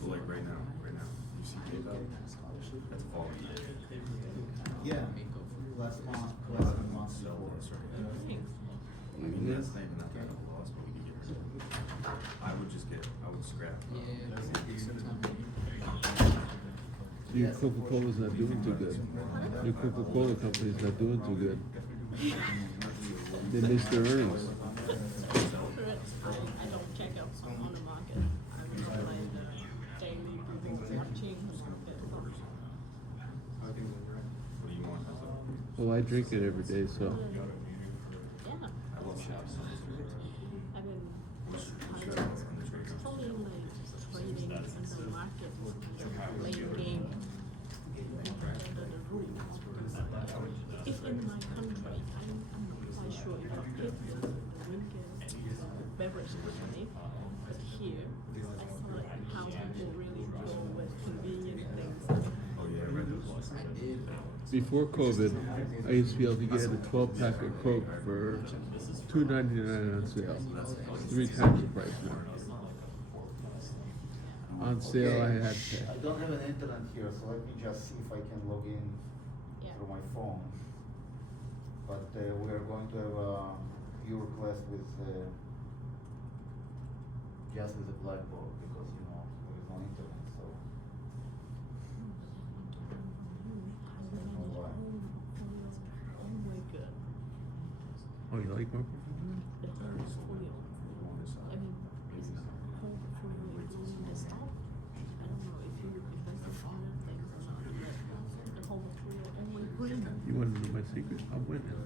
So like right now, you see makeup, that's all. Yeah, last month before. I mean, that's not even that kind of loss, but we could get rid of it. I would scrap. New Coca-Cola's not doing too good. New Coca-Cola company's not doing too good. They missed their earnings. I don't check out on the market. I just like daily watching the market. What do you want? Well, I drink it every day, so. Yeah. I love shops. I've been totally like trading in the market, playing game. The rules. If in my country, I'm not quite sure if I pick the weakest beverage company, but here, I saw how people really go with convenient things. Oh yeah, I read those. Before COVID, I used to be able to get a 12-pack of Coke for $2.99 on sale. 3 times the price now. On sale, I had to pay. I don't have an internet here, so let me just see if I can log in through my phone. But we are going to have a viewer class with just with a blackboard because there is no internet. So Oh my god. Oh, you like my The whole portfolio. I mean, it's the whole portfolio including the stock. I don't know if you invested in other things or not, but the whole portfolio only green. You want to know my secret? I'm winning.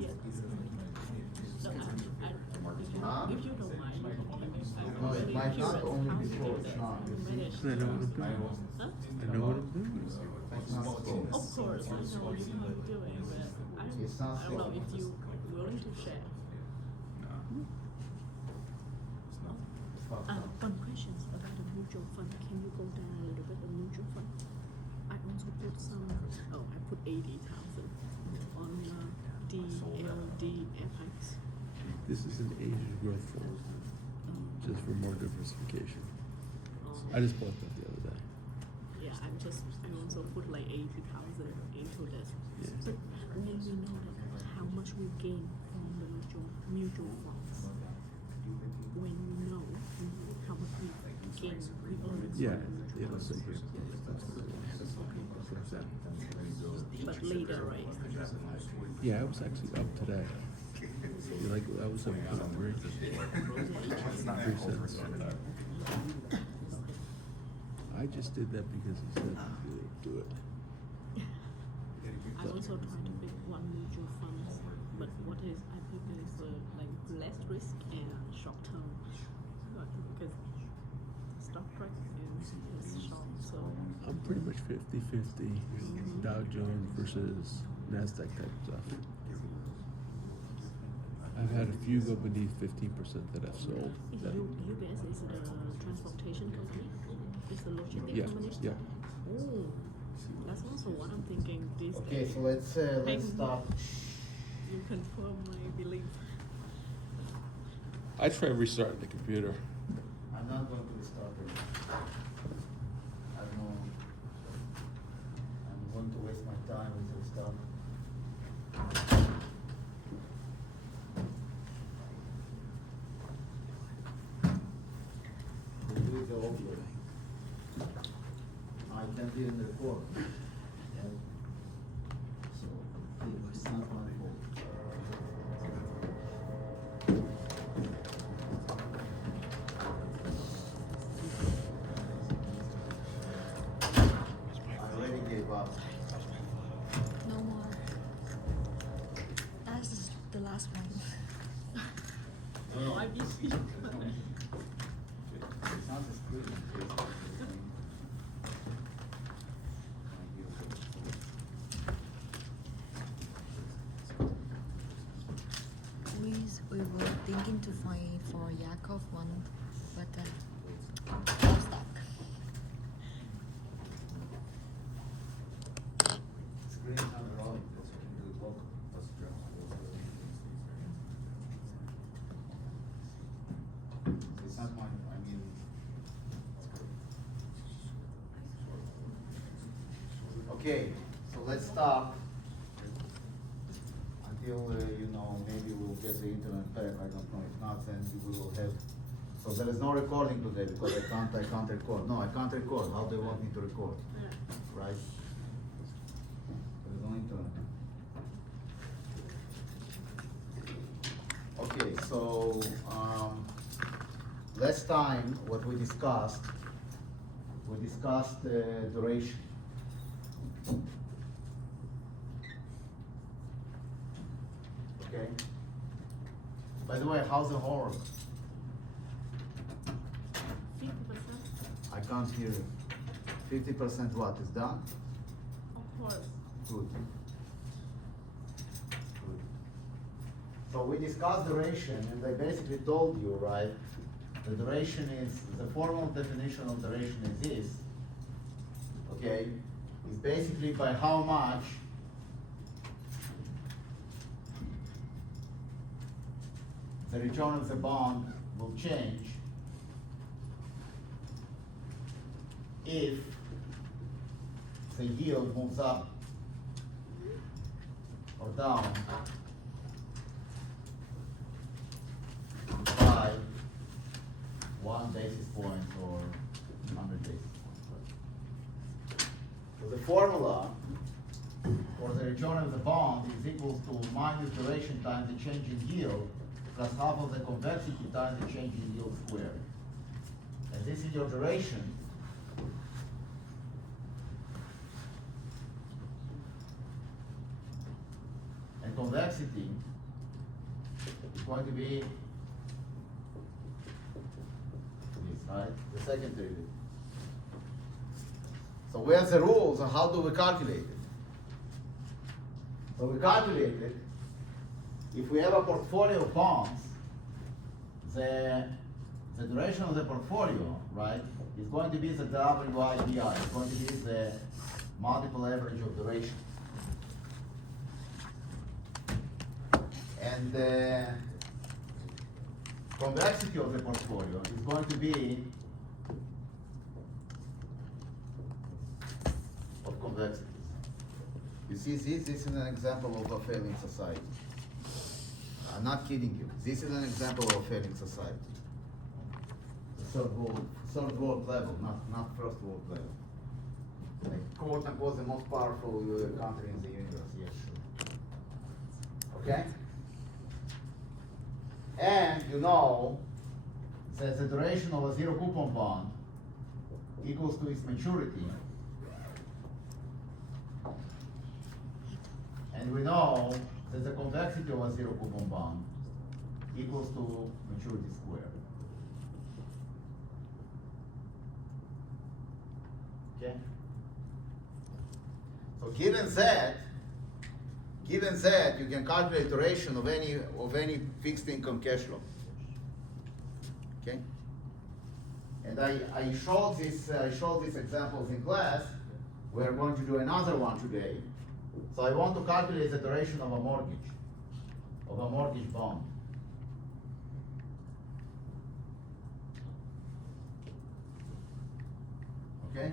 Yeah. No, if you don't mind, you can tell me. no, it might not only before it's not. I know what I'm doing. Huh? I know what I'm doing. It's not supposed. Of course, I know what you're doing, but It's not I don't know safe. if you're willing to share. One question about the mutual fund. Can you go down a little bit on mutual fund? I also put some. Oh, I put 80,000 on DLDFX. This is an Asian growth fund, just for more diversification. I just bought that the other day. Yeah, I also put like 80,000 into this. Yeah. But when we know that how much we gain from the mutual funds, when we know how much we gain, we earn. Yeah, it'll say here. But later, right? Yeah, I was actually up today. Like I was up 3 cents. I just did that because he said to do it. I also try to pick one mutual fund, but what is I pick is like less risk and short term, because stock price is short, so I'm pretty much 50-50 Dow Jones versus NASDAQ type stuff. I've had a few go beneath 15% that I've sold. That, UBS is the transportation company. It's the logistic yeah, company. yeah. Oh, that's also what I'm thinking these Okay, days. so let's stop. You confirm my belief. I try restarting the computer. I'm not going to restart it. I don't know. I'm going to waste my time with restart. We'll do it the old way. I can't even record. So it's not my fault. I already gave up. No more. That's the last one. Oh, I beat you. It's not the screen. We were thinking to find for Yakov one, but all stuck. Screen is not rolling. It's not mine, I mean. Okay, so let's stop until, maybe we'll get the internet back, I don't know, if not, then we will have, so there is no recording today because I can't record. No, I can't record, how do you want me to record, Yeah. right? There is no internet. Okay, so, last time, what we discussed duration. Okay? By the way, how's the homework? 50%. I can't hear you. 50% what, is done? Of course. Good. Good. So we discussed duration, and I basically told you, right? The duration is, the formal definition of duration is this, okay? Is basically by how much the return of the bond will change if the yield moves up or down by 1 basis point or 100 basis points. So the formula for the return of the bond is equal to minus duration times the change in yield plus half of the convexity times the change in yield squared. And this is your duration. And convexity is going to be this, right? The second derivative. So where's the rules and how do we calculate it? So we calculate it, if we have a portfolio of bonds, the duration of the portfolio, right, is going to be the WIDI, it's going to be the multiple average of duration. And the convexity of the portfolio is going to be of convexities. You see, this is an example of a failing society. I'm not kidding you. This is an example of a failing society. The third world level, not first world level. Like, quote unquote, the most powerful country in the universe, yes, sure. Okay? And you know that the duration of a zero coupon bond equals to its maturity. And we know that the convexity of a zero coupon bond equals to maturity squared. Okay? So given that, you can calculate duration of any fixed income cash flow. Okay? And I showed these examples in class. We are going to do another one today. So I want to calculate the duration of a mortgage bond. Okay?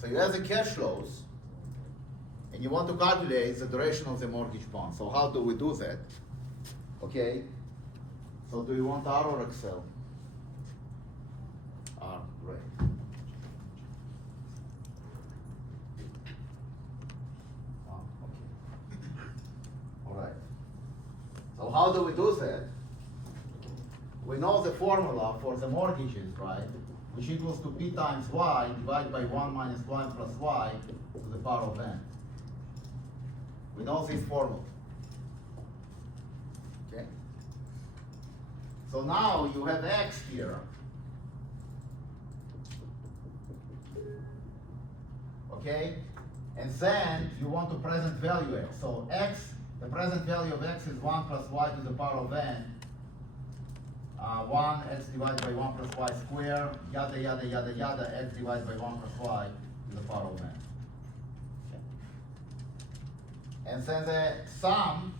So you have the cash flows, and you want to calculate the duration of the mortgage bond. So how do we do that? Okay? So do you want R or Excel? R, great. Alright. So how do we do that? We know the formula for the mortgages, right? Which equals to P times Y divided by 1 minus 1 plus Y to the power of N. We know this formula. Okay? So now you have X here. Okay? And then you want to present value X. So X, the present value of X is 1 plus Y to the power of N. 1 X divided by 1 plus Y squared, yada yada yada yada, X divided by 1 plus Y to the power of N. Okay. And then the sum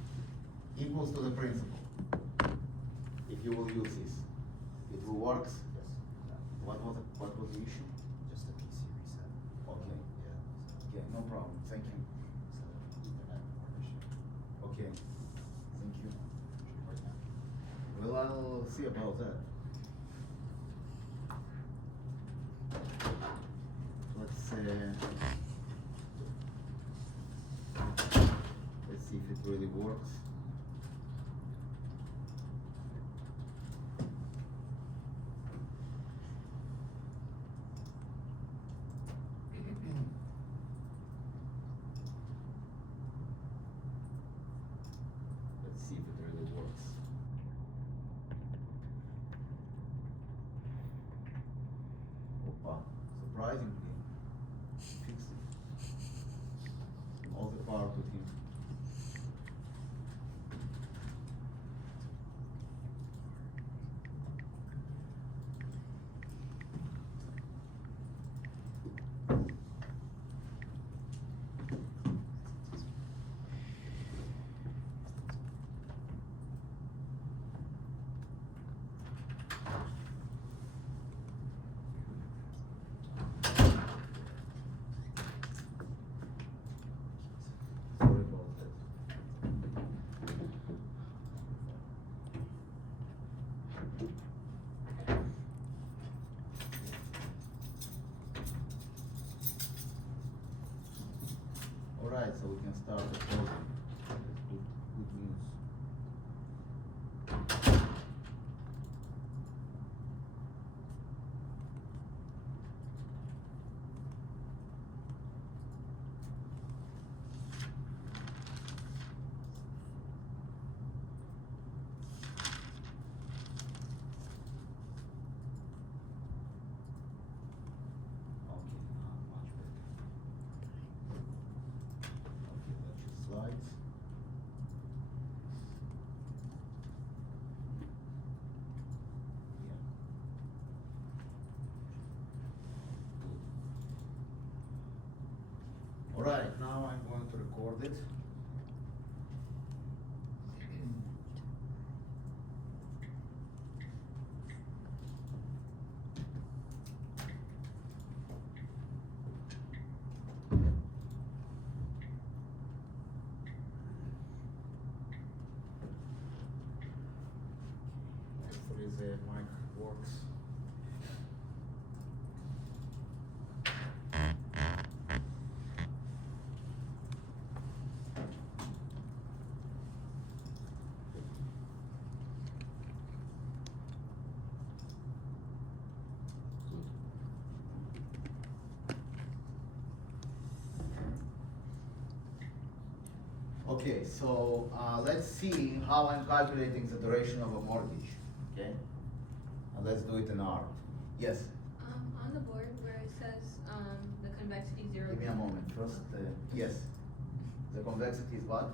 equals to the principal. If you will use this, it will work. Yes. What was the issue? Just a PC reset. Okay. Yeah. Okay, no problem. Thank you. Okay. Thank you. Well, I'll see about that. Let's see if it really works. Let's see if it really works. Opa, surprisingly, fixed it. All the power to him. Sorry about that. Alright, so we can start the closing. That's good news. Okay, much better. Okay, that's your slides. Yeah. All right, now I'm going to record it. Hopefully the mic works. Okay, so let's see how I'm calculating the duration of a mortgage, okay? And let's do it in R. Yes, On the board where it says, the convexity zero. give me a moment. First, yes. The convexity is what?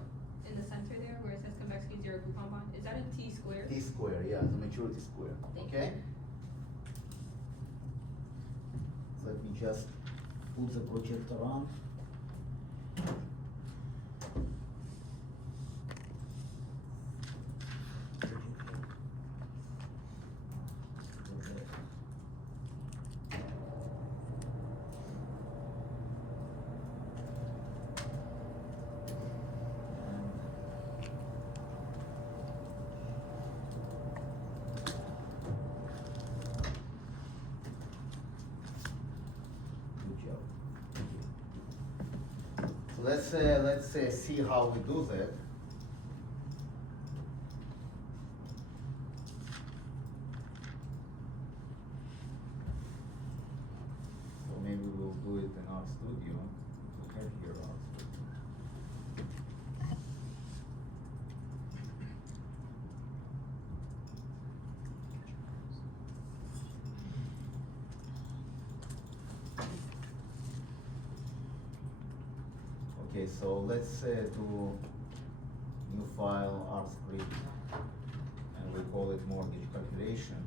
In the center there where it says convexity zero coupon bond, is that a T squared? T square, yeah, the maturity square, Thank okay? Let me just put the projector on. Good job. So let's see how we do that. So maybe we'll do it in our studio. We have here our studio. Okay, so let's do new file R script, and we call it mortgage calculation.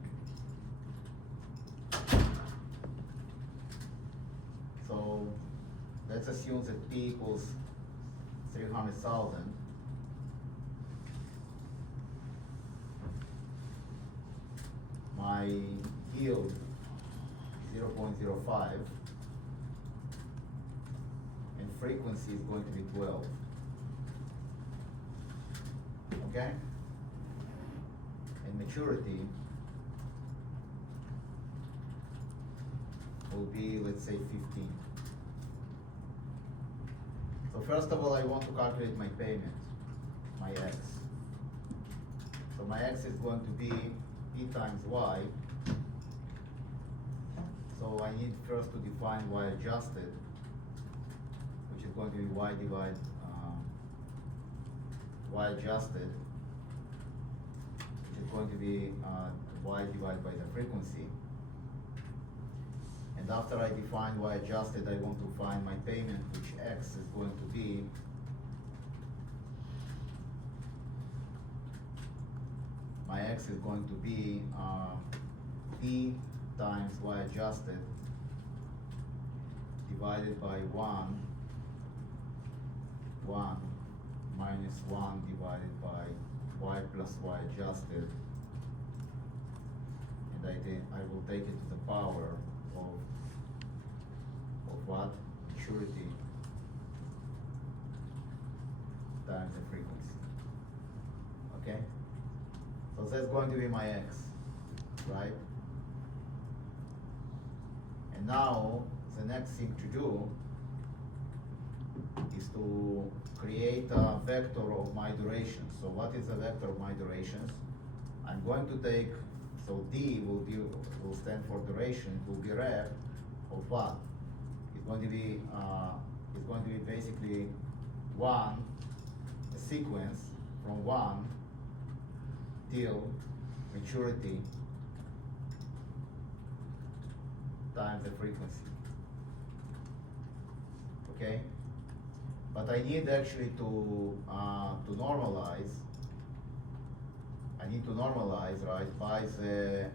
So let's assume that P equals 300,000. My yield 0.05. And frequency is going to be 12. Okay? And maturity will be, let's say, 15. So first of all, I want to calculate my payment, my X. So my X is going to be P times Y. So I need first to define Y adjusted, which is going to be Y divided, Y adjusted, which is going to be Y divided by the frequency. And after I define Y adjusted, I want to find my payment, which X is going to be my X is going to be P times Y adjusted divided by 1 minus 1 divided by Y plus Y adjusted, and I will take it to the power of what? Maturity times the frequency. Okay? So that's going to be my X, right? And now the next thing to do is to create a vector of my duration. So what is the vector of my durations? I'm going to take, so D will stand for duration, it will be rep of what? It's going to be basically a sequence from 1 till maturity times the frequency. Okay? But I need actually to normalize. I need to normalize, right, by the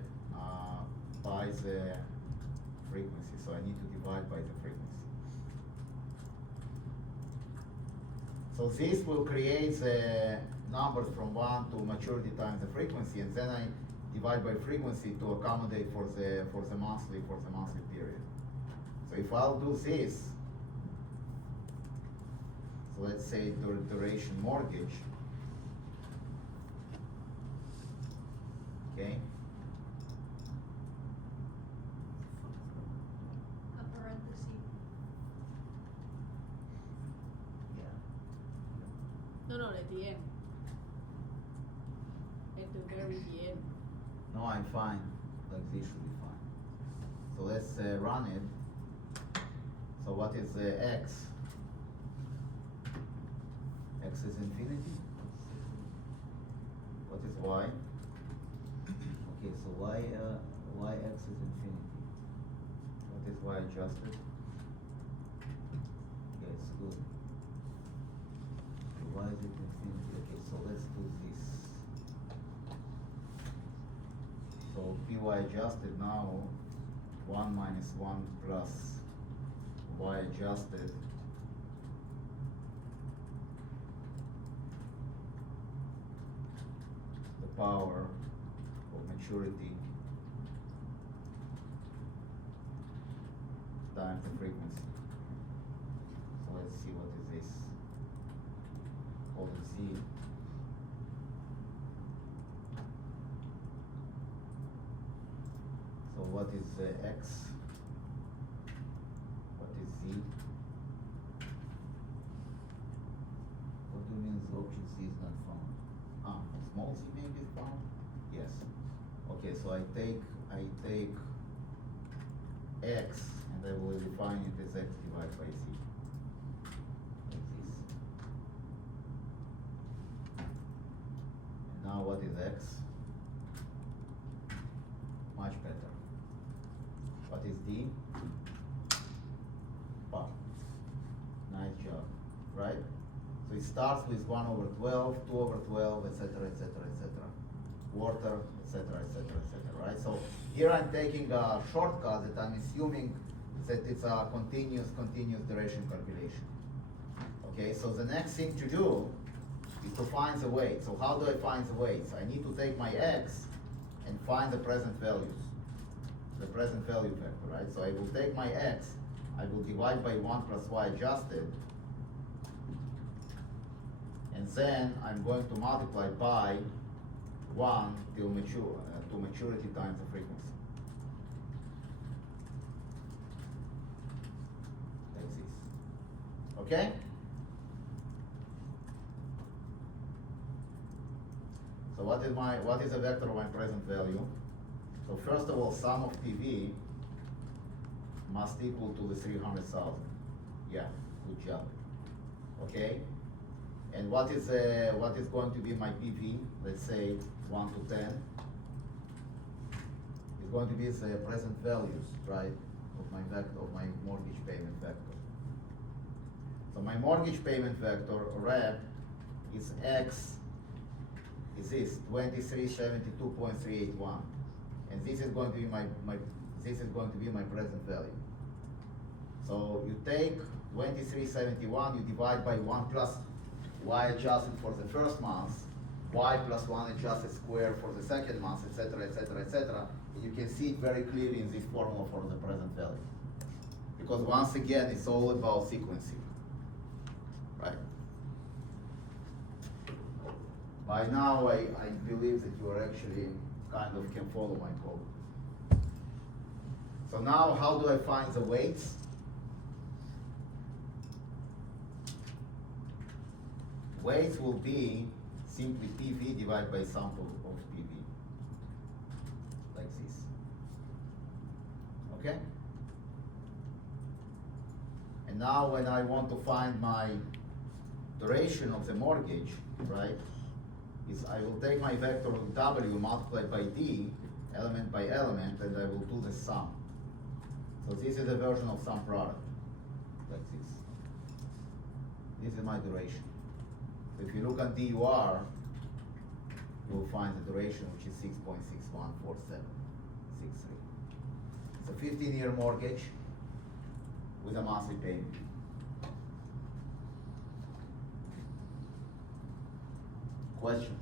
frequency. So I need to divide by the frequency. So this will create the numbers from 1 to maturity times the frequency, and then I divide by frequency to accommodate for the monthly period. So if I'll do this, so let's say duration mortgage, okay? A parenthesis. Yeah. No, at the end. At the very end. No, I'm fine. Like this should be fine. So let's run it. So what is the X? X is infinity. What is y? Okay, so y x is infinity. What is y adjusted? Okay, it's good. So why is it infinity? Okay, so let's do this. So py adjusted now 1 minus 1 plus y adjusted the power of maturity times the frequency. So let's see what is this. Call it z. So what is x? What is z? What do you mean option c is not found? Ah, small z maybe is found? Yes. Okay, so I take x and I will define it as x divided by z. Like this. And now what is x? Much better. What is d? Wow. Nice job, right? So it starts with 1 over 12, 2 over 12, etc., etc., etc. Quarter, etc., etc., etc., right? So here I'm taking a shortcut that I'm assuming that it's a continuous duration calculation. Okay, so the next thing to do is to find the weight. So how do I find the weights? I need to take my x and find the present values. The present value factor, right? So I will take my x, I will divide by 1 plus y adjusted, and then I'm going to multiply by 1 till to maturity times the frequency. Like this. Okay? So what is the vector of my present value? So first of all, sum of PV must equal to the 300,000. Yeah, good job. Okay? And what is going to be my PV? Let's say 1 to 10. It's going to be the present values, right, of my vector, of my mortgage payment vector. So my mortgage payment vector, REP, is X, is this 2372.381. And this is going to be my present value. So you take 2371, you divide by 1 plus y adjusted for the first month, y plus 1 adjusted square for the second month, etc., etc., etc. And you can see it very clearly in this formula for the present value. Because once again, it's all about sequencing, right? By now, I believe that you are actually kind of can follow my code. So now, how do I find the weights? Weights will be simply PV divided by sample of PV, like this. Okay? And now when I want to find my duration of the mortgage, right, is I will take my vector of W multiplied by D, element by element, and I will do the sum. So this is a version of sum product, like this. This is my duration. So if you look at DUR, you will find the duration, which is 6.614763. It's a 15-year mortgage with a monthly payment. Questions?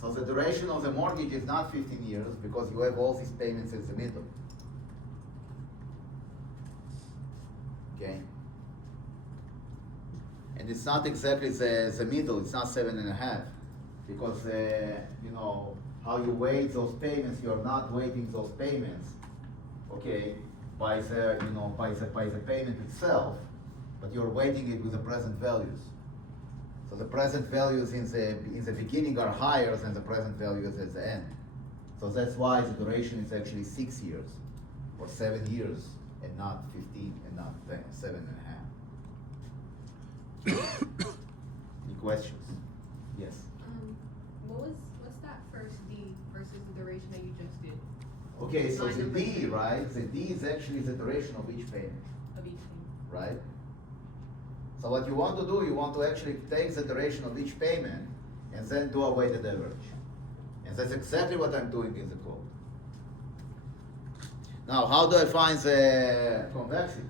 So the duration of the mortgage is not 15 years because you have all these payments in the middle. Okay? And it's not exactly the middle, it's not 7.5, because you know how you weight those payments. You are not weighting those payments, okay, by the by the payment itself, but you're weighting it with the present values. So the present values in the beginning are higher than the present values at the end. So that's why the duration is actually 6 years or 7 years and not 15 and not 7.5. Any questions? Yes. What's that first D versus the duration that you just did Okay, so Line the number D, two. right? The D is actually the duration of each payment, of each thing? right? So what you want to do, you want to actually take the duration of each payment and then do a weighted average. And that's exactly what I'm doing in the code. Now, how do I find the convexity?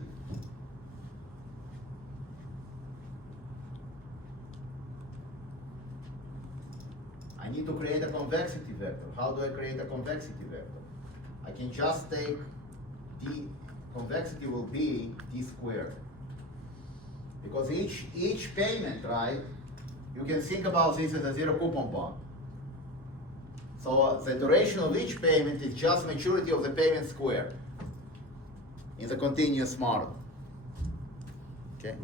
I need to create a convexity vector. How do I create a convexity vector? I can just take D, convexity will be D squared. Because each payment, right, you can think about this as a zero coupon bond. So the duration of each payment is just maturity of the payment squared in the continuous model. Okay?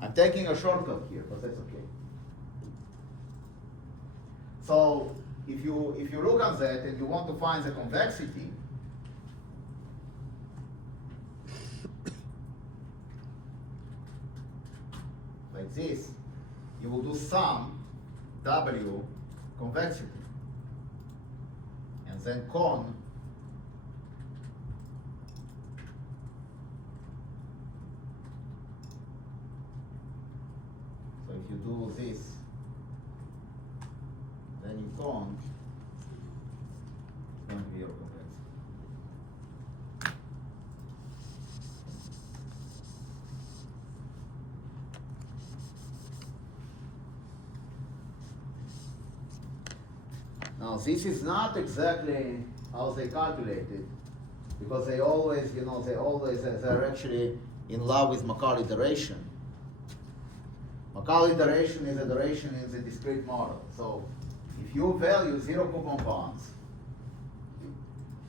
I'm taking a shortcut here, but that's okay. So if you look at that and you want to find the convexity, like this, you will do sum W convexity, and then con so if you do this, then you con it's going to be your convexity. Now this is not exactly how they calculate it, because they always, they're actually in love with Macaulay iteration. Macaulay iteration is a duration in the discrete model. So if you value zero coupon bonds,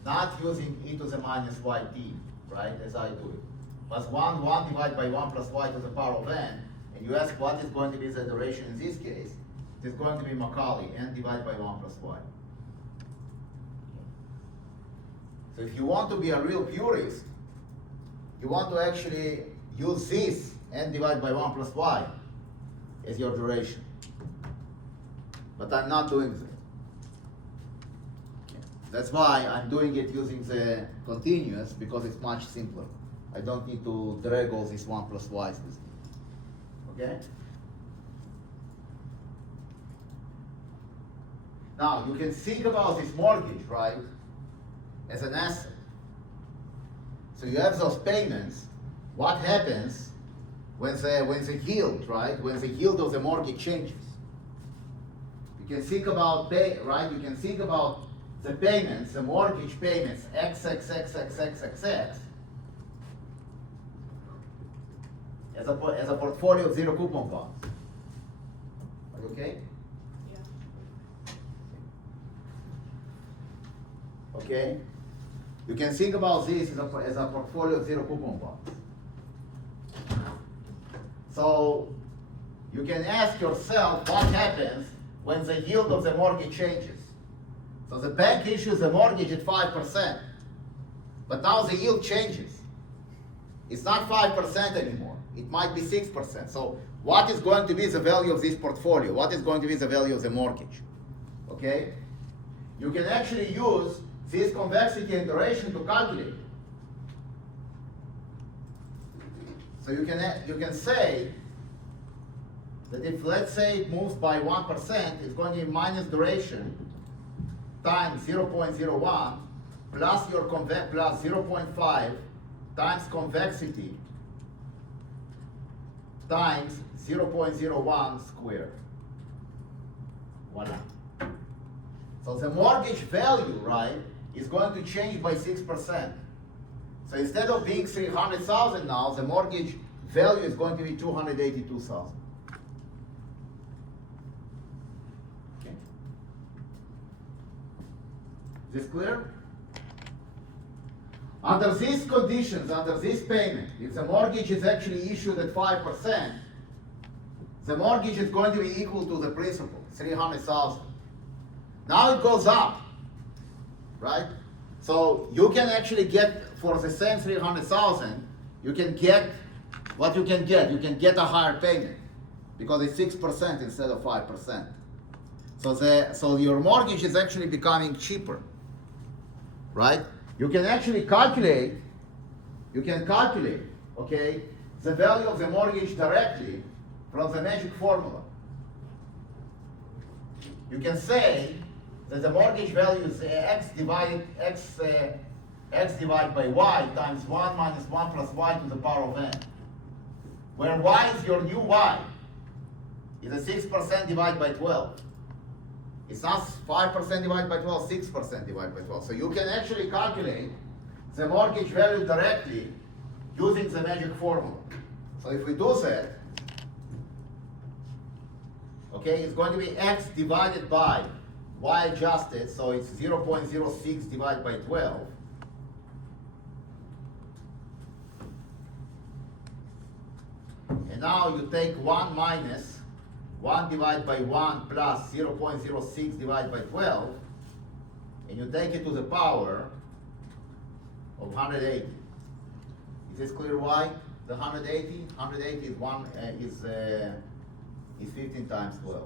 not using e to the minus yt, right, as I do it, but 1 divided by 1 plus y to the power of n, and you ask what is going to be the duration in this case, it is going to be Macaulay, n divided by 1 plus y. So if you want to be a real purist, you want to actually use this, n divided by 1 plus y, as your duration. But I'm not doing that. That's why I'm doing it using the continuous, because it's much simpler. I don't need to drag all these 1 plus y's with me. Okay? Now, you can think about this mortgage, right, as an asset. So you have those payments. What happens when the yield, right, when the yield of the mortgage changes? You can think about right? You can think about the payments, the mortgage payments, x as a portfolio of zero coupon bonds. Are you okay? Yeah. Okay? You can think about this as a portfolio of zero coupon bonds. So you can ask yourself what happens when the yield of the mortgage changes. So the bank issues a mortgage at 5%, but now the yield changes. It's not 5% anymore. It might be 6%. So what is going to be the value of this portfolio? What is going to be the value of the mortgage? Okay? You can actually use this convexity and duration to calculate it. So you can say that if, let's say, it moves by 1%, it's going to be minus duration times 0.01 plus your plus 0.5 times convexity times 0.01 squared. Voila. So the mortgage value, right, is going to change by 6%. So instead of being 300,000 now, the mortgage value is going to be 282,000. Okay. Is this clear? Under these conditions, under this payment, if the mortgage is actually issued at 5%, the mortgage is going to be equal to the principal, 300,000. Now it goes up, right? So you can actually get, for the same 300,000, you can get what you can get. You can get a higher payment because it's 6% instead of 5%. So your mortgage is actually becoming cheaper, right? You can actually calculate, okay, the value of the mortgage directly from the magic formula. You can say that the mortgage value is x divided by y times 1 minus 1 plus y to the power of n, where y is your new y. It's a 6% divided by 12. It's not 5% divided by 12, 6% divided by 12. So you can actually calculate the mortgage value directly using the magic formula. So if we do that, okay, it's going to be x divided by y adjusted, so it's 0.06 divided by 12. And now you take 1 minus 1 divided by 1 plus 0.06 divided by 12, and you take it to the power of 180. Is this clear why the 180? 180 is 15 times 12.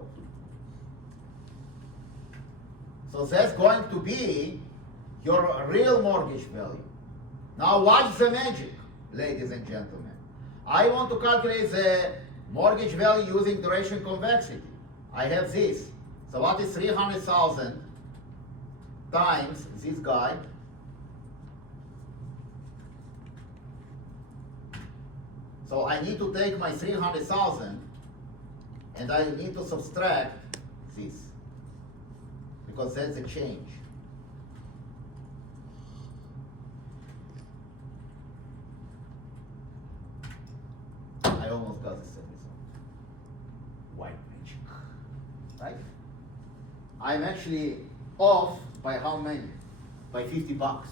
So that's going to be your real mortgage value. Now watch the magic, ladies and gentlemen. I want to calculate the mortgage value using duration convexity. I have this. So what is 300,000 times this guy? So I need to take my 300,000 and I need to subtract this, because that's a change. I almost got the same result. White magic, right? I'm actually off by how many? By $50. Right?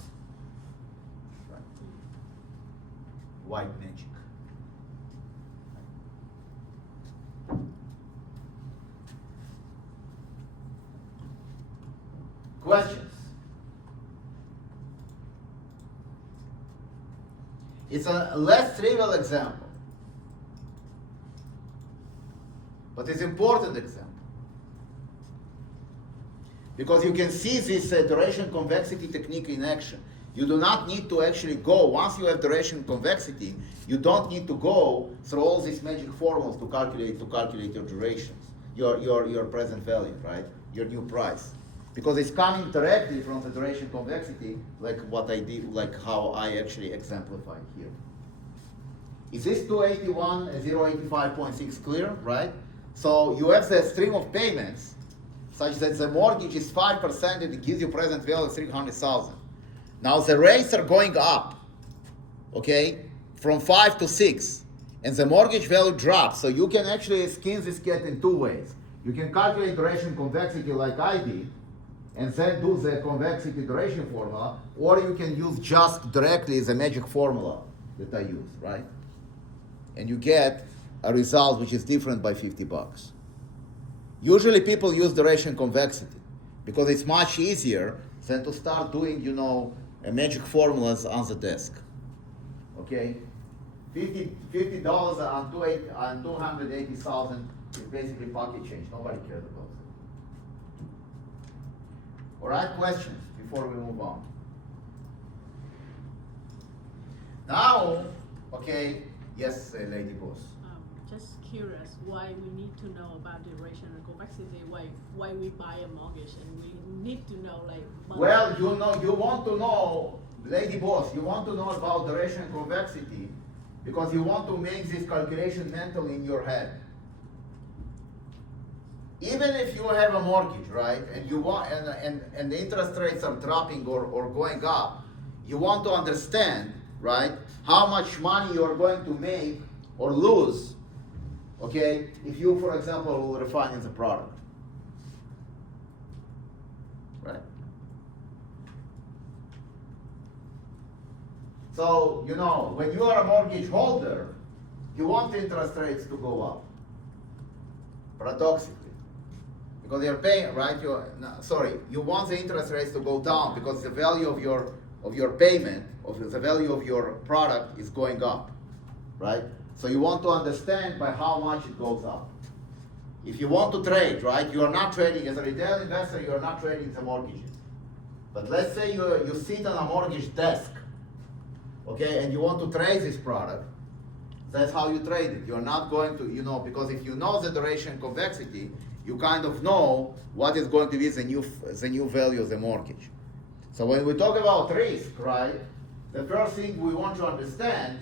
White magic. Questions? It's a less trivial example, but it's an important example. Because you can see this duration convexity technique in action. You do not need to actually go, once you have duration convexity, you don't need to go through all these magic formulas to calculate your durations, your present value, right? Your new price. Because it's coming directly from the duration convexity, like what I did, like how I actually exemplified here. Is this 281, 085.6 clear, right? So you have the stream of payments such that the mortgage is 5% and it gives you present value of 300,000. Now the rates are going up, okay, from 5 to 6, and the mortgage value drops. So you can actually skin this cat in two ways. You can calculate duration convexity like I did, and then do the convexity duration formula, or you can use just directly the magic formula that I use, right? And you get a result which is different by $50. Usually people use duration convexity because it's much easier than to start doing, magic formulas on the desk. Okay? $50 on 280,000 is basically pocket change. Nobody cares about it. All right, questions before we move on? Now, okay, yes, lady boss. Just curious why we need to know about duration and convexity, why we buy a mortgage, and we need to know Well, you want to know, lady boss, you want to know about duration and convexity because you want to make this calculation mentally in your head. Even if you have a mortgage, right, and you want and the interest rates are dropping or going up, you want to understand, right, how much money you are going to make or lose, okay, if you, for example, will refinance a product, right? So, when you are a mortgage holder, you want interest rates to go up, paradoxically. because you're paying, right? You want the interest rates to go down because the value of your payment, of the value of your product is going up, right? So you want to understand by how much it goes up. If you want to trade, right, you are not trading as a retail investor, you are not trading the mortgages. But let's say you sit on a mortgage desk, okay, and you want to trade this product. That's how you trade it. You're not going to, because if you know the duration convexity, you kind of know what is going to be the new value of the mortgage. So when we talk about risk, right, the first thing we want to understand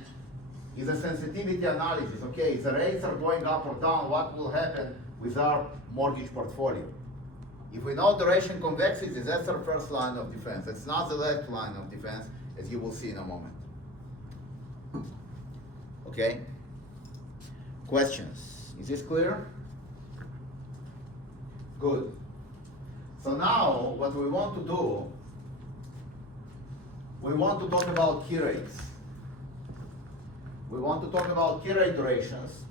is a sensitivity analysis. Okay, if the rates are going up or down, what will happen with our mortgage portfolio? If we know duration convexity, that's our first line of defense. It's not the last line of defense, as you will see in a moment. Okay? Questions? Is this clear? Good. So now, what we want to do, we want to talk about key rates. We want to talk about key rate durations.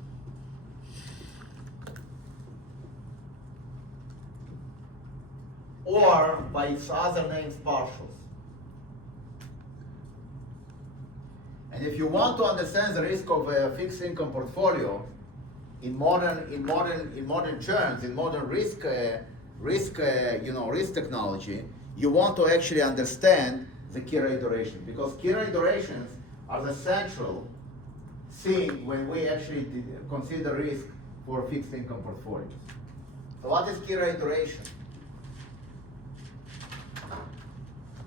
Or, by its other names, partials. And if you want to understand the risk of a fixed income portfolio in modern terms, in modern risk technology, you want to actually understand the key rate duration, because key rate durations are the central thing when we actually consider risk for fixed income portfolios. So what is key rate duration?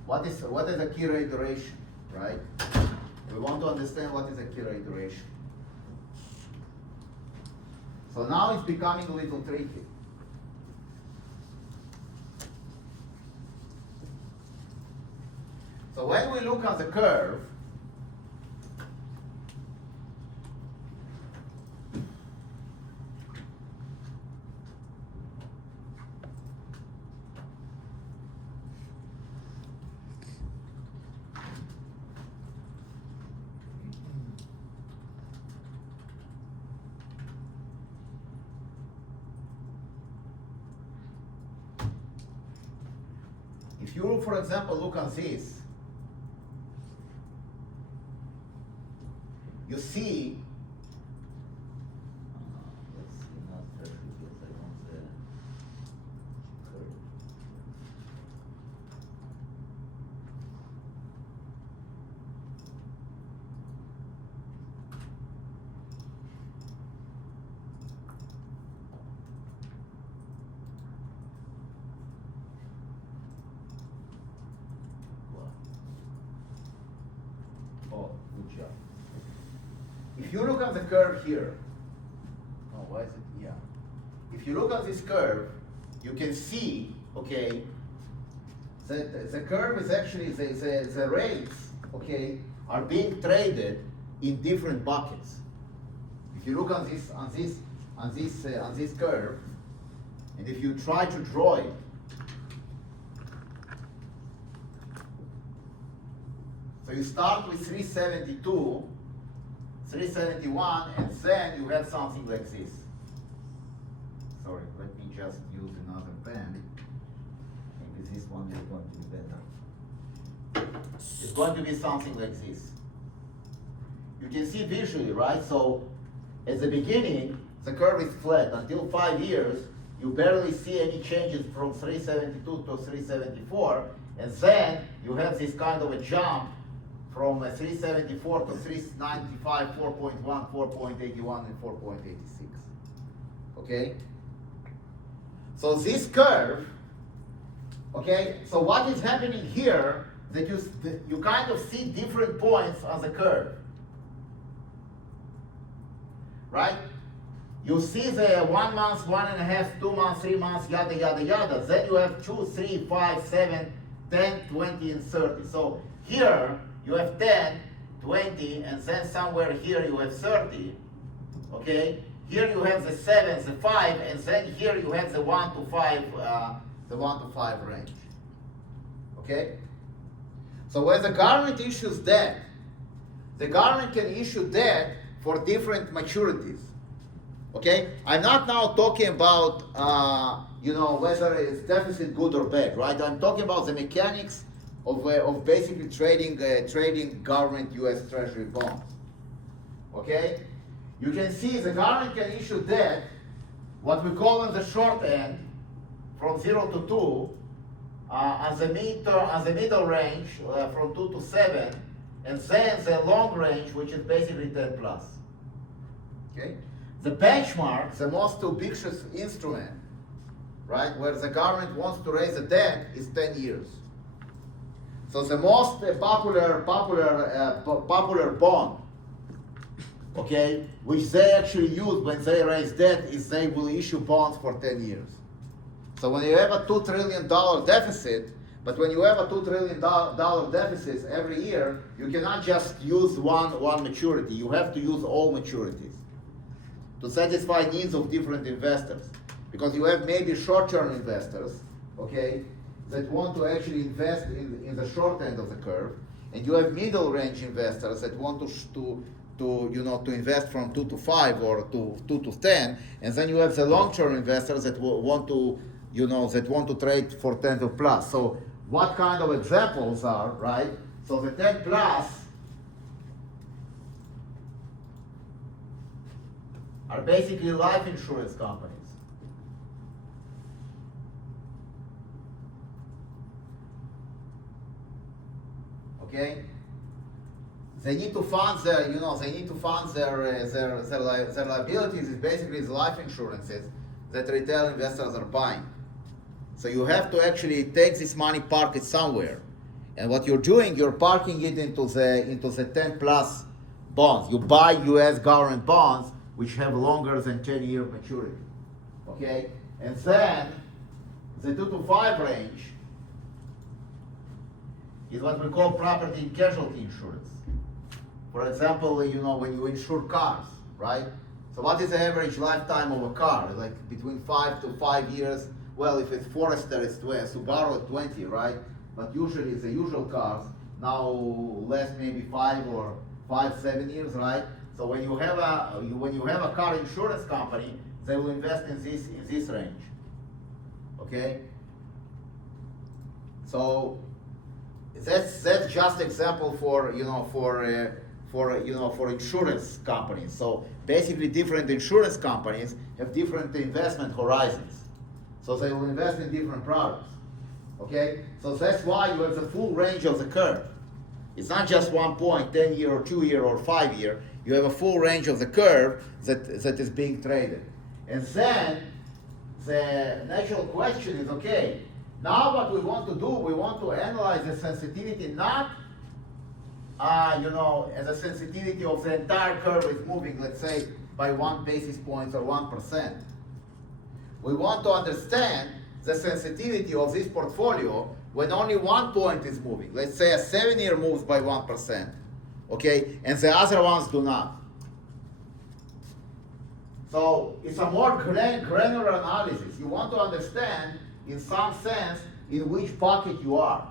What is a key rate duration, right? We want to understand what is a key rate duration. So now it's becoming a little tricky. So when we look at the curve, if you, for example, look at this, you see, let's see, not perfect, yes, I want the curve. Oh, good job. If you look at the curve here, oh, why is it? Yeah. If you look at this curve, you can see, okay, that the curve is actually, the rates, okay, are being traded in different buckets. If you look on this curve, and if you try to draw it, so you start with 372, 371, and then you have something like this. Sorry, let me just use another pen. Maybe this one is going to be better. It's going to be something like this. You can see visually, right? So at the beginning, the curve is flat. Until 5 years, you barely see any changes from 372 to 374, and then you have this kind of a jump from 374 to 395, 4.1, 4.81, and 4.86. Okay? So this curve, okay, so what is happening here, that you kind of see different points on the curve. Right? You see the 1 month, 1.5, 2 months, 3 months, yada, yada, yada. Then you have 2, 3, 5, 7, 10, 20, and 30. So here, you have 10, 20, and then somewhere here you have 30, okay? Here you have the 7, the 5, and then here you have the 1 to 5, the 1 to 5 range, okay? So when the government issues debt, the government can issue debt for different maturities, okay? I'm not now talking about you know, whether it's deficit good or bad, right? I'm talking about the mechanics of basically trading government U.S. Treasury bonds. Okay? You can see the government can issue debt, what we call on the short end, from 0 to 2, on the middle range, from 2 to 7, and then the long range, which is basically 10 plus. Okay? The benchmark, the most ubiquitous instrument, right, where the government wants to raise the debt is 10 years. So the most popular bond, okay, which they actually use when they raise debt is they will issue bonds for 10 years. So when you have a $2 trillion deficit, but when you have a $2 trillion deficit every year, you cannot just use one maturity. You have to use all maturities to satisfy needs of different investors. Because you have maybe short-term investors, okay, that want to actually invest in the short end of the curve, and you have middle-range investors that want to invest from 2 to 5 or 2 to 10, and then you have the long-term investors that want to trade for 10 to plus. So what kind of examples are, right? So the 10 plus are basically life insurance companies. Okay? They need to fund their liabilities is basically the life insurances that retail investors are buying. So you have to actually take this money, park it somewhere. And what you're doing, you're parking it into the 10 plus bonds. You buy US government bonds which have longer than 10-year maturity. Okay? And then the 2 to 5 range is what we call property and casualty insurance. For example, when you insure cars, right? So what is the average lifetime of a car? Like between 5 to 5 years. Well, if it's Forester, it's 20, Subaru at 20, right? But usually the usual cars now less maybe 7 years, right? So when you have a car insurance company, they will invest in this range. Okay? So that's just example for insurance companies. So basically different insurance companies have different investment horizons. So they will invest in different products. Okay? So that's why you have the full range of the curve. It's not just 1 point, 10 year or 2 year or 5 year. You have a full range of the curve that is being traded. And then the natural question is, okay, now what we want to do, we want to analyze the sensitivity not as a sensitivity of the entire curve is moving, let's say, by 1 basis point or 1%. We want to understand the sensitivity of this portfolio when only 1 point is moving. Let's say a 7-year moves by 1%, okay, and the other ones do not. So it's a more granular analysis. You want to understand, in some sense, in which pocket you are.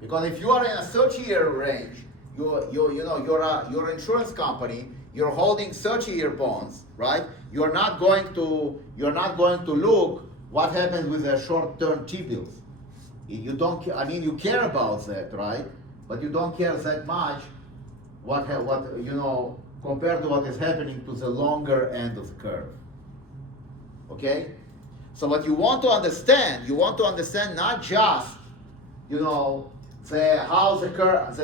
Because if you are in a 30-year range, you're an insurance company, you're holding 30-year bonds, right? You're not going to look what happens with the short-term T-bills. You don't. I mean, you care about that, right? But you don't care that much compared to what is happening to the longer end of the curve. Okay? So what you want to understand not just, the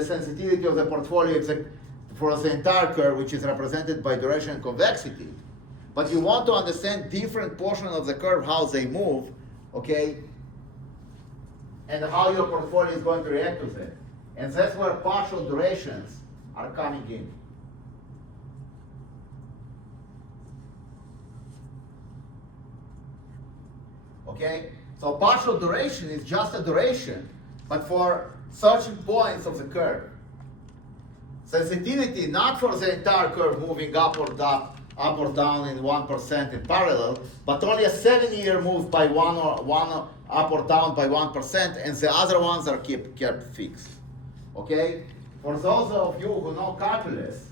sensitivity of the portfolio for the entire curve, which is represented by duration and convexity, but you want to understand different portions of the curve, how they move, okay, and how your portfolio is going to react to that. And that's where partial durations are coming in. Okay? So partial duration is just a duration, but for certain points of the curve. Sensitivity not for the entire curve moving up or down in 1% in parallel, but only a 7-year move by one up or down by 1%, and the other ones are kept fixed. Okay? For those of you who know calculus,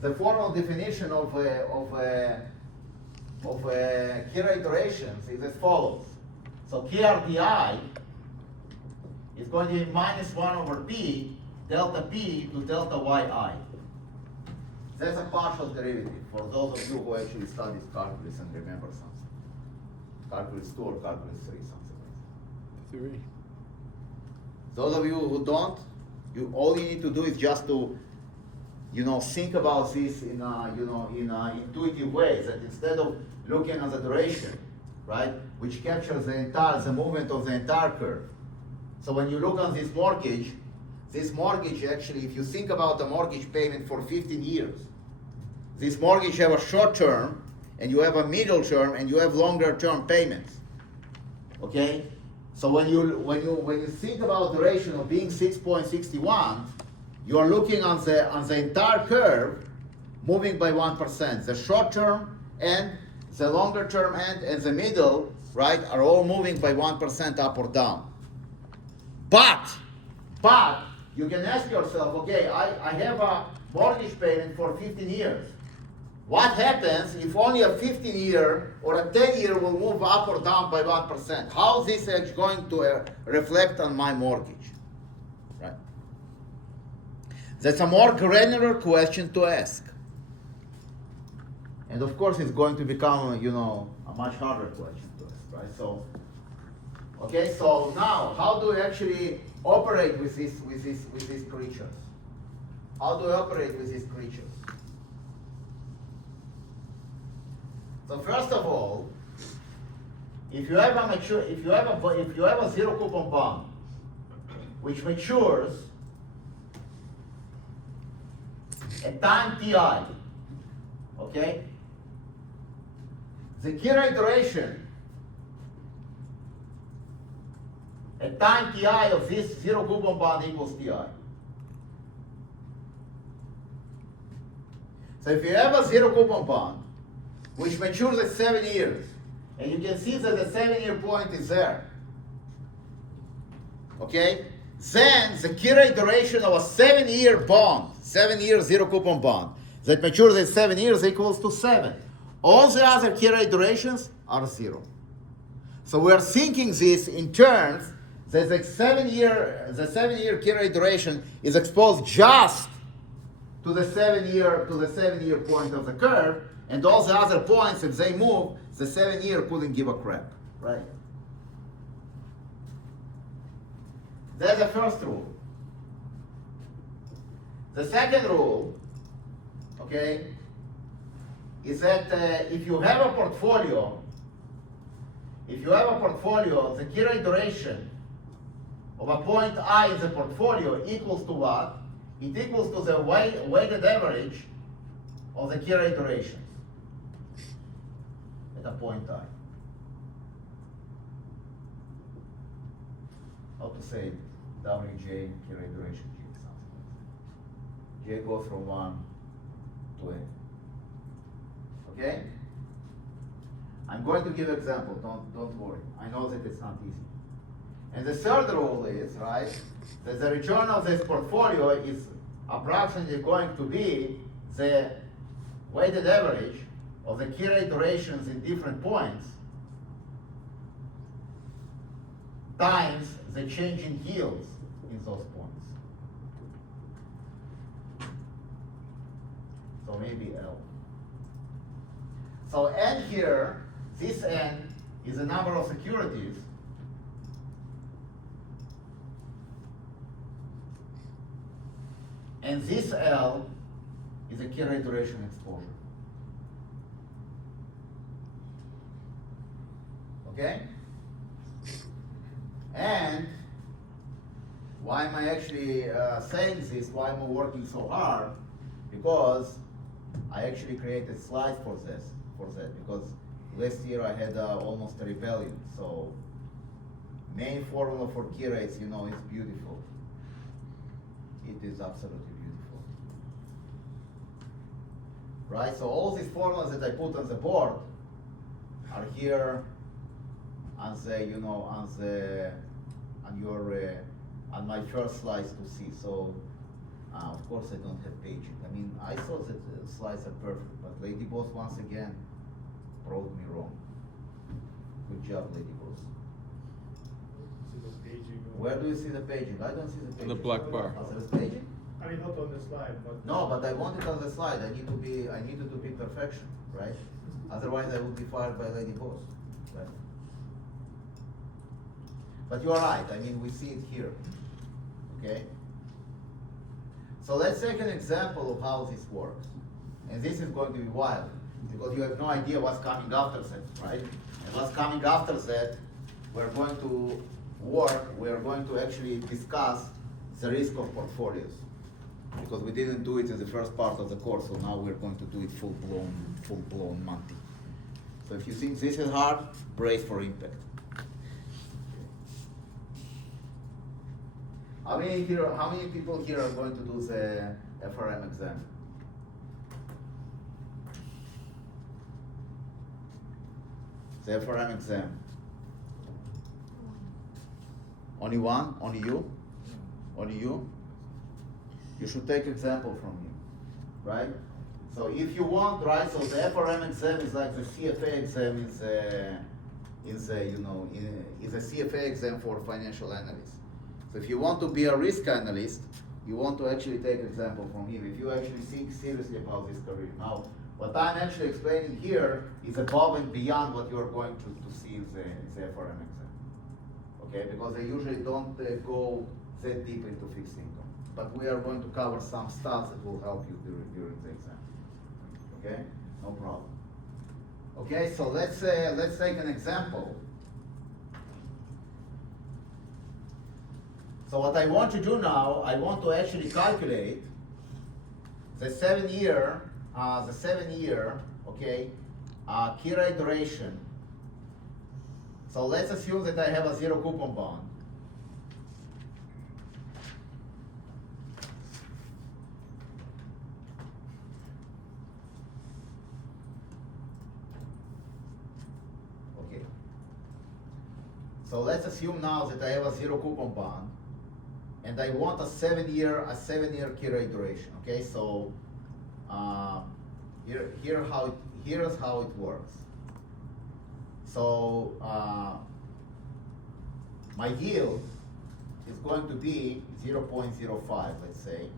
the formal definition of of Kira iterations is as follows. So KRDI is going to be minus 1 over P, delta P to delta YI. That's a partial derivative for those of you who actually studied calculus and remember something. Calculus 2 or calculus 3, something like that. 3. Those of you who don't, all you need to do is just to, think about this in, intuitive ways. That instead of looking at the duration, right, which captures the movement of the entire curve. So when you look on this mortgage actually, if you think about the mortgage payment for 15 years, this mortgage have a short term, and you have a middle term, and you have longer term payments. Okay? So when you think about duration of being 6.61, you are looking on the entire curve moving by 1%. The short term and the longer term end and the middle, right, are all moving by 1% up or down. But you can ask yourself, okay, I have a mortgage payment for 15 years. What happens if only a 15-year or a 10-year will move up or down by 1%? How is this actually going to reflect on my mortgage? Right? That's a more granular question to ask. And of course, it's going to become, a much harder question to ask, right? So, okay, so now, how do we actually operate with these creatures? How do we operate with these creatures? So first of all, if you have a zero coupon bond which matures at time ti, okay, the Kira iteration at time ti of this zero coupon bond equals ti. So if you have a zero coupon bond which matures at 7 years, and you can see that the 7-year point is there, okay? Then the Kira iteration of a 7-year bond, 7-year zero coupon bond, that matures at 7 years equals to 7. All the other Kira iterations are 0. So we are thinking this in terms that the 7-year Kira iteration is exposed just to the 7-year point of the curve, and all the other points, if they move, the 7-year couldn't give a crap, right? That's the first rule. The second rule, okay, is that if you have a portfolio, the Kira iteration of a point I in the portfolio equals to what? It equals to the weighted average of the Kira iterations at a point I. How to say it? WJ Kira iteration G, something like that. J goes from 1 to N. Okay? I'm going to give an example, don't worry. I know that it's not easy. And the third rule is, right, that the return of this portfolio is approximately going to be the weighted average of the Kira iterations in different points times the change in yields in those points. So maybe L. So N here, this N is the number of securities and this L is a Kira iteration exposure. Okay? And why am I actually saying this? Why am I working so hard? Because I actually created slides for that. Because last year I had almost a rebellion. So main formula for Kira is, it's beautiful. It is absolutely beautiful. Right? So all these formulas that I put on the board are here on the, on my first slides to see. So of course I don't have pages. I mean, I thought that the slides are perfect, but Lady Boss, once again, proved me wrong. Good job, Lady Boss. See the paging. Where do you see the paging? I don't see the paging. the black bar. Oh, there is paging? I mean, not on the slide, but. No, but I want it on the slide. I needed to be perfection, right? Otherwise I would be fired by Lady Boss, right? But you are right, I mean, we see it here, okay? So let's take an example of how this works. And this is going to be wild, because you have no idea what's coming after that, right? And what's coming after that, we're going to we're going to actually discuss the risk of portfolios. Because we didn't do it in the first part of the course, so now we're going to do it full-blown Monty. So if you think this is hard, brace for impact. How many people here are going to do the FRM exam? The FRM exam. Only one? Only you? Only you? You should take example from him, right? So if you want, right, so the FRM exam is like the CFA exam is a CFA exam for financial analysts. So if you want to be a risk analyst, you want to actually take example from him, if you actually think seriously about this career. Now, what I'm actually explaining here is above and beyond what you're going to see in the FRM exam. Okay, because they usually don't go that deep into fixed income. But we are going to cover some stuff that will help you during the exam. Okay, no problem. Okay, so let's take an example. So what I want to do now, I want to actually calculate the 7 year, okay, key rate duration. So let's assume that I have a zero coupon bond. Okay. So let's assume now that I have a zero coupon bond, and I want a 7 year key rate duration. Okay, so here's how it works. So my yield is going to be 0.05, let's say.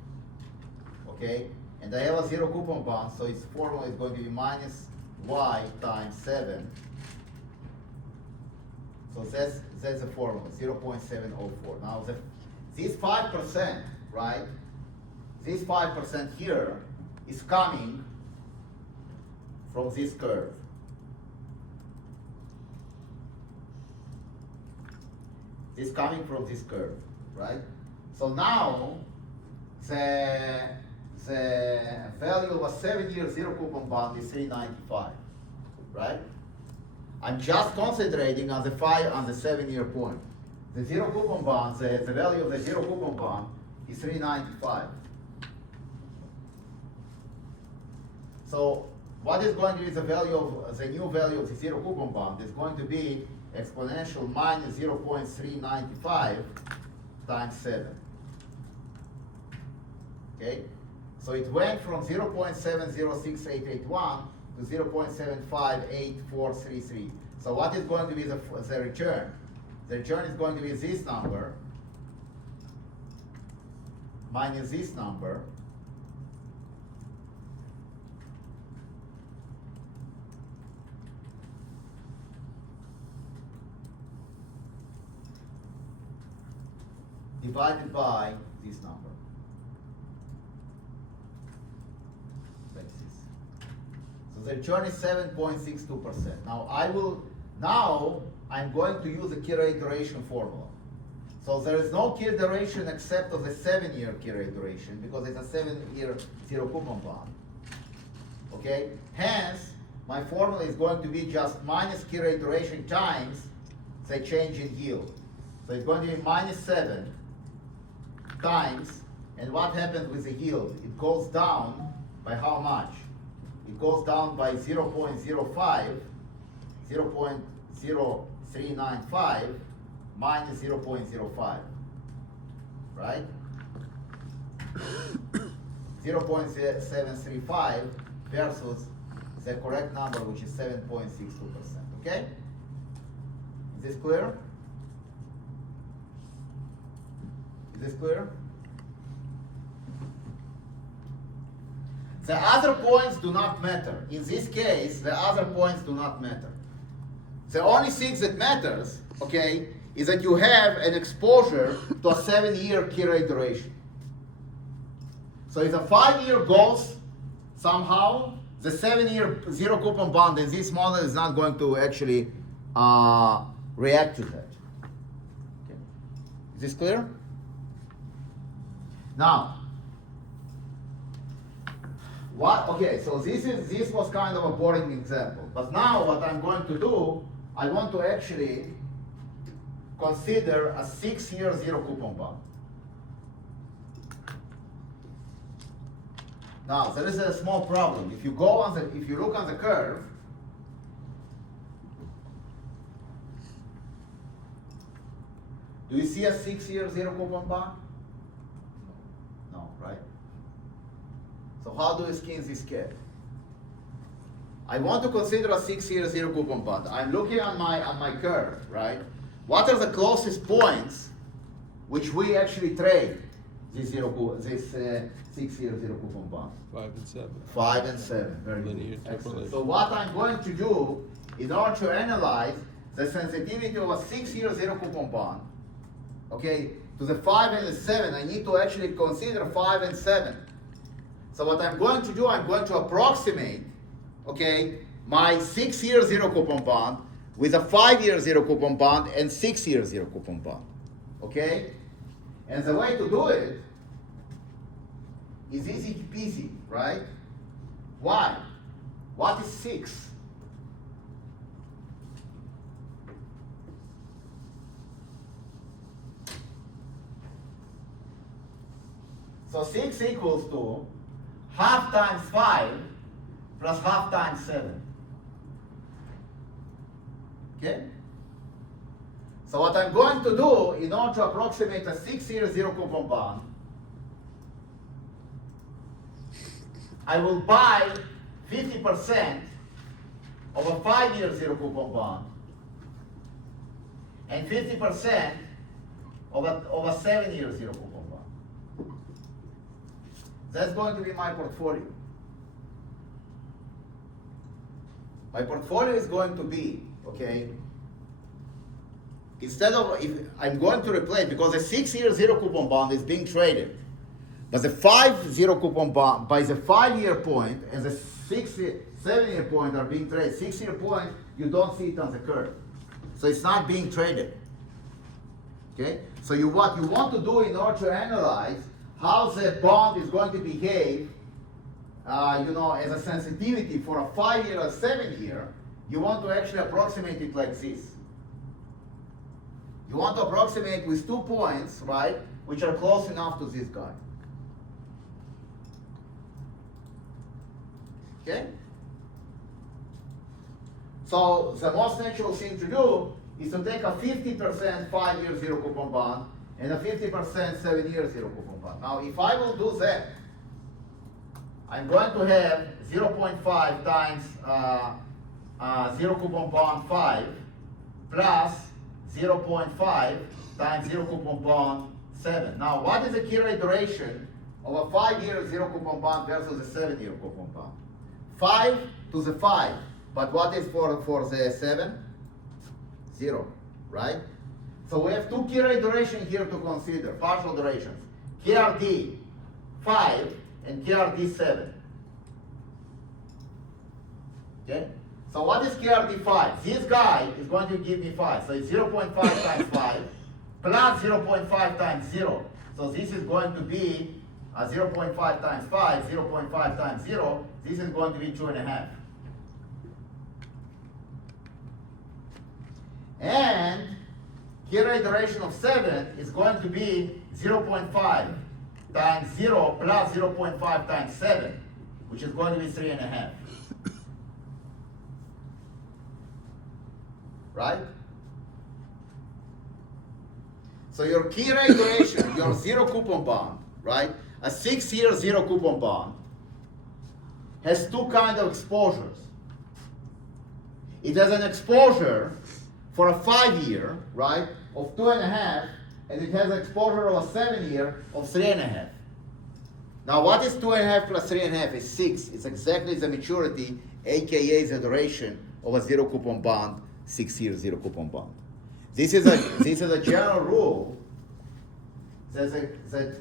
Okay, and I have a zero coupon bond, so its formula is going to be minus y times 7. So that's the formula, 0.704. Now this 5%, right? This 5% here is coming from this curve. This coming from this curve, right? So now the value of a 7 year zero coupon bond is 395, right? I'm just concentrating on the 7 year point. The zero coupon bond, the value of the zero coupon bond is 395. So what is going to be the value of the new value of the zero coupon bond? Is going to be exponential minus 0.395 times 7. Okay? So it went from 0.706881 to 0.758433. So what is going to be the return? The return is going to be this number minus this number divided by this number. Like this. So the return is 7.62%. Now I'm going to use the key rate duration formula. So there is no key duration except of the 7 year key rate duration because it's a 7 year zero coupon bond. Okay? Hence, my formula is going to be just minus key rate duration times the change in yield. So it's going to be minus 7 times, and what happens with the yield? It goes down by how much? It goes down by 0.05, 0.0395 minus 0.05, right? 0.735 versus the correct number, which is 7.62%. Okay? Is this clear? Is this clear? The other points do not matter. In this case, the other points do not matter. The only thing that matters, okay, is that you have an exposure to a 7-year key rate duration. So if the 5-year goes somehow, the 7-year zero coupon bond in this model is not going to actually react to that. Okay. Is this clear? Now, what? Okay, so this was kind of a boring example. But now what I'm going to do, I want to actually consider a 6-year zero coupon bond. Now there is a small problem. If you look on the curve, do you see a 6-year zero coupon bond? No, right? So how do you skin this cat? I want to consider a 6-year zero coupon bond. I'm looking on my curve, right? What are the closest points which we actually trade this 6-year zero coupon bond? 5 and 7. 5 and 7. Very Linear good. Excellent. interpolation. So what I'm going to do in order to analyze the sensitivity of a 6-year zero coupon bond, okay, to the 5 and the 7, I need to actually consider 5 and 7. So what I'm going to do, I'm going to approximate, okay, my 6-year zero coupon bond with a 5-year zero coupon bond and 6-year zero coupon bond, okay? And the way to do it is easy peasy, right? Why? What is 6? So 6 equals to half times 5 plus half times 7. Okay? So what I'm going to do in order to approximate a 6-year zero coupon bond, I will buy 50% of a 5-year zero coupon bond and 50% of a 7-year zero coupon bond. That's going to be my portfolio. My portfolio is going to be, okay, instead of, if I'm going to replace, because the 6-year zero coupon bond is being traded, but the 5 zero coupon bond by the 5-year point and the 7-year point are being traded. 6-year point, you don't see it on the curve. So it's not being traded. Okay? So what you want to do in order to analyze how the bond is going to behave, as a sensitivity for a 5-year or 7-year, you want to actually approximate it like this. You want to approximate with 2 points, right, which are close enough to this guy. Okay? So the most natural thing to do is to take a 50% 5-year zero coupon bond and a 50% 7-year zero coupon bond. Now, if I will do that, I'm going to have 0.5 times zero coupon bond 5 plus 0.5 times zero coupon bond 7. Now, what is the key rate duration of a 5-year zero coupon bond versus a 7-year coupon bond? 5 to the 5. But what is for the 7? 0, right? So we have 2 key rate duration here to consider, partial durations. KRD 5 and KRD 7. Okay? So what is KRD 5? This guy is going to give me 5. So it's 0.5 times 5 plus 0.5 times 0. So this is going to be 0.5 times 5, 0.5 times 0. This is going to be 2.5. And key rate duration of 7 is going to be 0.5 times 0 plus 0.5 times 7, which is going to be 3.5. Right? So your key rate duration, your zero coupon bond, right? A 6-year zero coupon bond has 2 kinds of exposures. It has an exposure for a 5-year, right, of 2.5, and it has an exposure of a 7-year of 3.5. Now, what is 2.5 plus 3.5? Is 6. It's exactly the maturity, aka the duration of a zero coupon bond, 6-year zero coupon bond. This is a general rule that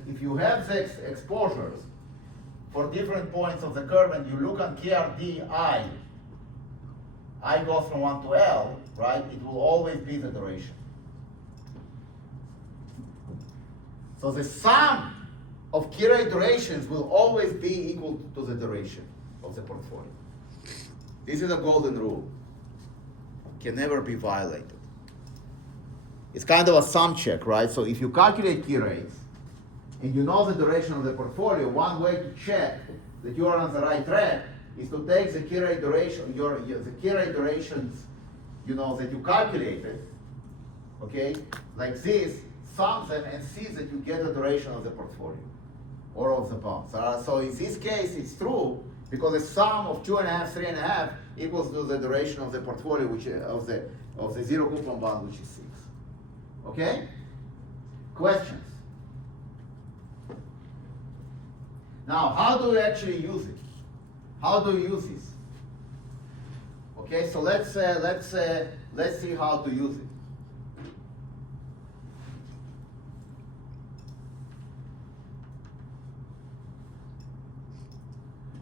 if you have the exposures for different points of the curve and you look on KRD I goes from 1 to L, right? It will always be the duration. So the sum of key rate durations will always be equal to the duration of the portfolio. This is a golden rule. Can never be violated. It's kind of a sum check, right? So if you calculate key rates and you know the duration of the portfolio, one way to check that you are on the right track is to take the key rate duration, the key rate durations, that you calculated, okay, like this, sum them and see that you get the duration of the portfolio or of the bonds. So in this case, it's true because the sum of 2.5, 3.5 equals to the duration of the portfolio, which of the zero coupon bond, which is 6. Okay? Questions? Now, how do we actually use it? How do you use this? Okay, so let's see how to use it.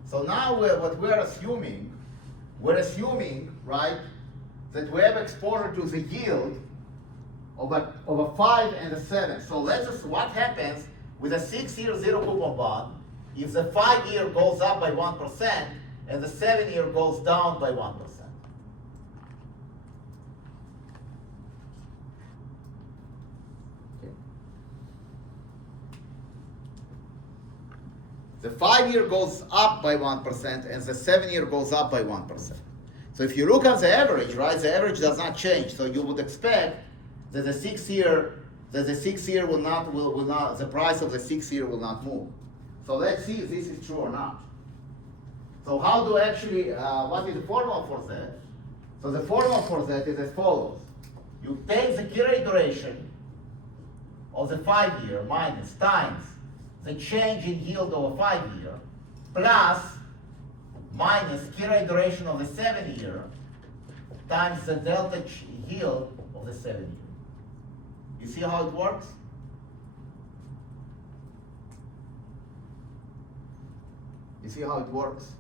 So now what we're assuming, right, that we have exposure to the yield of a 5 and a 7. So let's just what happens with a 6-year zero coupon bond if the 5-year goes up by 1% and the 7-year goes down by 1%. Okay. The 5-year goes up by 1% and the 7-year goes up by 1%. So if you look at the average, right, the average does not change. So you would expect that the 6-year will not, the price of the 6-year will not move. So let's see if this is true or not. So how do actually, what is the formula for that? So the formula for that is as follows. You take the key rate duration of the 5-year minus times the change in yield of a 5-year plus minus key rate duration of the 7-year times the delta yield of the 7-year. You see how it works? You see how it works?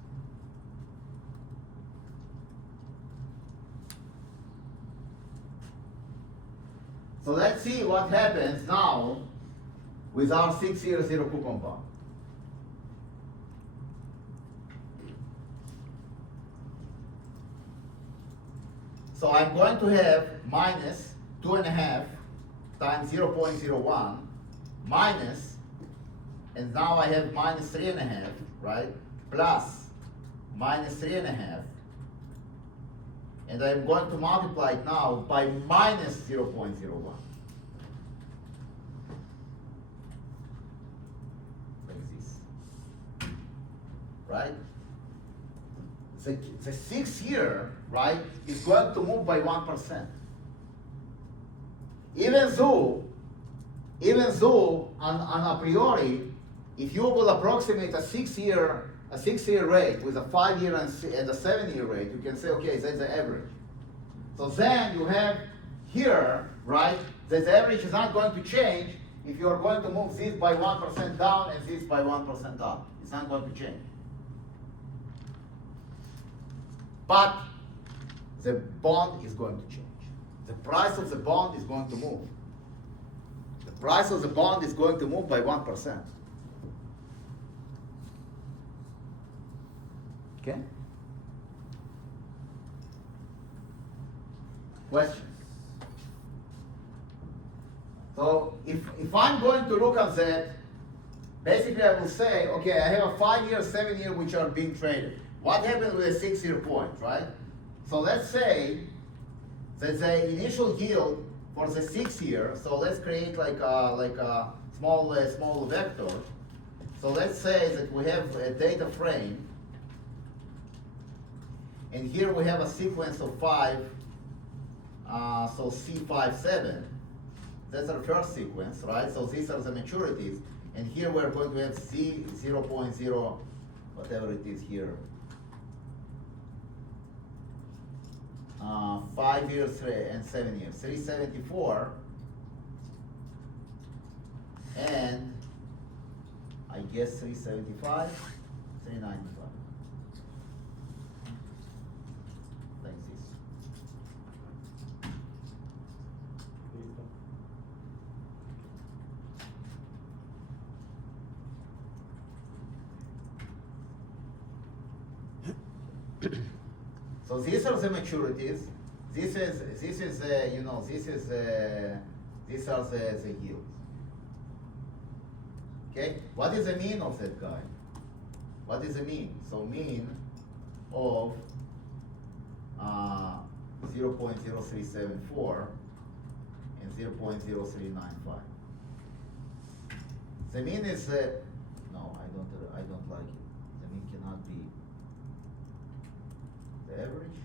So let's see what happens now with our 6-year zero coupon bond. So I'm going to have minus 2.5 times 0.01 minus, and now I have minus 3.5, right? Plus minus 3.5. And I'm going to multiply it now by minus 0.01. Like this. Right? The 6-year, right, is going to move by 1%. Even though on a priori, if you will approximate a 6-year rate with a 5-year and a 7-year rate, you can say, okay, that's the average. So then you have here, right, that the average is not going to change if you are going to move this by 1% down and this by 1% up. It's not going to change. But the bond is going to change. The price of the bond is going to move. The price of the bond is going to move by 1%. Okay? Questions? So if I'm going to look at that, basically I will say, okay, I have a 5-year, 7-year which are being traded. What happens with a 6-year point, right? So let's say that the initial yield for the 6-year, so let's create like a small vector. So let's say that we have a data frame, And here we have a sequence of 5, so C5, 7. That's our first sequence, right? So these are the maturities. And here we're going to have C 0.0, whatever it is here. 5 years and 7 years. 374. And I guess 375, 395. Like this. So these are the maturities. These are the yields. Okay, what is the mean of that guy? What is the mean? So mean of 0.0374 and 0.0395. The mean is no, I don't like it. The mean cannot be the average.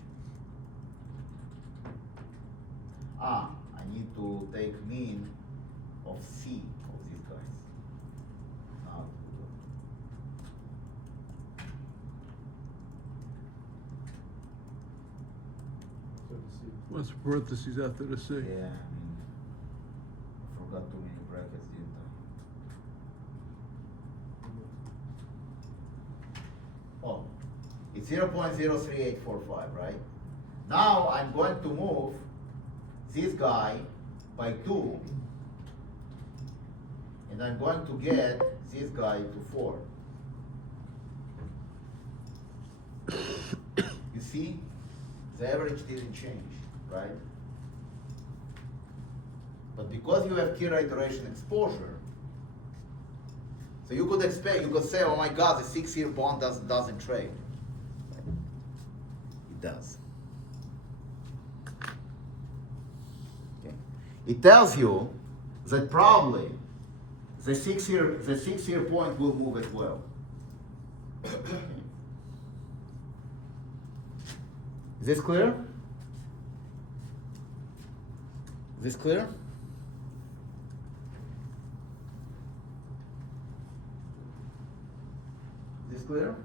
I need to take mean of C of these guys. Now to do it. So to see. What's parentheses after the C? Yeah, I mean, I forgot too many brackets, didn't I? Oh, it's 0.03845, right? Now I'm going to move this guy by 2, and I'm going to get this guy to 4. You see, the average didn't change, right? But because you have key rate duration exposure, so you could expect, you could say, oh my God, the 6-year bond doesn't trade. It does. Okay. It tells you that probably the 6-year point will move as well. Is this clear? Is this clear? Is this clear?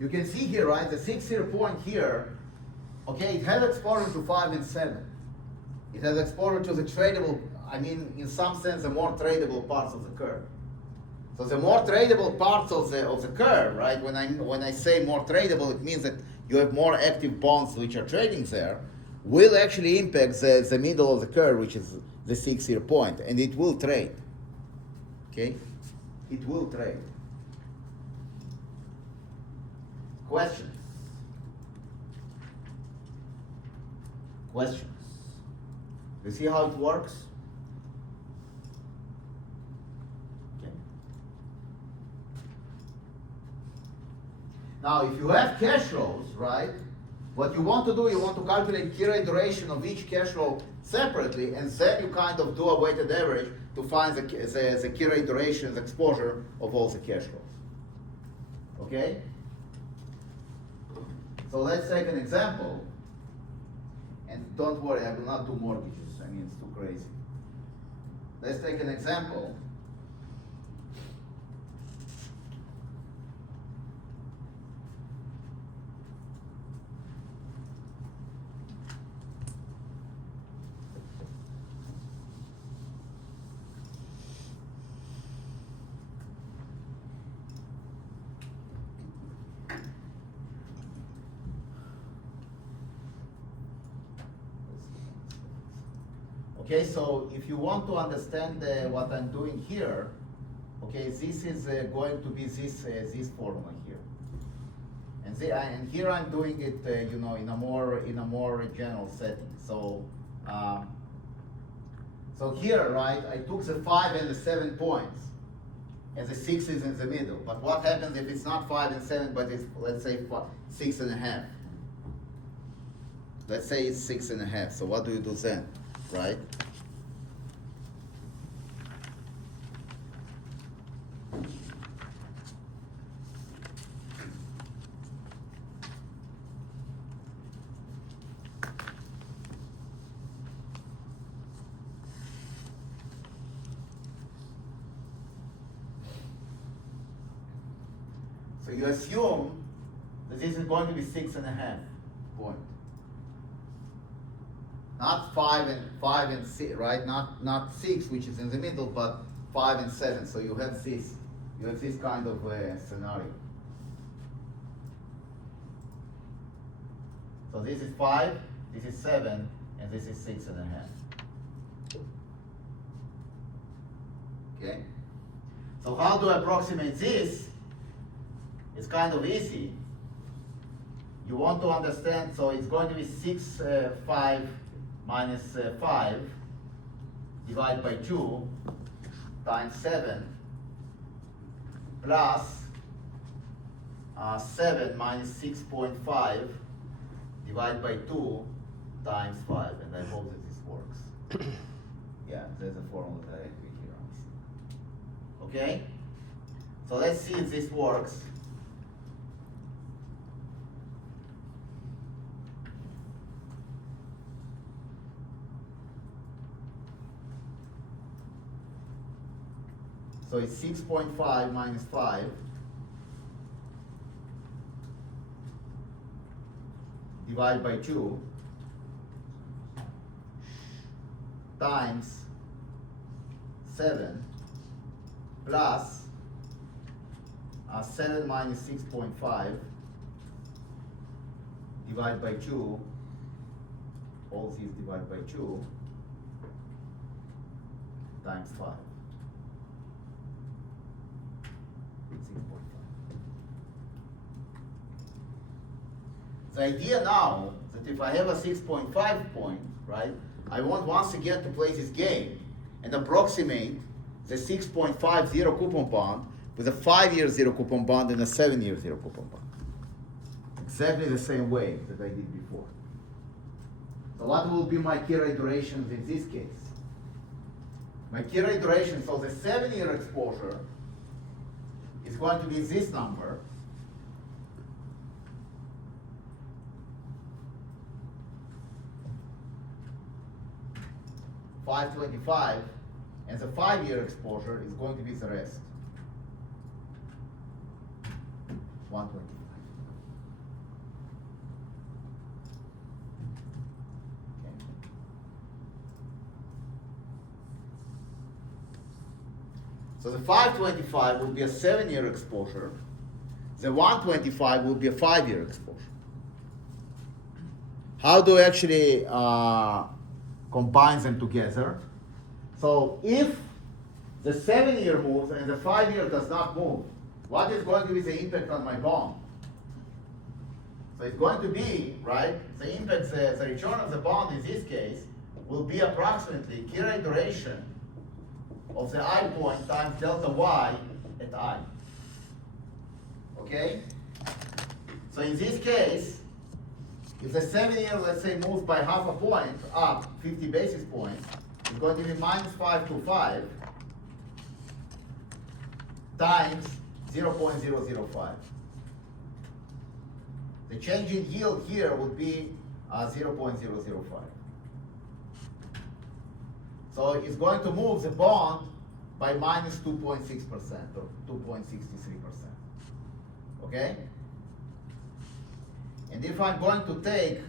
You can see here, right, the 6-year point here, okay, it has exposure to 5 and 7. It has exposure to the tradable, I mean, in some sense, the more tradable parts of the curve. So the more tradable parts of the curve, right, when I say more tradable, it means that you have more active bonds which are trading there, will actually impact the middle of the curve, which is the 6-year point, and it will trade. Okay? It will trade. Questions? Questions? You see how it works? Okay. Now, if you have cash flows, right, what you want to do, you want to calculate key rate duration of each cash flow separately, and then you kind of do a weighted average to find the key rate duration, the exposure of all the cash flows. Okay? So let's take an example, and don't worry, I will not do mortgages, I mean, it's too crazy. Let's take an example. Okay, so if you want to understand what I'm doing here, okay, this is going to be this formula here, and here I'm doing it, you know, in a more general setting. So, so here, right, I took the 5 and the 7 points, and the 6 is in the middle. But what happens if it's not 5 and 7, but it's, let's say, 6.5? Let's say it's 6.5. So what do you do then? Right? you assume that this is going to be 6.5 point. Not 5 and 6, right? Not 6, which is in the middle, but 5 and 7. So you have this kind of scenario. So this is 5, this is 7, and this is 6.5. Okay? So how do I approximate this? It's kind of easy. You want to understand, so it's going to be 6, 5 minus 5 divided by 2 times 7 plus 7 minus 6.5 divided by 2 times 5, and I hope that this works. Yeah, there's a formula that I agree here on. Okay? So let's see if this works. So it's 6.5 minus 5 divided by 2 times 7 plus 7 minus 6.5 divided by 2, all these divided by 2 times 5. 6.5. The idea now that if I have a 6.5 point, right, I want once again to play this game and approximate the 6.5 zero coupon bond with a 5-year zero coupon bond and a 7-year zero coupon bond. Exactly the same way that I did before. So what will be my key rate durations in this case? My key rate duration, so the 7-year exposure is going to be this number. $525, and the 5-year exposure is going to be the rest. $125. Okay. So the 525 will be a 7-year exposure. The 125 will be a 5-year exposure. How do I actually combine them together? So if the 7-year moves and the 5-year does not move, what is going to be the impact on my bond? So it's going to be, right, the impact, the return of the bond in this case will be approximately key rate duration of the I point times delta Y at I. Okay? So in this case, if the 7-year, let's say, moves by half a point up 50 basis points, it's going to be minus 525 times 0.005. The change in yield here would be 0.005. So it's going to move the bond by minus 2.6% or 2.63%. Okay? And if I'm going to take,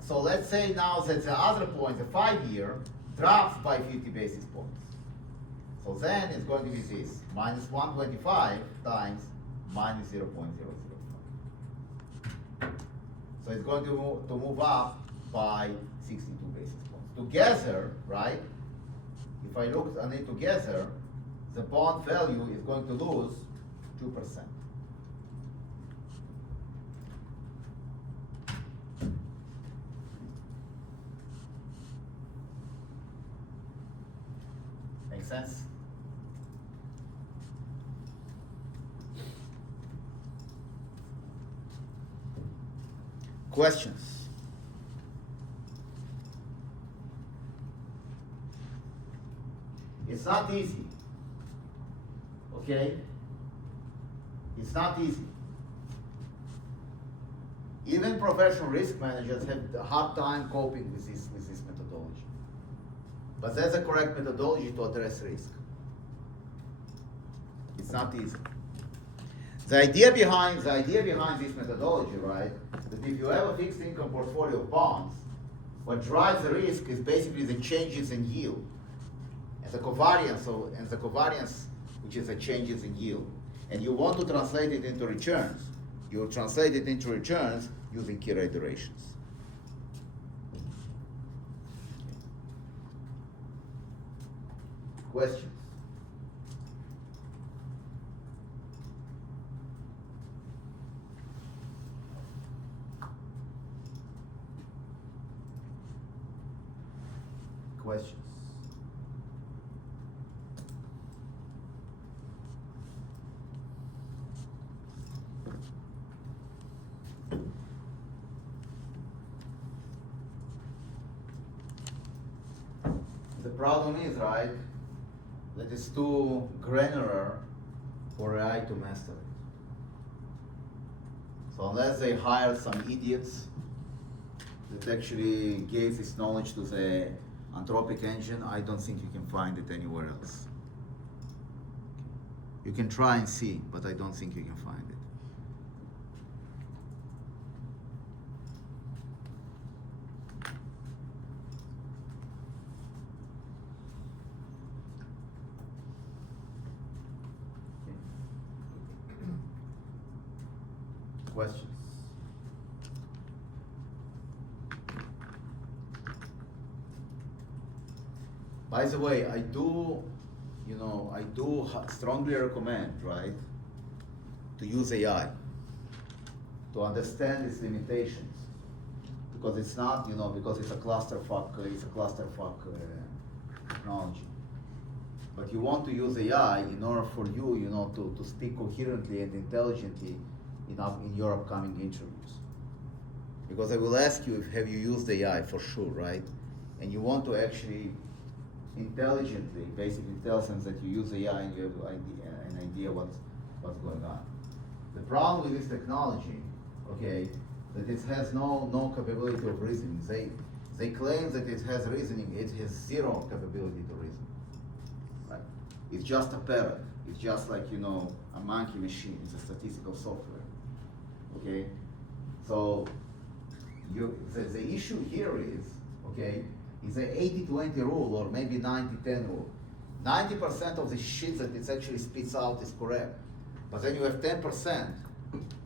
so let's say now that the other point, the 5-year, drops by 50 basis points. So then it's going to be this, minus 125 times minus 0.005. So it's going to move up by 62 basis points. Together, right, if I look at it together, the bond value is going to lose 2%. Make sense? Questions? It's not easy. Okay? It's not easy. Even professional risk managers have a hard time coping with this methodology. But that's the correct methodology to address risk. It's not easy. The idea behind this methodology, right, that if you have a fixed income portfolio of bonds, what drives the risk is basically the changes in yield, and the covariance, which is the changes in yield. And you want to translate it into returns. You translate it into returns using key rate durations. Questions? Questions? The problem is, right, that it's too granular for AI to master it. So unless they hire some idiots that actually gave this knowledge to the Anthropic engine, I don't think you can find it anywhere else. You can try and see, but I don't think you can find it. Questions? By the way, I do strongly recommend, right, to use AI to understand its limitations, because it's not, because it's a clusterfuck technology. But you want to use AI in order for you, to speak coherently and intelligently in your upcoming interviews. Because I will ask you, have you used AI for sure, right? And you want to actually intelligently basically tell them that you use AI and you have an idea what's going on. The problem with this technology, okay, that it has no capability of reasoning. They claim that it has reasoning, it has zero capability to reason. Right? It's just a parrot. It's just like, a monkey machine. It's a statistical software. Okay? So the issue here is, okay, is the 80-20 rule, or maybe 90-10 rule. 90% of the shit that it actually spits out is correct, but then you have 10%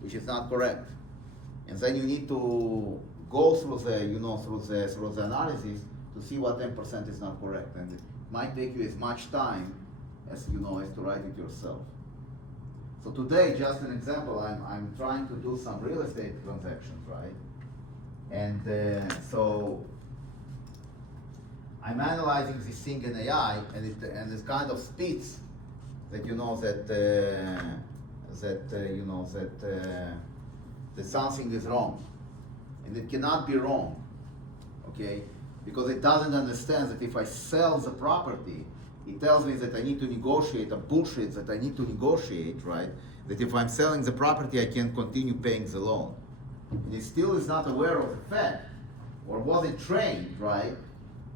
which is not correct, and then you need to go through the analysis to see what 10% is not correct, and it might take you as much time as as to write it yourself. So today, just an example, I'm trying to do some real estate transactions, right? And so I'm analyzing this thing in AI, and it kind of spits that that something is wrong, and it cannot be wrong, okay? Because it doesn't understand that if I sell the property, it tells me that I need to negotiate a bullshit that I need to negotiate, right? That if I'm selling the property, I can continue paying the loan, and it still is not aware of the fact, or was it trained, right?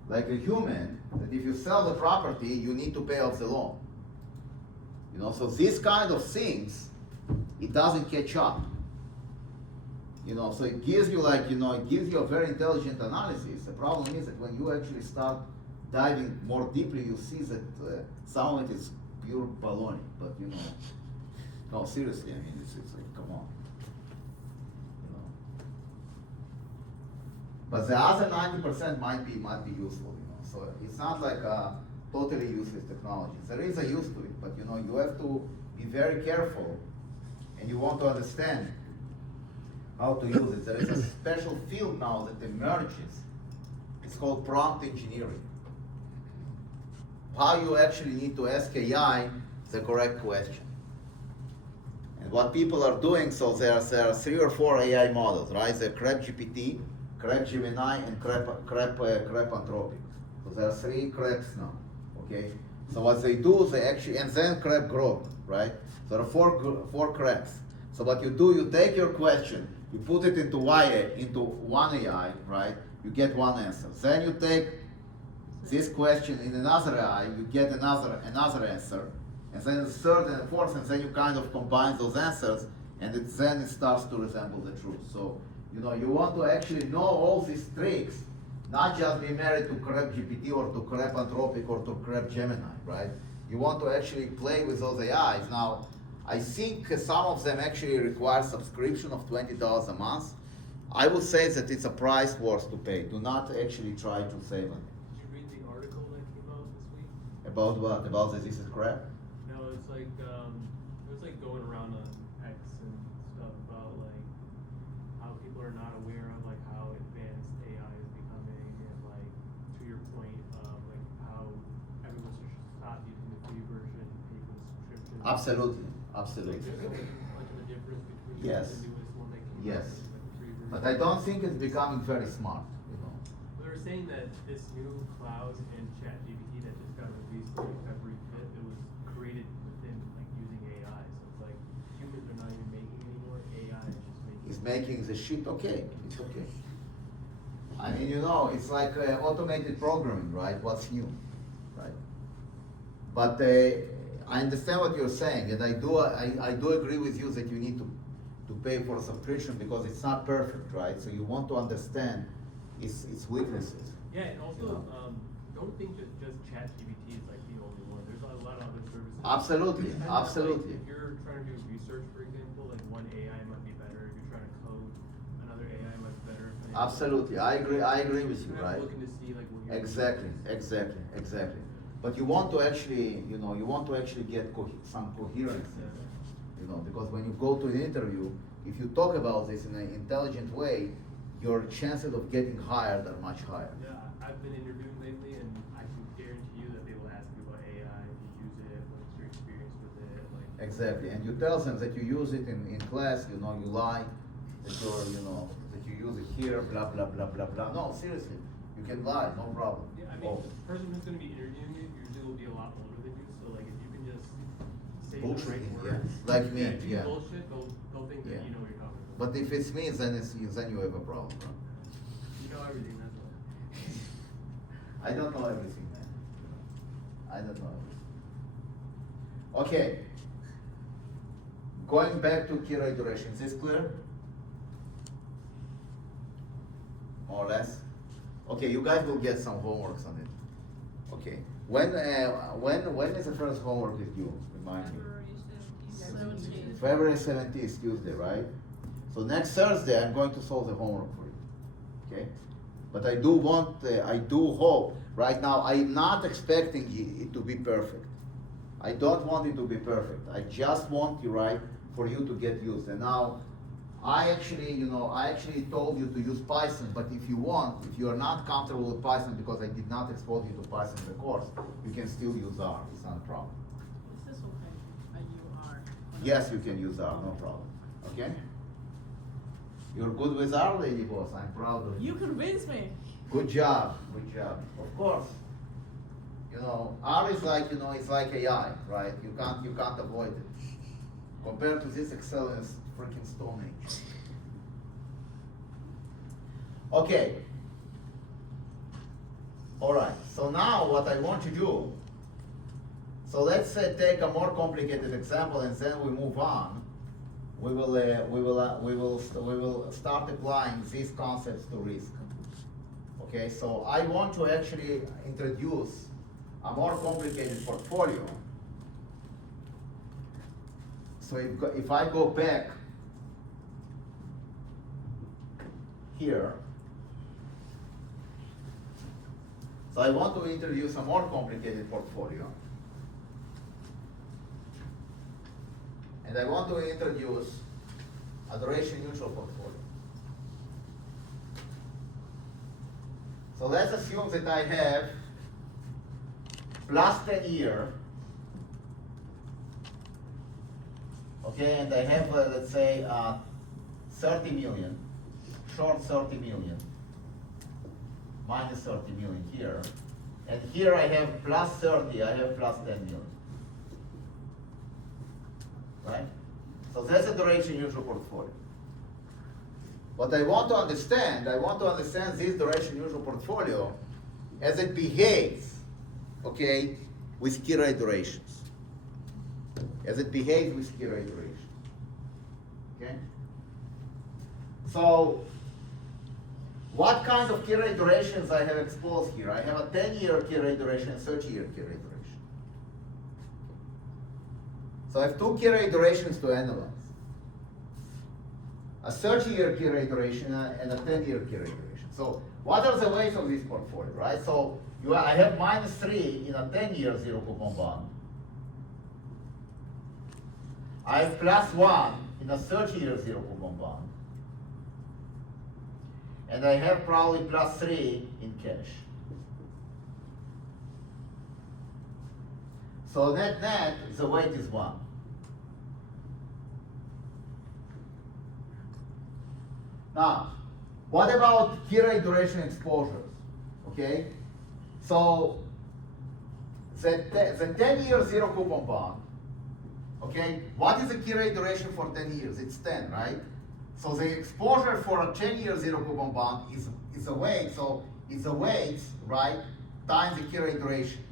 Like a human, that if you sell the property, you need to pay off the loan. So these kind of things, it doesn't catch up. So it gives you it gives you a very intelligent analysis. The problem is that when you actually start diving more deeply, you see that some of it is pure baloney. But no, seriously, I mean, it's like, come on. But the other 90% might be useful, So it's not like a totally useless technology. There is a use to it, but you have to be very careful, and you want to understand how to use it. There is a special field now that emerges. It's called prompt engineering. How you actually need to ask AI the correct question. And what people are doing, so there are 3 or 4 AI models, right? The CrabGPT, CrabGemini, and CrabAnthropic. So there are 3 Crabs now, okay? So what they do, they actually, and then CrabGrok, right? So there are 4 Crabs. So what you do, you take your question, you put it into one AI, right? You get one answer. Then you take this question in another AI, you get another answer, and then the third and the fourth, and then you kind of combine those answers, and then it starts to resemble the truth. So, you know, you want to actually know all these tricks, not just be married to Crep GPT or to Crep Anthropic or to Crep Gemini, right? You want to actually play with those AIs. Now, I think some of them actually require subscription of $20 a month. I would say that it's a price worth to pay. Do not actually try to save on it. Did you read the article that came out this week? About what? About the this is crap? No, it's like it was like going around on X and stuff about like how people are not aware of like how advanced AI is becoming, and like to your point of like how everyone should stop using the free version and pay for the subscription. Absolutely, Like absolutely. there's so much of a difference between Yes. the newest one that came Yes. out, like the free version. But I don't think it's becoming very smart, you know. They were saying that this new cloud and ChatGPT that just got released like February 5th, it was created within like using AI. So it's like humans are not even making anymore. AI is just making. He's making the shit okay. It's okay. I mean, you know, it's like automated programming, right? What's new, right? But I understand what you're saying, and I do agree with you that you need to pay for a subscription because it's not perfect, right? So you want to understand its weaknesses. Yeah, and also Yeah. don't think that just ChatGPT is like the only one. There's a lot of other services. Absolutely, Depends on, like, absolutely. if you're trying to do research, for example, like one AI might be better. If you're trying to code, another AI might be better. Absolutely, I agree with you, You're kind right? of looking to see like what your Exactly. But you want to actually, you know, get some coherence, you know, because when you go to an interview, if you talk about this in an intelligent way, your chances of getting hired are much higher. Yeah, I've been interviewing lately, and I can guarantee you that they will ask you about AI, if you use it, what's your experience with it, like. Exactly, and you tell them that you use it in class, you know, you lie, that that you use it here, blah, blah, blah, blah, blah. No, seriously, you can lie, no problem. Yeah, I mean, the person who's gonna be interviewing you usually will be a lot older than you, so like if you can just say the right Bullshitting, words. yeah. Like me, if you yeah. bullshit, they'll think that Yeah. you know what you're talking about. But if it's me, then you have a problem, bro. You know everything, that's why. I don't know everything, man. I don't know everything. Okay. Going back to key rate duration, is this clear? More or less? Okay, you guys will get some homeworks on it. Okay. When is the first homework is due? Remind me. February 17th. February 17th, Tuesday, right? So next Thursday, I'm going to solve the homework for you, okay? But I do hope, right now, I'm not expecting it to be perfect. I don't want it to be perfect. I just want you, right, for you to get used. And now, I actually told you to use Python, but if you are not comfortable with Python because I did not expose you to Python in the course, you can still use R, it's not a problem. Is this okay? You are. Yes, you can use R, no problem, okay? You're good with R, lady boss, I'm proud of you. You convinced me. Good job, of course. You know, R is like, it's like AI, right? You can't avoid it. Compared to this, Excel is freaking Stone Age. Okay. All right, so now what I want to do, so let's take a more complicated example and then we move on. We will start applying these concepts to risk. Okay, so I want to actually introduce a more complicated portfolio. So if I go back here, so I want to introduce a more complicated portfolio. And I want to introduce a duration neutral portfolio. So let's assume that I have plus 10 year, okay, and I have, let's say, 30 million, short 30 million, minus 30 million here, and here I have plus 30, I have plus 10 million. Right? So that's a duration neutral portfolio. What I want to understand this duration neutral portfolio as it behaves, okay, with key rate durations. as it behaves with Kira iteration. Okay? So, what kind of Kira iterations I have exposed here? I have a 10-year Kira iteration and 30-year Kira iteration. So I have two Kira iterations to analyze. A 30-year Kira iteration and a 10-year Kira iteration. So what are the weights of this portfolio, right? So I have -3 in a 10-year zero coupon bond. I have +1 in a 30-year zero coupon bond. And I have probably +3 in cash. So net, the weight is 1. Now, what about Kira iteration exposures? Okay, so the 10-year zero coupon bond. Okay, what is the Kira iteration for 10 years? It's 10, right? So the exposure for a 10-year zero coupon bond is a weight. So it's the weights, right, times the Kira iteration.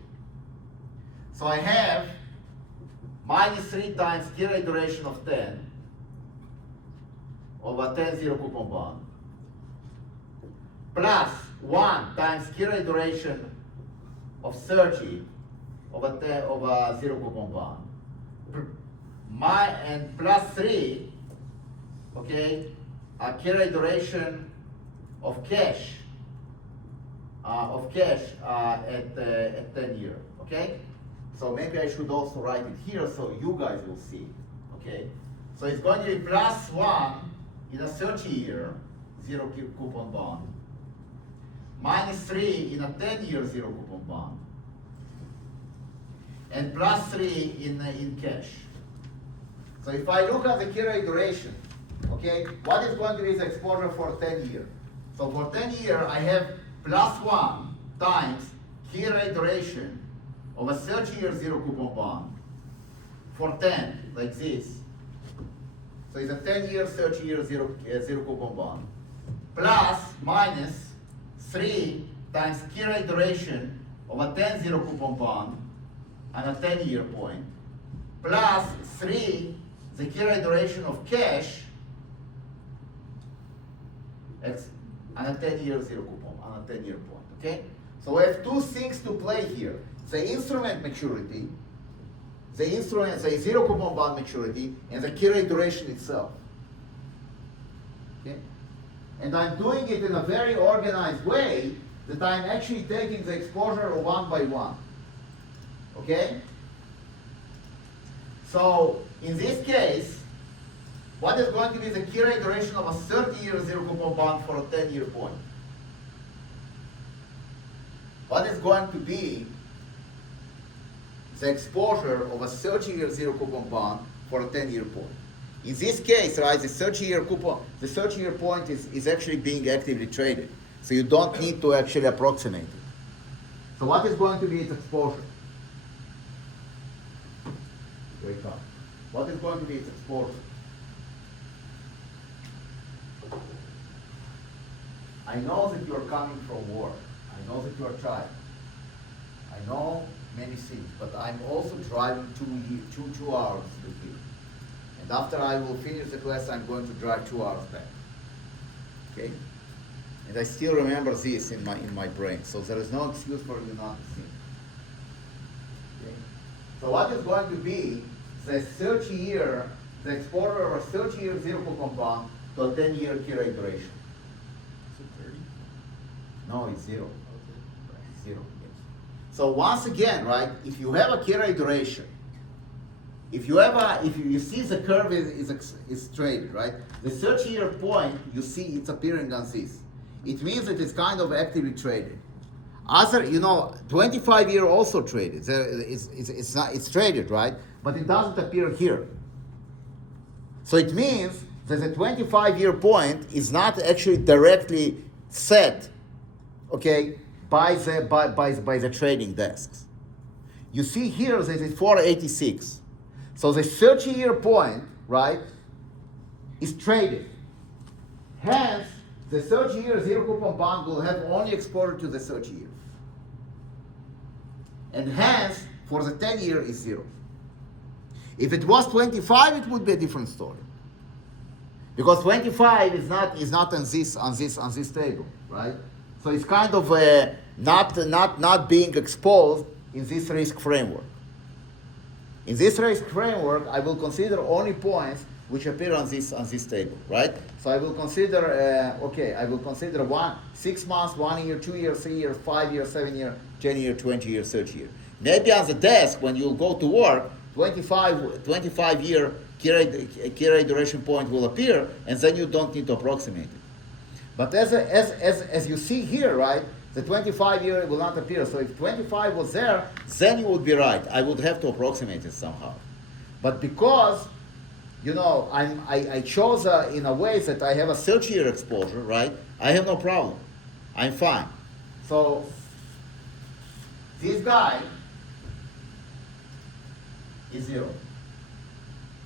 So I have -3 times Kira iteration of 10 over 10 zero coupon bond, plus 1 times Kira iteration of 30 over 10 over zero coupon bond, and +3, okay, a Kira iteration of cash at 10 year, okay? So maybe I should also write it here so you guys will see, okay? So it's going to be +1 in a 30-year zero coupon bond, -3 in a 10-year zero coupon bond, and +3 in cash. So if I look at the Kira iteration, okay, what is going to be the exposure for 10 year? So for 10 year, I have +1 times Kira iteration of a 30-year zero coupon bond for 10, like this. So it's a 10-year, 30-year zero coupon bond, plus minus 3 times Kira iteration of a 10 zero coupon bond and a 10-year point, plus 3 the Kira iteration of cash and a 10-year zero coupon, and a 10-year point, okay? So we have two things to play here. The instrument maturity, the zero coupon bond maturity, and the Kira iteration itself. Okay? And I'm doing it in a very organized way that I'm actually taking the exposure one by one. Okay? So in this case, what is going to be the Kira iteration of a 30-year zero coupon bond for a 10-year point? What is going to be the exposure of a 30-year zero coupon bond for a 10-year point? In this case, right, the 30-year point is actually being actively traded. So you don't need to actually approximate it. So what is going to be its exposure? Wake up. What is going to be its exposure? I know that you are coming from work. I know that you are tired. I know many things, but I'm also driving 2 hours to here. And after I will finish the class, I'm going to drive 2 hours back. Okay? And I still remember this in my brain, so there is no excuse for you not to see. Okay? So what is going to be the 30-year, the exposure of a 30-year zero coupon bond to a 10-year Kira iteration? Is it 30? No, it's 0. 0, yes. So once again, right, if you have a Kira iteration, if you see the curve is traded, right, the 30-year point, you see it's appearing on this. It means that it's kind of actively traded. Other, 25-year also traded. It's traded, right? But it doesn't appear here. So it means that the 25-year point is not actually directly set, okay, by the trading desks. You see here that it's 486. So the 30-year point, right, is traded. Hence, the 30-year zero coupon bond will have only exposure to the 30 year. And hence, for the 10-year is 0. If it was 25, it would be a different story. Because 25 is not on this table, right? So it's kind of not being exposed in this risk framework. In this risk framework, I will consider only points which appear on this table, right? So I will consider I will consider 6 months, 1 year, 2 years, 3 years, 5 years, 7 years, 10 years, 20 years, 30 years. Maybe on the desk when you go to work, 25-year key rate duration point will appear, and then you don't need to approximate it. But as you see here, right, the 25-year will not appear. So if 25 was there, then you would be right. I would have to approximate it somehow. But because, I chose in a way that I have a 30-year exposure, right, I have no problem. I'm fine. So this guy is 0.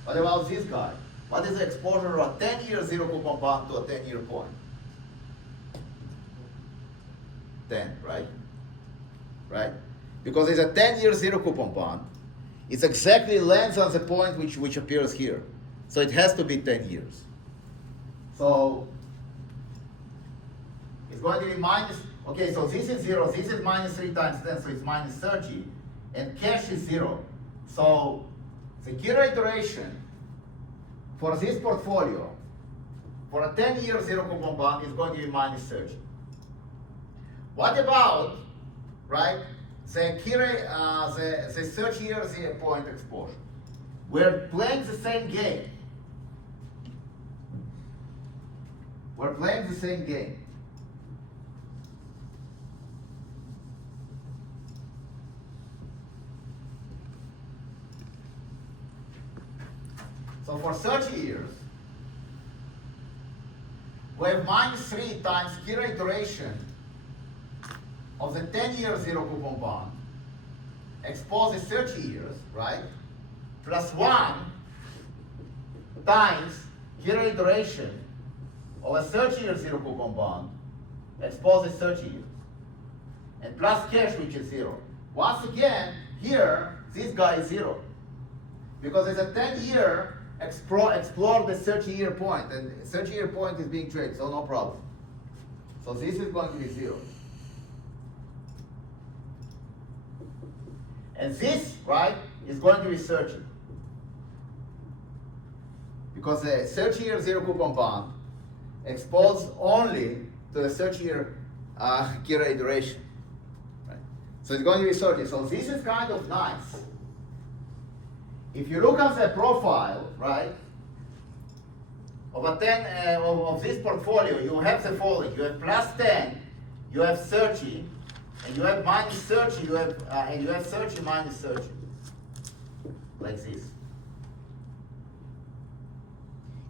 What about this guy? What is the exposure of a 10-year zero coupon bond to a 10-year point? 10, right? Right? Because it's a 10-year zero coupon bond. It's exactly lands on the point which appears here. So it has to be 10 years. So it's going to be minus, okay, so this is 0, this is minus 3 times 10, so it's minus 30, and cash is 0. So the key rate duration for this portfolio, for a 10-year zero coupon bond, is going to be minus 30. What about, right, the key rate, the 30-year point exposure? We're playing the same game. We're playing the same game. So for 30 years, we have minus 3 times key rate duration of the 10-year zero coupon bond, exposed is 30 years, right? Plus 1 times key rate duration of a 30-year zero coupon bond, exposed is 30 years. And plus cash, which is 0. Once again, here, this guy is 0. Because it's a 10-year explore the 30-year point, and 30-year point is being traded, so no problem. So this is going to be 0. And this, right, is going to be 30. Because the 30-year zero coupon bond exposed only to the 30-year key rate duration. Right? So it's going to be 30. So this is kind of nice. If you look at the profile, right, of a 10 of this portfolio, you have the following: you have plus 10, you have 30, and you have minus 30. You have and you have 30 minus 30, like this.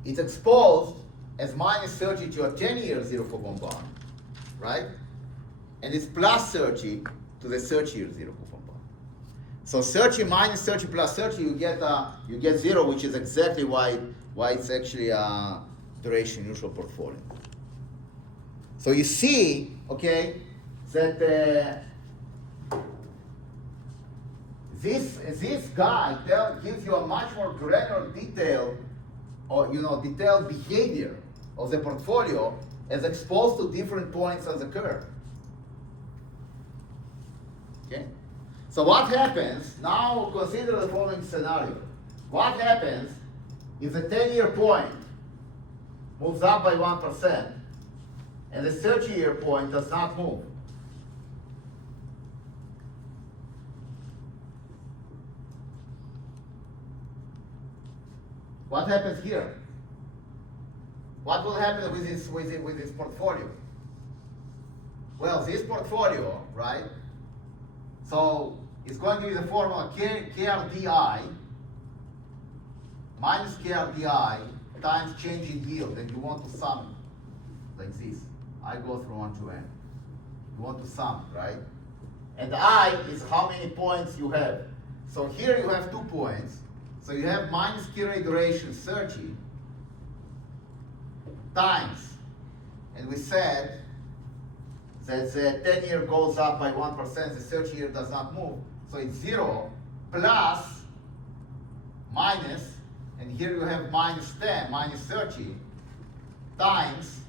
It's exposed as minus 30 to a 10-year zero coupon bond, right? And it's plus 30 to the 30-year zero coupon bond. So 30 minus 30 plus 30, you get 0, which is exactly why it's actually a duration neutral portfolio. So you see, okay, that this guy gives you a much more granular detail, or detailed behavior of the portfolio as exposed to different points on the curve. Okay? So what happens, now consider the following scenario. What happens if the 10-year point moves up by 1% and the 30-year point does not move? What happens here? What will happen with this portfolio? Well, this portfolio, right? So it's going to be the formula KRDI minus KRDI times change in yield, and you want to sum it like this. I go through 1 to n. You want to sum it, right? And I is how many points you have. So here you have 2 points. So you have minus key rate duration 30 times, and we said that the 10-year goes up by 1%, the 30-year does not move, so it's 0 plus minus, and here you have minus 10, minus 30, times,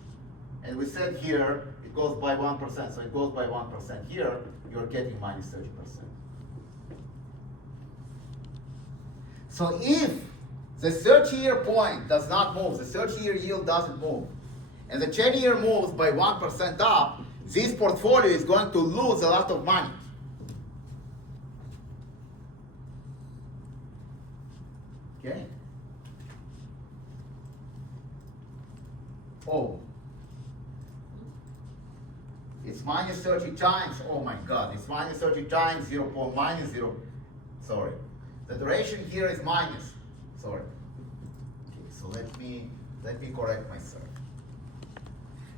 and we said here it goes by 1%, so it goes by 1%. Here you're getting minus 30%. So if the 30-year point does not move, the 30-year yield doesn't move, and the 10-year moves by 1% up, this portfolio is going to lose a lot of money. Okay? Oh. It's minus 30 times, oh my God, it's minus 30 times 0. Minus 0, sorry. The duration here is minus, sorry. Okay, so let me correct myself.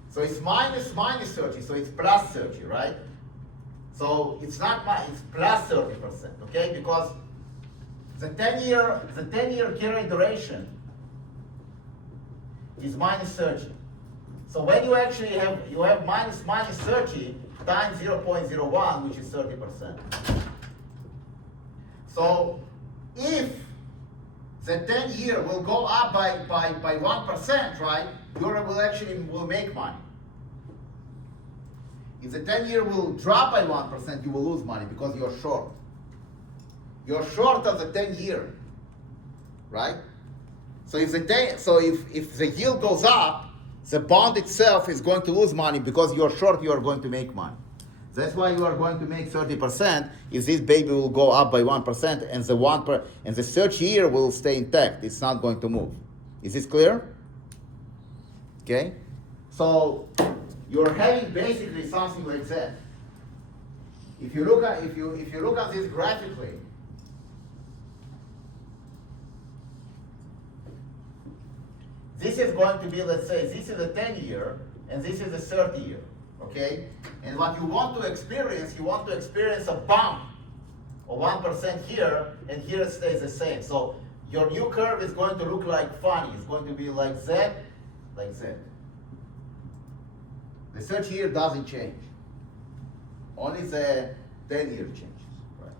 So it's minus 30, so it's plus 30, right? So it's not minus, it's plus 30%, okay? Because the 10-year carry duration is minus 30. So when you actually have minus 30 times 0.01, which is 30%. So if the 10-year will go up by 1%, right, you will make money. If the 10-year will drop by 1%, you will lose money because you're short. You're short of the 10-year, right? So if the yield goes up, the bond itself is going to lose money because you're short. You are going to make money. That's why you are going to make 30%. If this baby will go up by 1%, and the 30-year will stay intact, it's not going to move. Is this clear? Okay. So you're having basically something like that. If you look at this graphically, this is going to be, let's say, this is a 10-year, and this is a 30-year, okay? And what you want to experience a bump of 1% here, and here it stays the same. So your new curve is going to look like funny. It's going to be like Z, like Z. The 30-year doesn't change. Only the 10-year changes, right?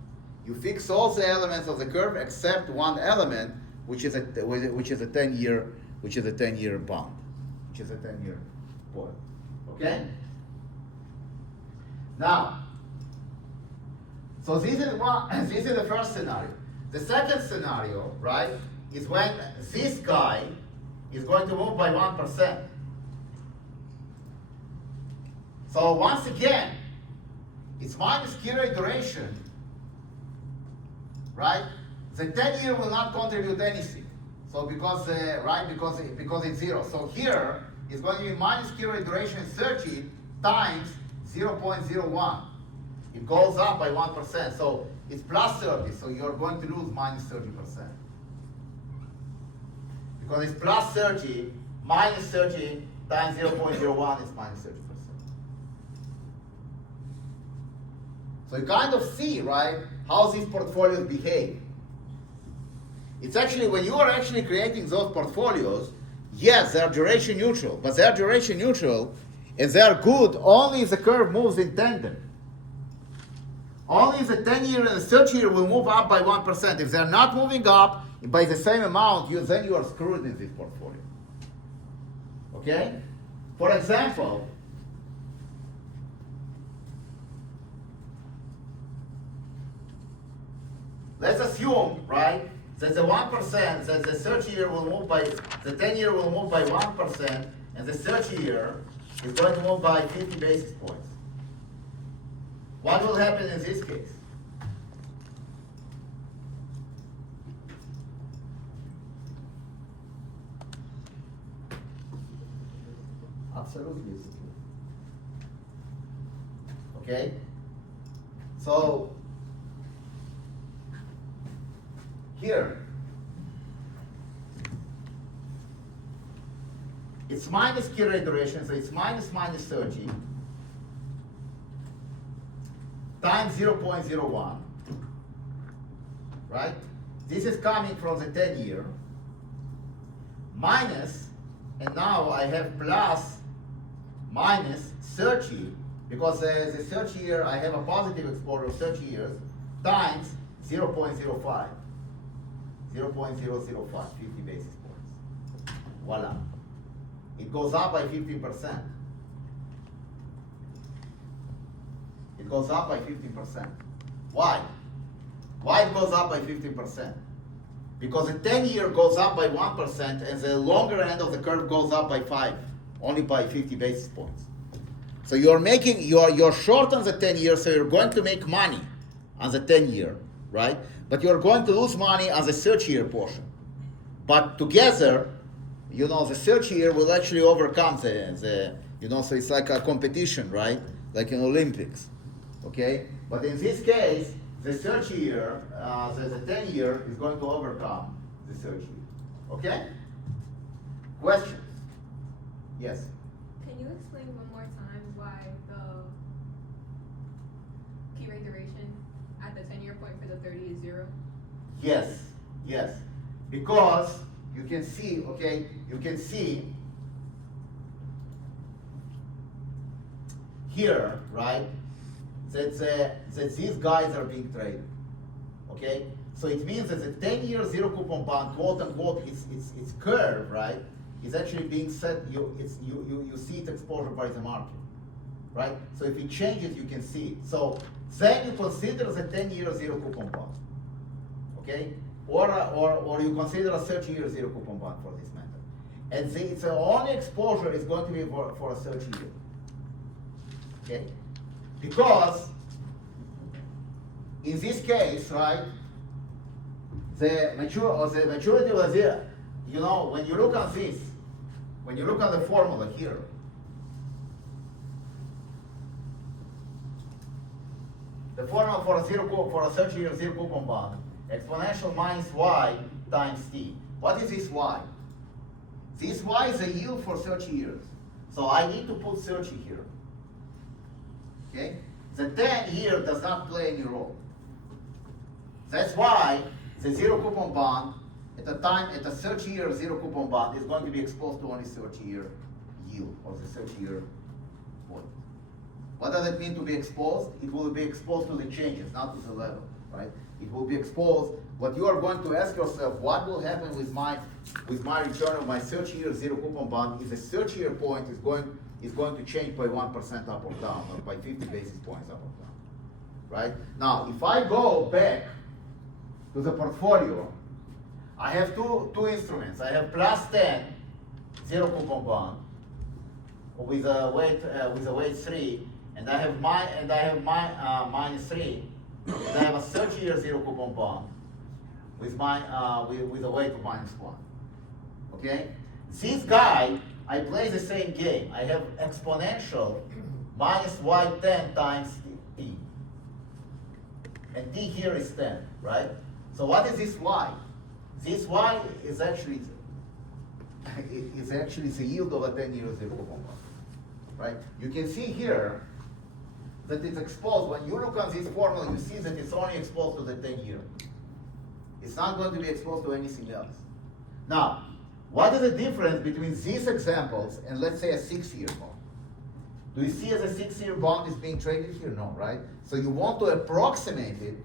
You fix all the elements of the curve except one element, which is a 10-year. Which is a 10-year bond, which is a 10-year point. Okay? Now, so this is the first scenario. The second scenario, right, is when this guy is going to move by 1%. So once again, it's minus key rate duration, right? The 10-year will not contribute anything. So because it's 0. So here is going to be minus key rate duration 30 times 0.01. It goes up by 1%. So it's plus 30. So you're going to lose minus 30%. Because it's plus 30 minus 30 times 0.01 is minus 30%. So you kind of see, right, how these portfolios behave. It's actually, when you are actually creating those portfolios, yes, they are duration neutral, but they are duration neutral and they are good only if the curve moves in tandem. Only if the 10-year and the 30-year will move up by 1%. If they're not moving up by the same amount, then you are screwed in this portfolio. Okay? For example, let's assume, right, that the 1%, that the 30-year will move by, the 10-year will move by 1%, and the 30-year is going to move by 50 basis points. What will happen in this case? Absolutely. Okay? So, here, it's minus key rate duration, so it's minus 30 times 0.01, right? This is coming from the 10-year, minus, and now I have plus minus 30, because the 30-year, I have a positive exposure of 30 years, times 0.05. 0.005, 50 basis points. Voila. It goes up by 15%. It goes up by 15%. Why? Why it goes up by 15%? Because the 10-year goes up by 1% and the longer end of the curve goes up by 5, only by 50 basis points. So you're short on the 10-year, so you're going to make money on the 10-year, right? But you're going to lose money on the 30-year portion. But together, the 30-year will actually overcome the so it's like a competition, right? Like in Olympics, okay? But in this case, the 30-year, the 10-year is going to overcome the 30-year, okay? Questions? Yes? Can you explain one more time why the key rate duration at the 10-year point for the 30 is 0? Yes, yes. Because you can see, okay, you can see here, right, that these guys are being traded, okay? So it means that the 10-year zero coupon bond, quote unquote, its curve, right, is actually being set, you see its exposure by the market, right? So if it changes, you can see it. So then you consider the 10-year zero coupon bond, okay? Or you consider a 30-year zero coupon bond for this method. And its only exposure is going to be for a 30-year, okay? Because in this case, right, the maturity was here. When you look at this, when you look at the formula here, the formula for a 30-year zero coupon bond, exponential minus y times t. What is this y? This y is a yield for 30 years. So I need to put 30 here. Okay? The 10 here does not play any role. That's why the zero coupon bond at a 30-year zero coupon bond is going to be exposed to only 30-year yield or the 30-year point. What does it mean to be exposed? It will be exposed to the changes, not to the level, right? It will be exposed. What you are going to ask yourself, what will happen with my return of my 30-year zero coupon bond if the 30-year point is going to change by 1% up or down, or by 50 basis points up or down, right? Now, if I go back to the portfolio, I have two instruments. I have plus 10 zero coupon bond with a weight 3, and I have minus 3. And I have a 30-year zero coupon bond with a weight of minus 1. Okay? This guy, I play the same game. I have exponential minus y10 times t. And t here is 10, right? So what is this y? This y is actually the yield of a 10-year zero coupon bond, right? You can see here that it's exposed. When you look at this formula, you see that it's only exposed to the 10-year. It's not going to be exposed to anything else. Now, what is the difference between these examples and, let's say, a 6-year bond? Do you see as a 6-year bond is being traded here? No, right? So you want to approximate it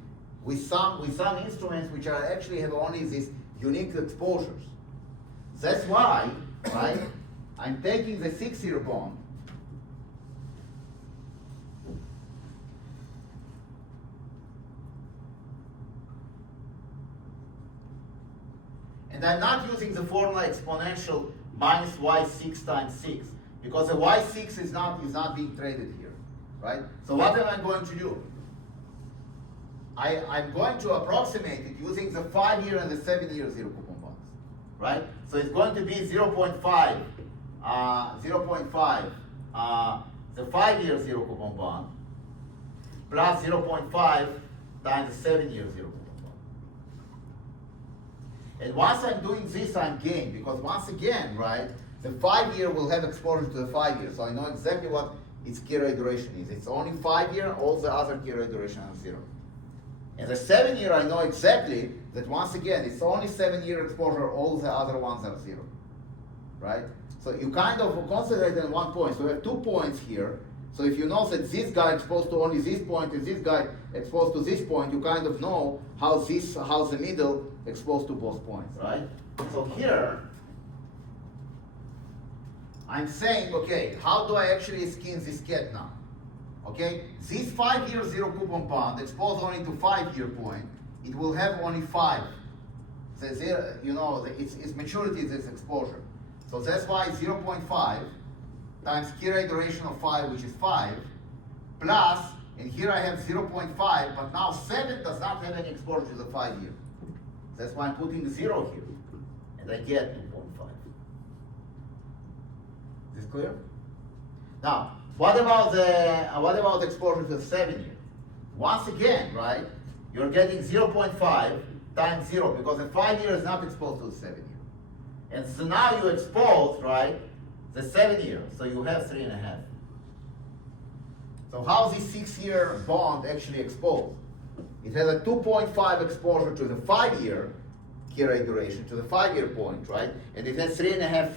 with some instruments which are actually have only these unique exposures. That's why, right, I'm taking the 6-year bond, and I'm not using the formula exponential minus y6 times 6, because the y6 is not being traded here, right? So what am I going to do? I'm going to approximate it using the 5-year and the 7-year zero coupon bonds, right? So it's going to be 0.5, the 5-year zero coupon bond, plus 0.5 times the 7-year zero coupon bond. And once I'm doing this, I'm gained, because once again, right, the 5-year will have exposure to the 5-year, so I know exactly what its key rate duration is. It's only 5-year, all the other key rate duration are 0. And the 7-year, I know exactly that once again, it's only 7-year exposure, all the other ones are 0, right? So you kind of concentrate on one point. So we have 2 points here. So if you know that this guy exposed to only this point and this guy exposed to this point, you kind of know how the middle exposed to both points, right? So here, I'm saying, okay, how do I actually skin this cat now? Okay, this 5-year zero coupon bond exposed only to 5-year point, it will have only 5. So there, you know, its maturity is its exposure. So that's why 0.5 times key rate duration of 5, which is 5, plus, and here I have 0.5, but now 7 does not have any exposure to the 5-year. That's why I'm putting 0 here, and I get 2.5. Is this clear? Now, what about exposure to the 7-year? Once again, right, you're getting 0.5 times 0, because the 5-year is not exposed to the 7-year. And so now you expose, right, the 7-year, so you have 3.5. So how is this 6-year bond actually exposed? It has a 2.5 exposure to the 5-year key rate duration, to the 5-year point, right? And it has 3.5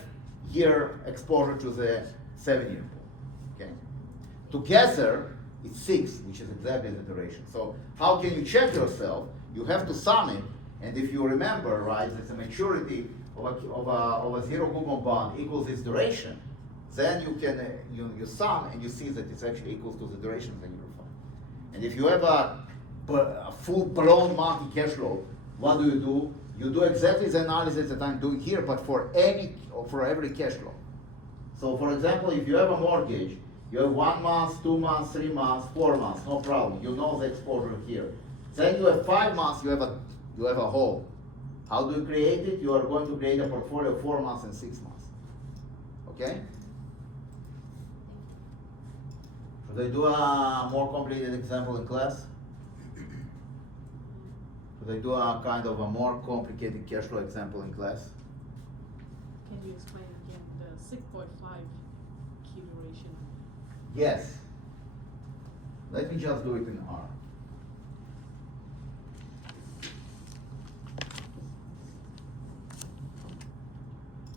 year exposure to the 7-year point, okay? Together, it's 6, which is exactly the duration. So how can you check yourself? You have to sum it, and if you remember, right, that the maturity of a zero coupon bond equals its duration, then you can you sum and you see that it's actually equals to the duration, then you're fine. And if you have a full-blown monthly cash flow, what do? You do exactly the analysis that I'm doing here, but for every cash flow. So for example, if you have a mortgage, you have 1 month, 2 months, 3 months, 4 months, no problem. You know the exposure here. Then you have 5 months, you have a hole. How do you create it? You are going to create a portfolio of 4 months and 6 months. Okay? Should I do a more complicated example in class? Should I do a kind of a more complicated cash flow example in class? Can you explain again the 6.5 key duration? Yes. Let me just do it in R.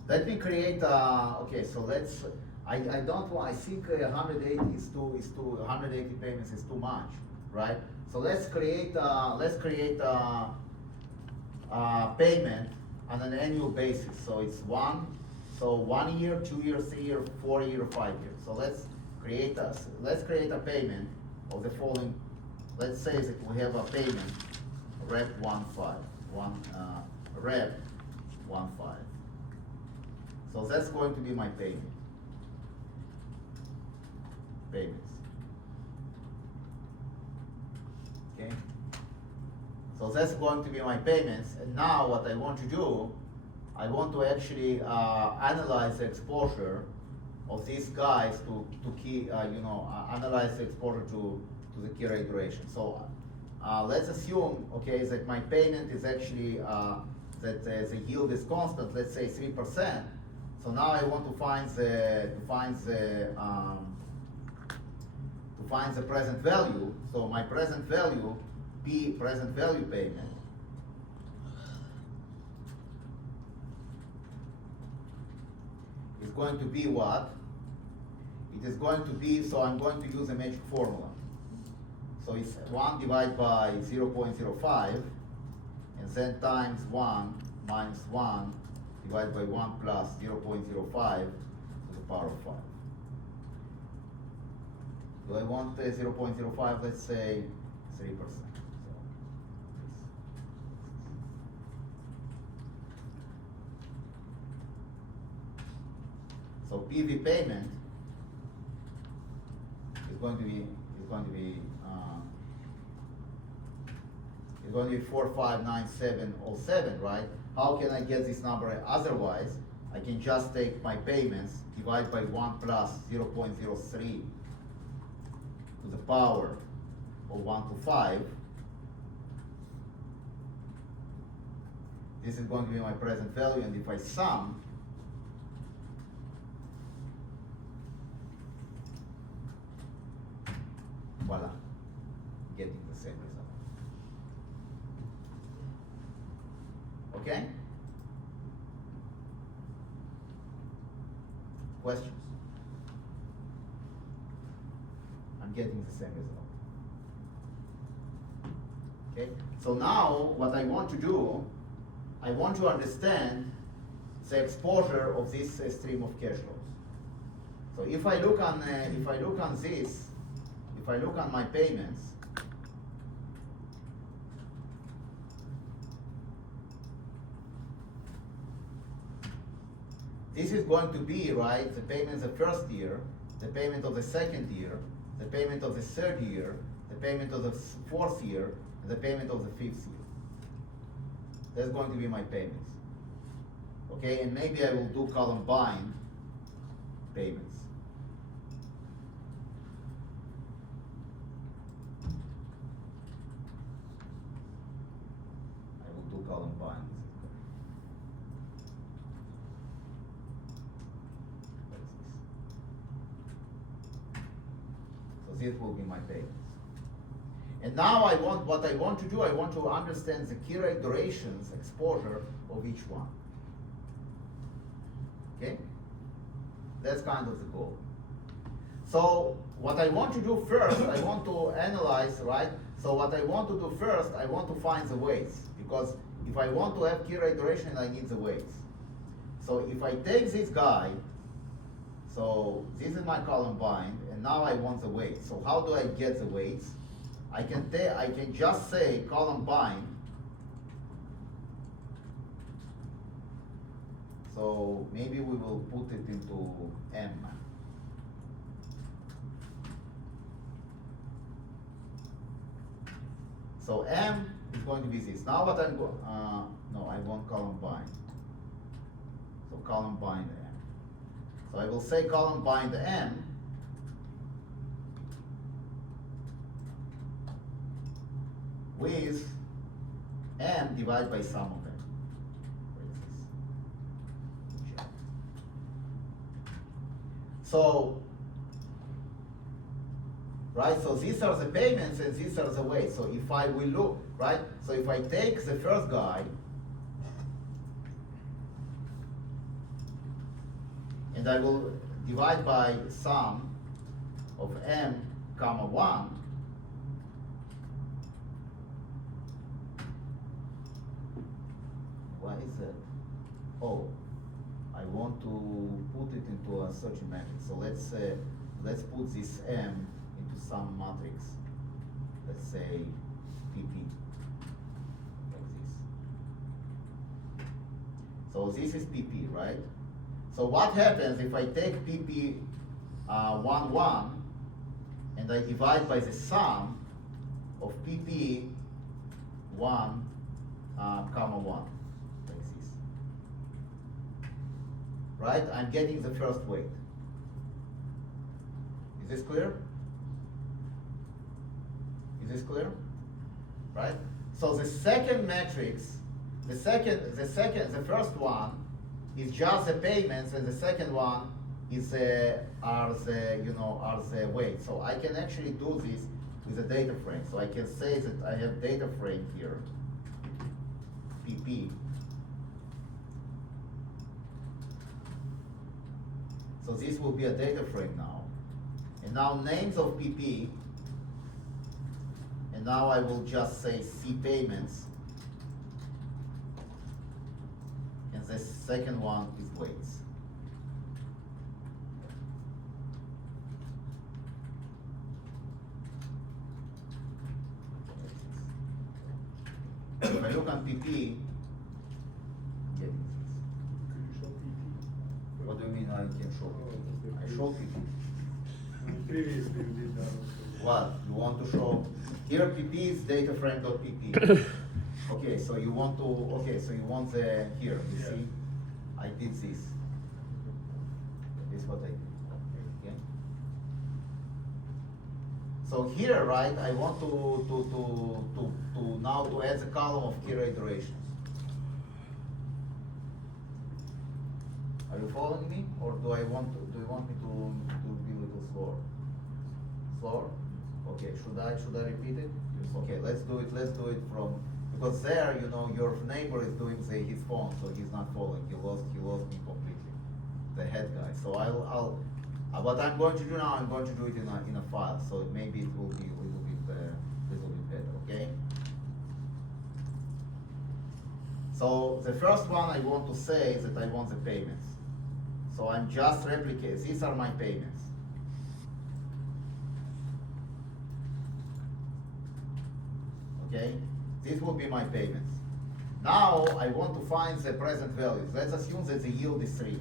Let me create okay, so let's, I don't want, I think 180 is too, 180 payments is too much, right? So let's create a payment on an annual basis. So it's 1 year, 2 year, 3 year, 4 year, 5 year. So let's create a payment of the following. Let's say that we have a payment, rep 1.5, rep 1.5. So that's going to be my payments. Okay? So that's going to be my payments. And now what I want to do, I want to actually analyze the exposure of these guys to key, analyze the exposure to the key rate duration. So let's assume, okay, that my payment is actually, that the yield is constant, let's say 3%. So now I want to find the present value. So my present value, P present value payment, is going to be what? It is going to be, so I'm going to use a magic formula. So it's 1 divided by 0.05, and then times 1 minus 1 divided by 1 plus 0.05 to the power of 5. Do I want 0.05? Let's say 3%. So PV payment is going to be 459707, right? How can I get this number? Otherwise, I can just take my payments, divide by 1 plus 0.03 to the power of 1 to 5. This is going to be my present value, and if I sum, voila, getting the same result. Okay? Questions? I'm getting the same result. Okay, so now what I want to do, I want to understand the exposure of this stream of cash flows. So if I look on this, if I look on my payments, this is going to be, right, the payments the first year, the payment of the second year, the payment of the third year, the payment of the fourth year, and the payment of the fifth year. That's going to be my payments. Okay, and maybe I will do Columbine payments. I will do Columbine. So this will be my payments. And now what I want to do, I want to understand the key rate durations, exposure of each one. Okay? That's kind of the goal. So what I want to do first, I want to analyze, right? So what I want to do first, I want to find the weights. Because if I want to have key rate duration, I need the weights. So if I take this guy, so this is my Columbine, and now I want the weights. So how do I get the weights? I can just say Columbine. So maybe we will put it into M. So M is going to be this. Now what I'm going, no, I want Columbine. So Columbine M. So I will say Columbine the M. With M divided by sum of M. Where is this? So, right, so these are the payments and these are the weights. So if I will look, right, so if I take the first guy and I will divide by sum of M comma 1, why is that? Oh, I want to put it into a searching matrix. So let's put this M into some matrix. Let's say PP, like this. So this is PP, right? So what happens if I take PP 1, 1, and I divide by the sum of PP 1, comma 1? Right? I'm getting the first weight. Is this clear? Is this clear? Right? So the second matrix, the first one is just the payments, and the second one is are the weights. So I can actually do this with a data frame. So I can say that I have data frame here, PP. So this will be a data frame now. And now names of PP, and now I will just say C payments, and the second one is weights. If I look on PP, getting this. What do you mean I can show? I show PP. Previously we did that. What? You want to show? Here PP is dataframe.pp. Okay, so you want the, here, you Yeah. see? I did this. This is what I did. Okay? So here, right, I want to now to add the column of key rate durations. Are you following me, or do you want me to be a little slower? Slower? Okay. Should I repeat it? Okay. Let's do it from, because there, your neighbor is doing his phone, so he's not following. He lost me completely. The head guy. So What I'm going to do now, I'm going to do it in a file, so maybe it will be a little bit better, okay? So the first one I want to say is that I want the payments. So I'm just replicating, these are my payments. Okay, these will be my payments. Now I want to find the present values. Let's assume that the yield is 3%.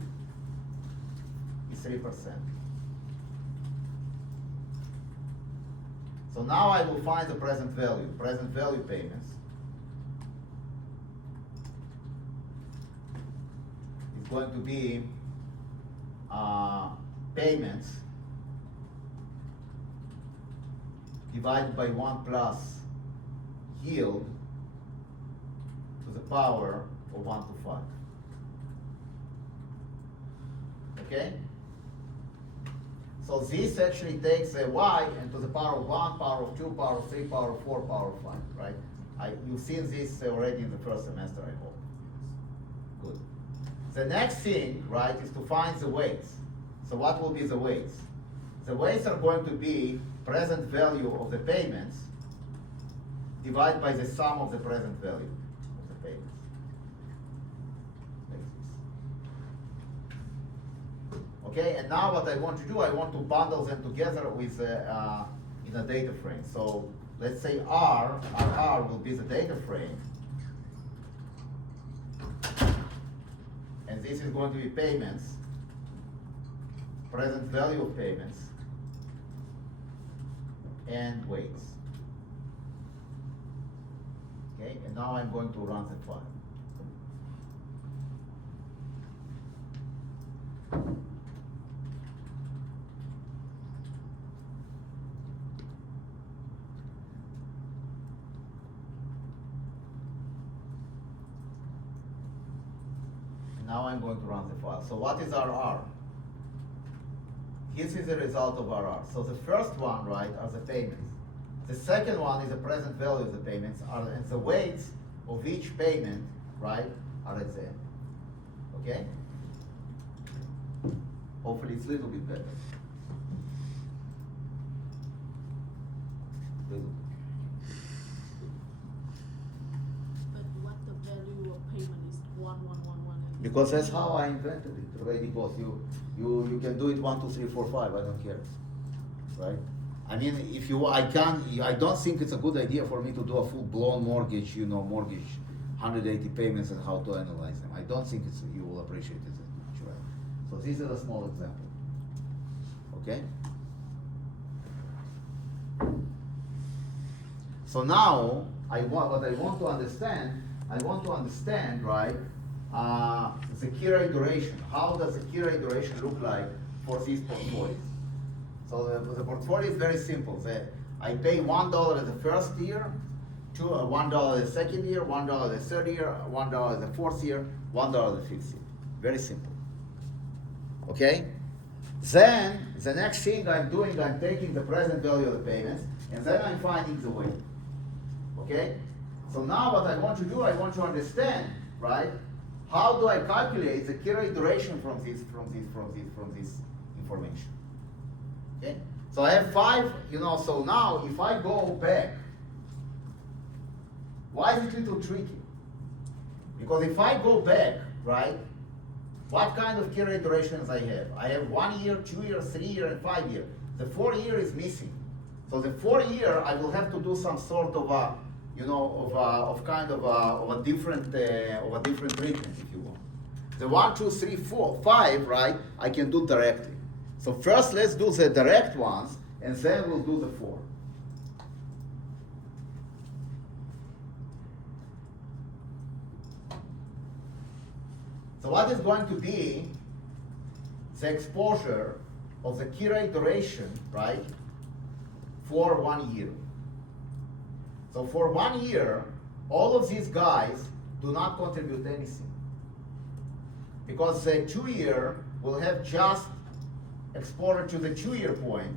So now I will find the present value payments. It's going to be payments divided by 1 plus yield to the power of 1 to 5. Okay? So this actually takes a y and to the power of 1, power of 2, power of 3, power of 4, power of 5, right? You've seen this already in the first semester, I hope. Good. The next thing, right, is to find the weights. So what will be the weights? The weights are going to be present value of the payments divided by the sum of the present value of the payments. Like this. Okay, and now what I want to do, I want to bundle them together with in a data frame. So let's say R will be the data frame, and this is going to be payments, present value of payments, and weights. Okay, and now I'm going to run the file. And now I'm going to run the file. So what is our R? This is the result of our R. So the first one, right, are the payments. The second one is the present value of the payments, and the weights of each payment, right, are at the end. Okay? Hopefully it's a little bit better. But what the value of payment is 1111. Because that's how I invented it. The way it goes, you can do it 1, 2, 3, 4, 5. I don't care, right? I mean, if you, I don't think it's a good idea for me to do a full-blown mortgage, mortgage, 180 payments and how to analyze them. I don't think you will appreciate it as much, right? So this is a small example, okay? So now, what I want to understand, right, the key rate duration. How does the key rate duration look like for these portfolios? So the portfolio is very simple. I pay $1 in the first year, $1 the second year, $1 the third year, $1 the fourth year, $1 the fifth year. Very simple. Okay? Then the next thing I'm doing, I'm taking the present value of the payments, and then I'm finding the weight. Okay? So now what I want to do, I want to understand, right? How do I calculate the key rate duration from this information? Okay? So I have 5, so now if I go back, why is it a little tricky? Because if I go back, right, what kind of key rate durations I have? I have 1 year, 2 year, 3 year, and 5 year. The 4 year is missing. So the 4 year, I will have to do some sort of a, of a different treatment, if you want. The 1, 2, 3, 4, 5, right, I can do directly. So first let's do the direct ones, and then we'll do the 4. So what is going to be the exposure of the key rate duration, right, for 1 year? So for 1 year, all of these guys do not contribute anything. Because the 2 year will have just exposure to the 2 year point.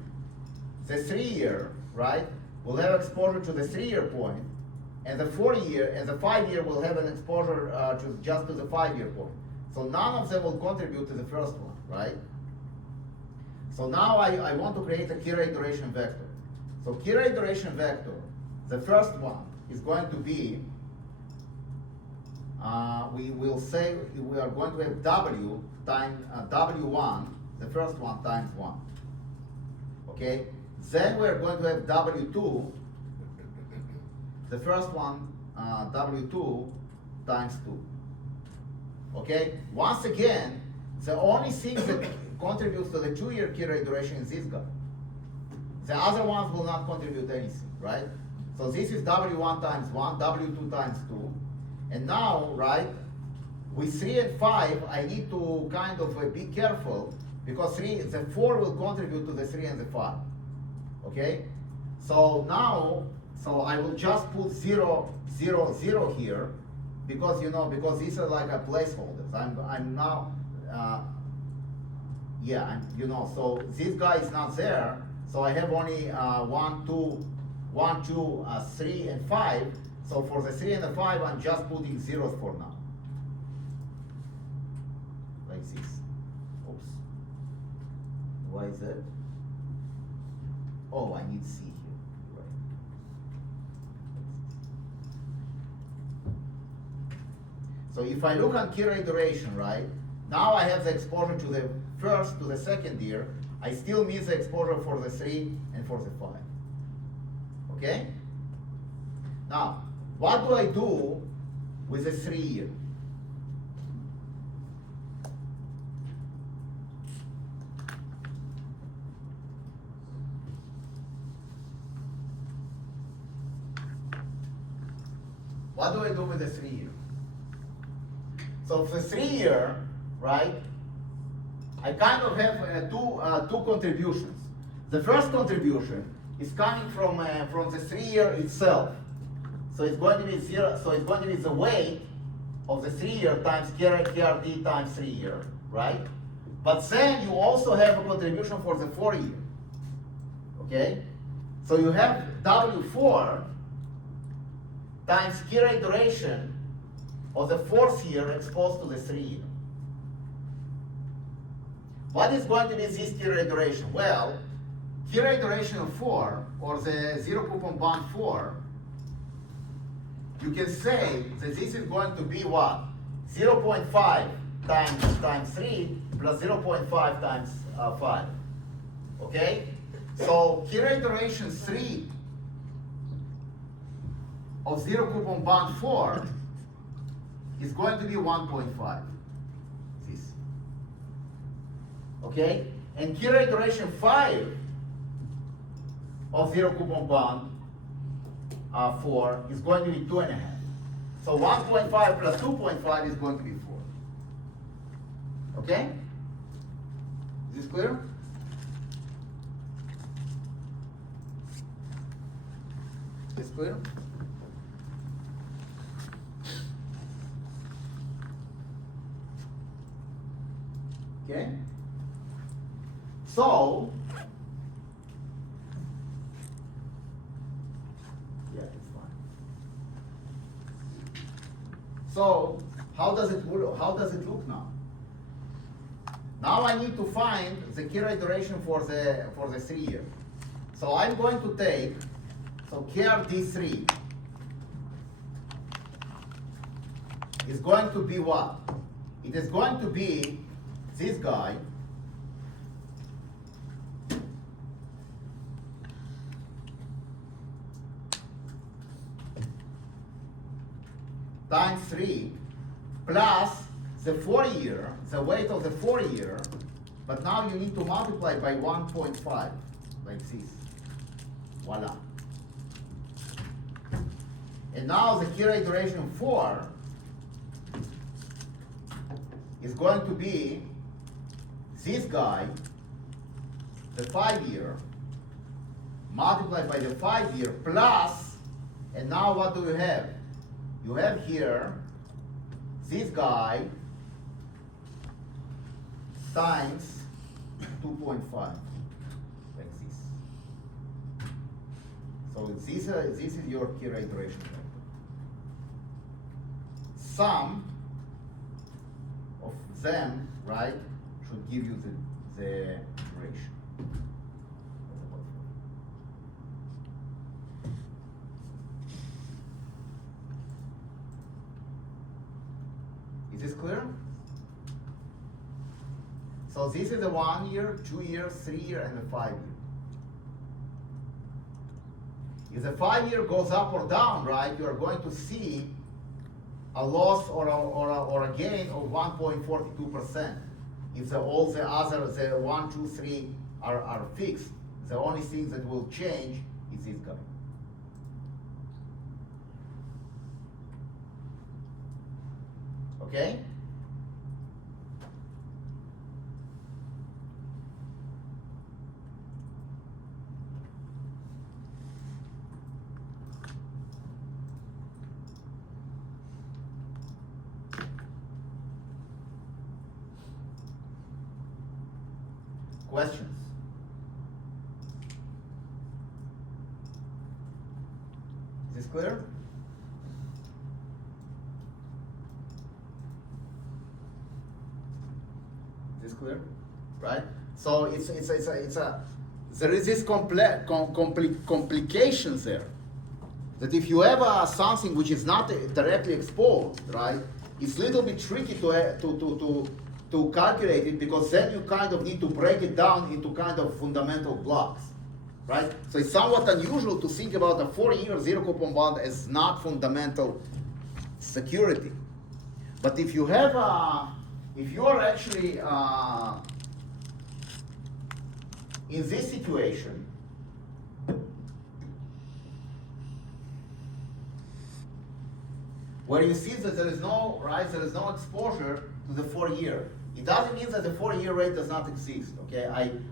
The 3 year, right, will have exposure to the 3 year point. And the 4 year and the 5 year will have an exposure just to the 5 year point. So none of them will contribute to the first one, right? So now I want to create a Kira iteration vector. So Kira iteration vector, the first one is going to be, we will say we are going to have W times W1, the first one times 1. Okay? Then we're going to have W2, the first one, W2 times 2. Okay? Once again, the only thing that contributes to the 2-year Kira iteration is this guy. The other ones will not contribute anything, right? So this is W1 times 1, W2 times 2. And now, right, with 3 and 5, I need to kind of be careful because the 4 will contribute to the 3 and the 5. Okay? So now, so I will just put 0, 0, 0 here because, you know, because these are like a placeholders. I'm now, you know, so this guy is not there. So I have only 1, 2, 3, and 5. So for the 3 and the 5, I'm just putting zeros for now. Like this. Oops. Why is that? Oh, I need C here. Right. So if I look on Kira iteration, right? Now I have the exposure to the first, to the second year. I still miss the exposure for the 3 and for the 5. Okay? Now, what do I do with the 3 year? What do I do with the 3 year? So for the 3 year, right, I kind of have two contributions. The first contribution is coming from the 3 year itself. So it's going to be 0. So it's going to be the weight of the 3 year times KRD times 3 year, right? But then you also have a contribution for the 4 year. Okay? So you have W4 times Kira iteration of the 4th year exposed to the 3 year. What is going to be this Kira iteration? Well, Kira iteration of 4, or the 0 coupon bond 4, you can say that this is going to be what? 0.5 times 3 plus 0.5 times 5. Okay? So Kira iteration 3 of 0 coupon bond 4 is going to be 1.5. This. Okay? And Kira iteration 5 of 0 coupon bond 4 is going to be 2.5. So 1.5 plus 2.5 is going to be 4. Okay? Is this clear? Is this clear? Okay? So, yeah, it's fine. So, how does it look now? Now I need to find the Kira iteration for the 3 year. So I'm going to take, so KRD3 is going to be what? It is going to be this guy times 3 plus the 4 year, the weight of the 4 year, but now you need to multiply by 1.5, like this. Voila. And now the Kira iteration 4 is going to be this guy, the 5 year, multiplied by the 5 year plus, and now what do you have? You have here this guy times 2.5, like this. So this is your Kira iteration vector. Sum of them, right, should give you the iteration. this clear? So this is the 1 year, 2 year, 3 year, and the 5 year. If the 5 year goes up or down, right, you are going to see a loss or a gain of 1.42%. If all the other, the 1, 2, 3 are fixed, the only thing that will change is this guy. Okay? Questions? Is this clear? Is this clear? Right? So it's a there is this complications there. That if you have something which is not directly exposed, right, it's a little bit tricky to calculate it, because then you kind of need to break it down into kind of fundamental blocks, right? So it's somewhat unusual to think about a 4-year zero coupon bond as not fundamental security. But if you have if you are actually in this situation, where you see that there is no, right, there is no exposure to the 4-year. It doesn't mean that the 4-year rate does not exist, okay?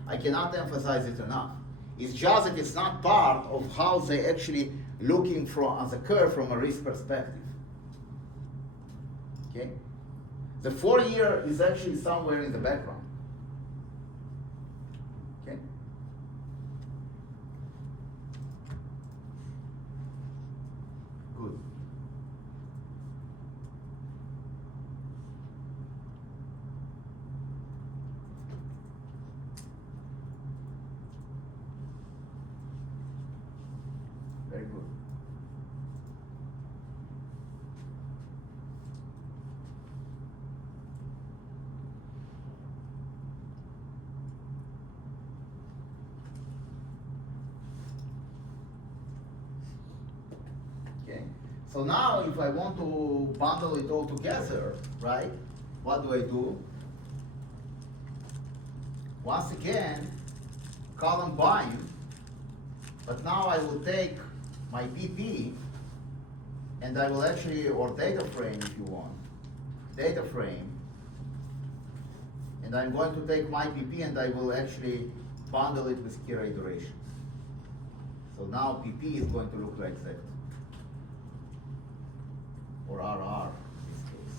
I cannot emphasize it enough. It's just that it's not part of how they actually looking from the curve from a risk perspective, okay? The 4-year is actually somewhere in the background, okay? Good. Very good. Okay. So now if I want to bundle it all together, right, what do I do? Once again, column bind, but now I will take my PP and I will actually, or data frame if you want, data frame, and I'm going to take my PP and I will actually bundle it with key rate durations. So now PP is going to look like that, or RR in this case.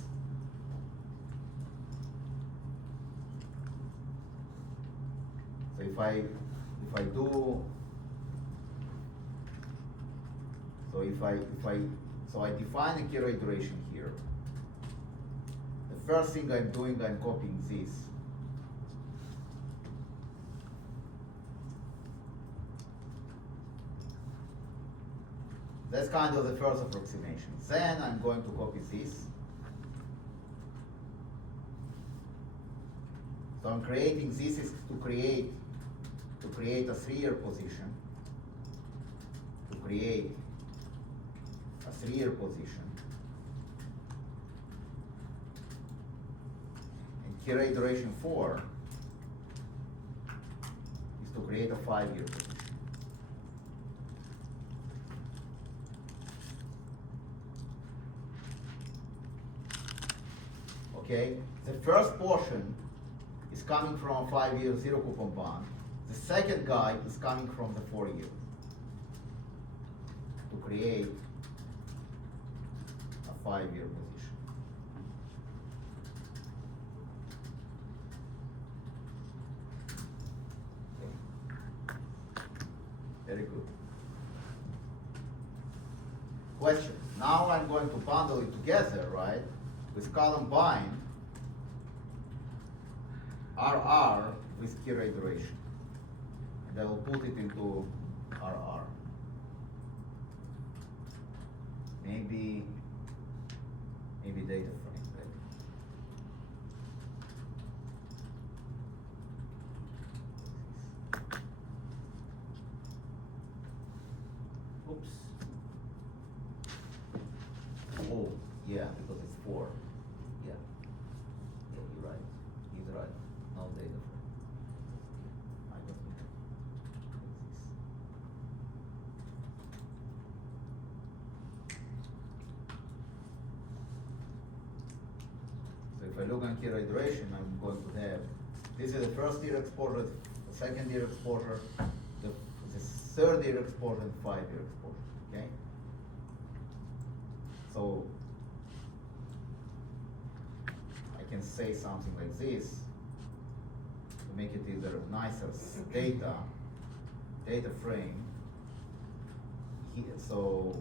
So if I do, so I define a key rate duration here. The first thing I'm doing, I'm copying this. That's kind of the first approximation. Then I'm going to copy this. So I'm creating this is to create a 3-year position, to create a 3-year position, and key rate duration 4 is to create a 5-year position. Okay, the first portion is coming from a 5-year zero coupon bond. The second guy is coming from the 4-year to create a 5-year position. Okay. Very good. Question. Now I'm going to bundle it together, right, with column bind RR with key rate duration. And I will put it into RR. Maybe data frame, right? Yeah, because it's 4. Yeah. Yeah, you're right. He's right. No data frame. I got it. Like this. So if I look on here iteration, I'm going to have, this is the first year exposure, the second year exposure, the third year exposure, and 5-year exposure, okay? So I can say something like this to make it either nicer data frame. Here, so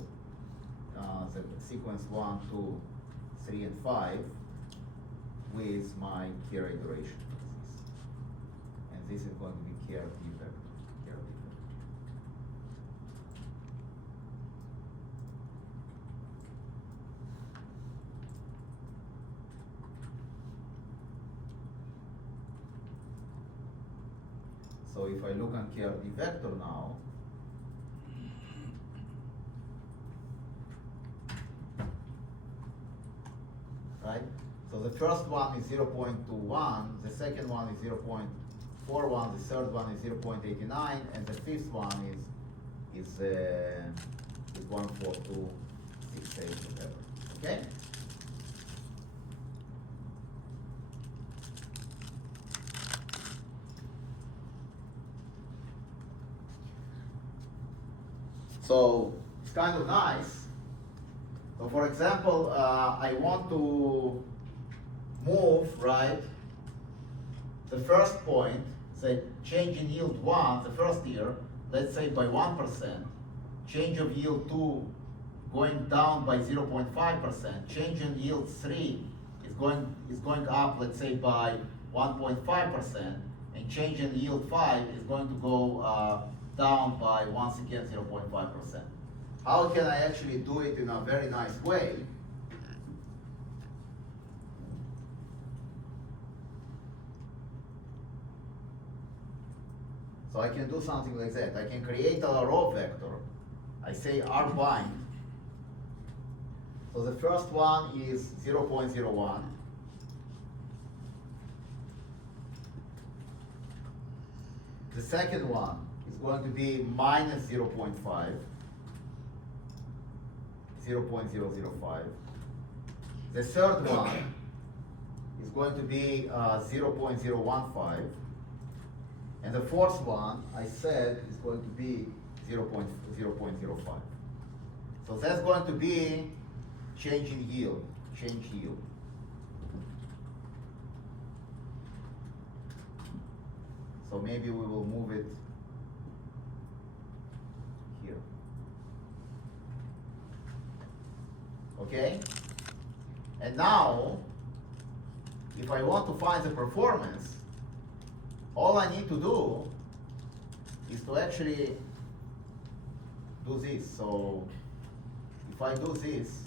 the sequence 1, 2, 3, and 5 with my care iteration. And this is going to be care defect. Care defect. So if I look on KRD vector now, right? So the first one is 0.21, the second one is 0.41, the third one is 0.89, and the fifth one is 14268, whatever. Okay? So it's kind of nice. So for example, I want to move, right, the first point, say change in yield 1, the first year, let's say by 1%, change of yield 2 going down by 0.5%, change in yield 3 is going up, let's say by 1.5%, and change in yield 5 is going to go down by, once again, 0.5%. How can I actually do it in a very nice way? So I can do something like that. I can create a row vector. I say rbind. So the first one is 0.01. The second one is going to be minus 0.5, 0.005. The third one is going to be 0.015. And the fourth one, I said, is going to be 0.05. So that's going to be change in yield, change yield. So maybe we will move it here. Okay? And now, if I want to find the performance, all I need to do is to actually do this. So if I do this,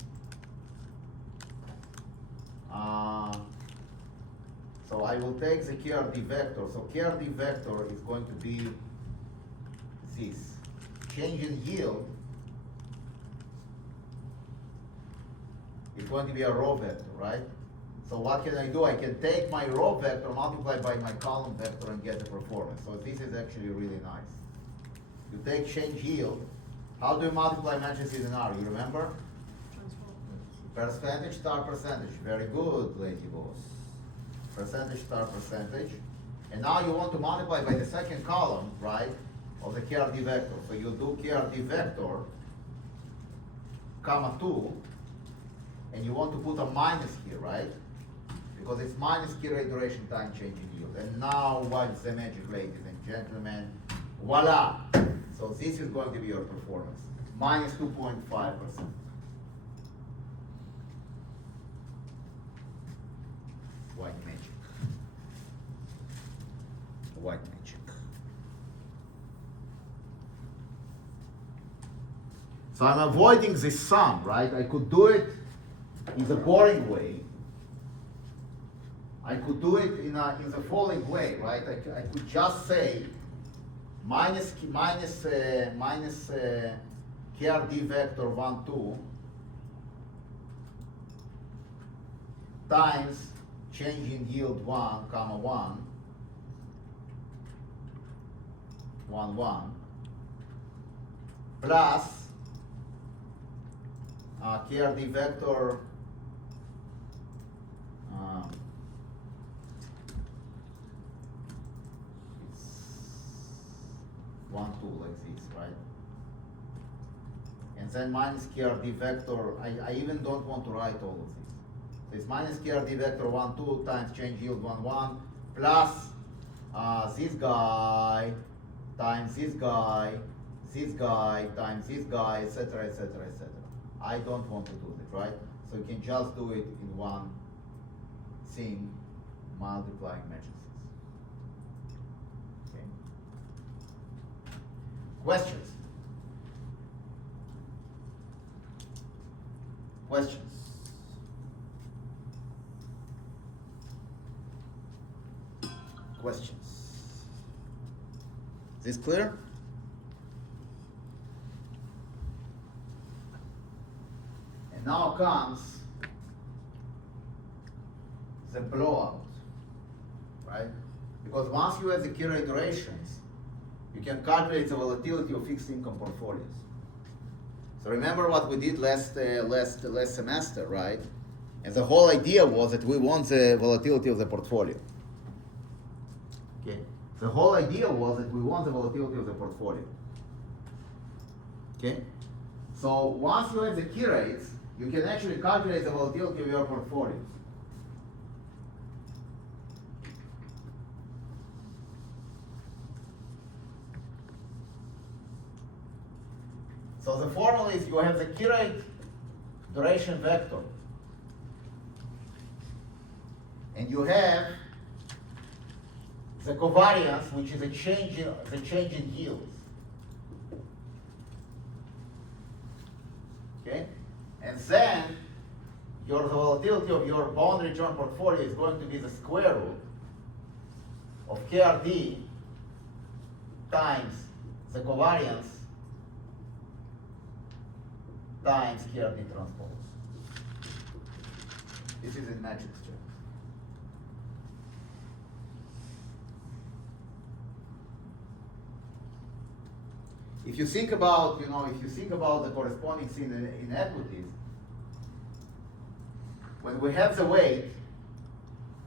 so I will take the KRD vector. So KRD vector is going to be this. Change in yield is going to be a row vector, right? So what can I do? I can take my row vector, multiply by my column vector, and get the performance. So this is actually really nice. You take change yield. How do you multiply matrices in R? You remember? Percentage star percentage. Very good, lady boss. Percentage star percentage. And now you want to multiply by the second column, right, of the KRD vector. So you do KRD vector, comma 2, and you want to put a minus here, right? Because it's minus key rate duration time change in yield. And now what's the magic, ladies and gentlemen? Voila! So this is going to be your performance. Minus 2.5%. White magic. White magic. So I'm avoiding this sum, right? I could do it in the boring way. I could do it in the following way, right? I could just say minus KRD vector 1, 2 times change in yield 1, comma 1, 1, 1, plus KRD vector it's 1, 2 like this, right? And then minus KRD vector, I even don't want to write all of this. So it's minus KRD vector 1, 2 times change yield 1, 1 plus this guy times this guy times this guy, etc., etc., etc. I don't want to do this, right? So you can just do it in one thing, multiplying matrices. Okay. Questions? Questions? Questions? Is this clear? And now comes the blowout, right? Because once you have the key rate durations, you can calculate the volatility of fixed income portfolios. So remember what we did last semester, right? And the whole idea was that we want the volatility of the portfolio. Okay. The whole idea was that we want the volatility of the portfolio. Okay. So once you have the key rates, you can actually calculate the volatility of your portfolios. So the formula is you have the key rate duration vector, and you have the covariance, which is the change in yields. Okay, and then the volatility of your bond return portfolio is going to be the square root of KRD times the covariance times KRD transpose. This is in matrix terms. If you think about, the corresponding thing in equities, when we have the weight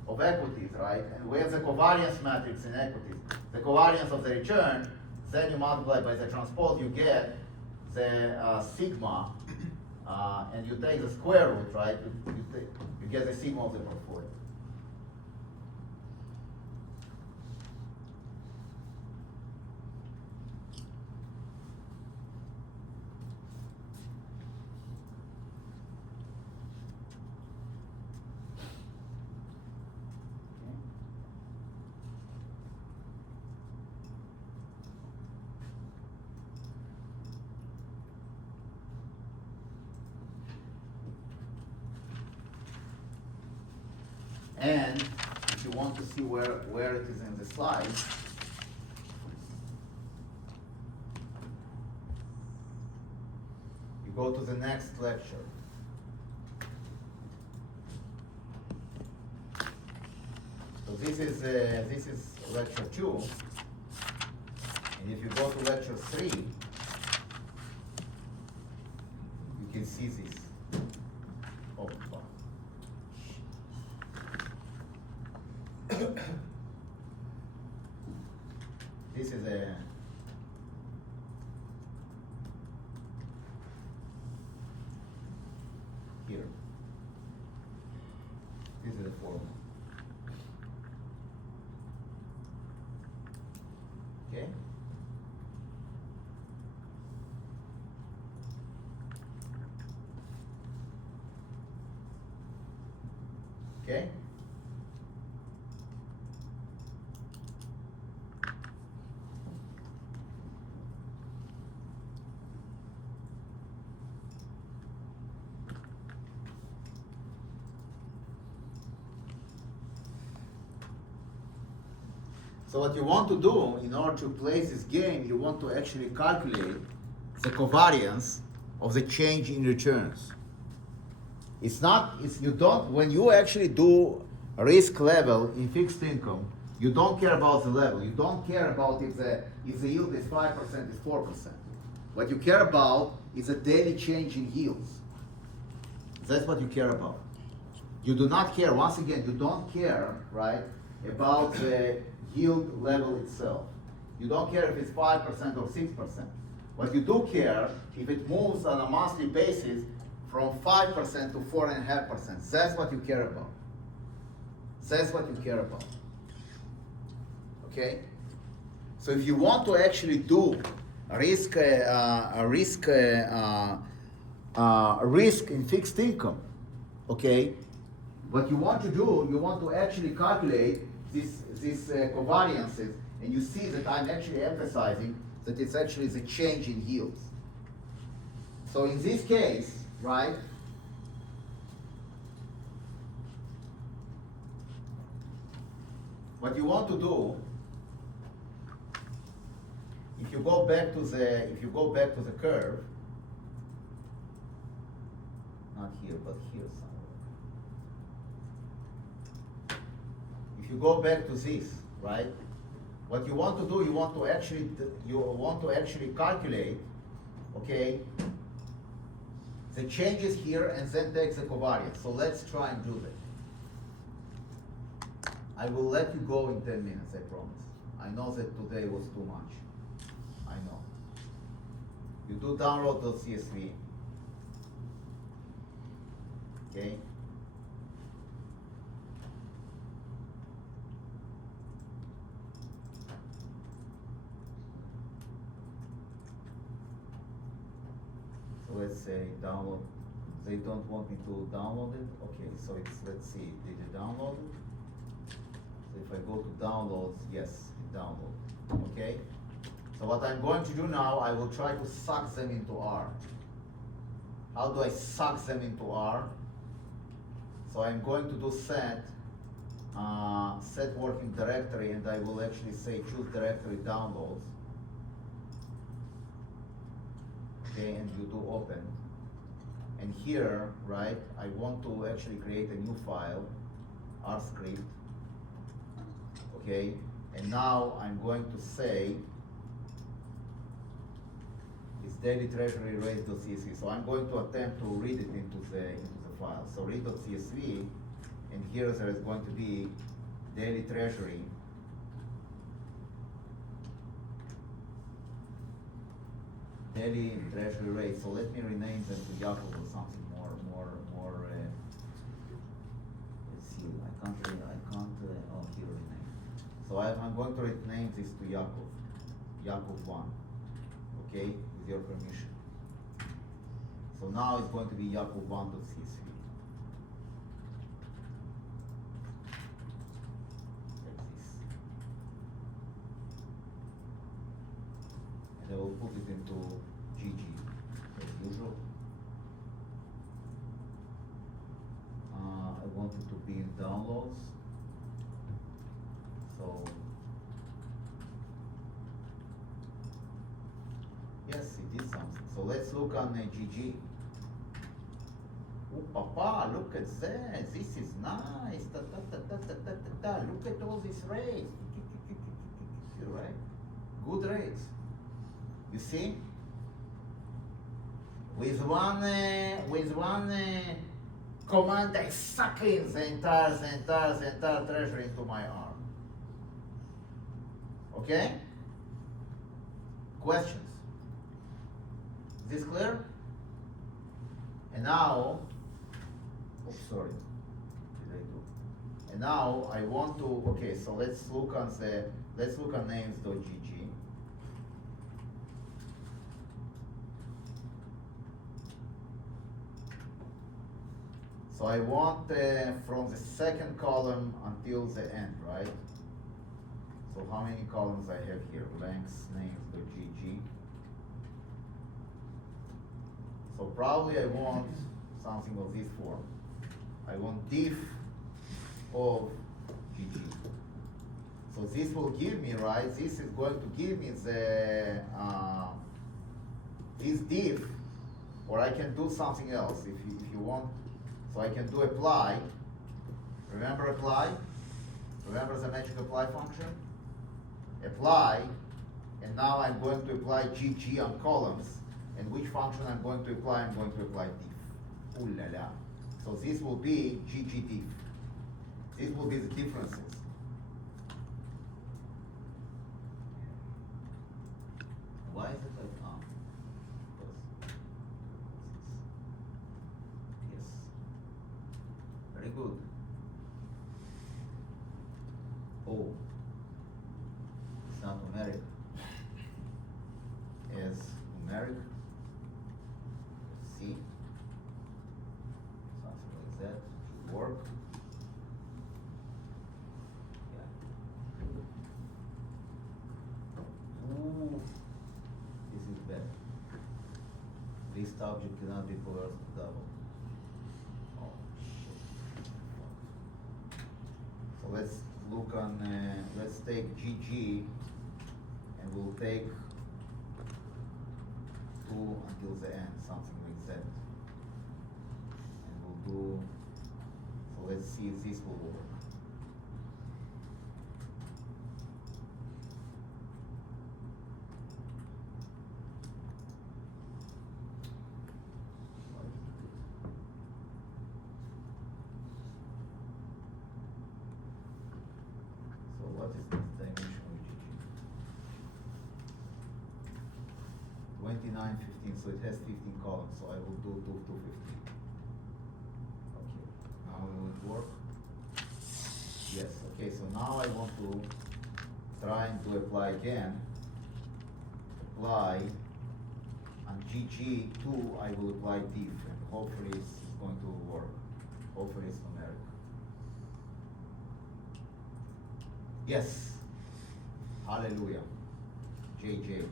of equities, right, and we have the covariance matrix in equities, the covariance of the return, then you multiply by the transpose, you get the sigma, and you take the square root, right? You get the sigma of the portfolio. And if you want to see where it is in the slide, you go to the next lecture. So this is lecture 2, and if you go to lecture 3, you can see this. Oh, wow. This is a here. This is a formula. Okay. Okay. So what you want to do in order to play this game, you want to actually calculate the covariance of the change in returns. It's not, it's, you don't, when you actually do risk level in fixed income, you don't care about the level. You don't care about if the yield is 5%, is 4%. What you care about is a daily change in yields. That's what you care about. You do not care, once again, you don't care, right, about the yield level itself. You don't care if it's 5% or 6%. What you do care if it moves on a monthly basis from 5% to 4.5%. That's what you care about. That's what you care about. Okay? So if you want to actually do risk in fixed income, okay, what you want to do, you want to actually calculate these covariances, and you see that I'm actually emphasizing that it's actually the change in yields. So in this case, right, what you want to do, if you go back to the curve, not here, but here somewhere. If you go back to this, right? What you want to do, you want to actually calculate, okay, the changes here and then take the covariance. So let's try and do that. I will let you go in 10 minutes, I promise. I know that today was too much. I know. You do download the CSV. Okay? So let's say download. They don't want me to download it? Okay, so it's, let's see, did you download it? So if I go to downloads, yes, it downloaded. Okay? So what I'm going to do now, I will try to suck them into R. How do I suck them into R? So I'm going to do set working directory, and I will actually say choose directory downloads. Okay, and you do open. And here, right, I want to actually create a new file, R script. Okay, and now I'm going to say it's daily treasury rate.csv. So I'm going to attempt to read it into the file. So read.csv, and here there is going to be daily treasury. Daily treasury rate. So let me rename them to Yaakov or something more. Let's see. I can't. Oh, here rename. So I'm going to rename this to Yaakov 1. Okay, with your permission. So now it's going to be Yaakov 1.csv. Like this. And I will put it into GG as usual. I want it to be in downloads. So yes, it did something. So let's look on GG. Oh, Papa, look at that. This is nice. Look at all these rates. Right? Good rates. You see? With one command, I suck in the entire treasury into my arm. Okay? Questions? Is this clear? And now, oops, sorry, did I do? And now I want to, okay, so let's look on names.gg. So I want from the second column until the end, right? So how many columns I have here? Blanks names.gg. So probably I want something of this form. I want diff of GG. So this will give me, right? This is going to give me the this diff, or I can do something else if you want So I can do apply. Remember apply? Remember the magic apply function? Apply, and now I'm going to apply GG on columns. And which function I'm going to apply? I'm going to apply diff. Ooh la la. So this will be GG diff. These will be the differences. Why is it like yes. Very good. Oh. It's not numeric. Is numeric. See? Something like that. Should work. Ooh, this is bad. List object cannot be converted to double. Oh, shit. So let's look on, let's take GG and we'll take 2 until the end, something like that. And we'll do, so let's see if this will work. So what is this dimension of GG? 29, 15, so it has 15 columns, so I will do 2 to 15. Okay, now will it work? Yes, okay, so now I want to try and to apply again. Apply, on GG2 I will apply diff, and hopefully it's going to work. Hopefully it's numeric. Yes, hallelujah, JJ.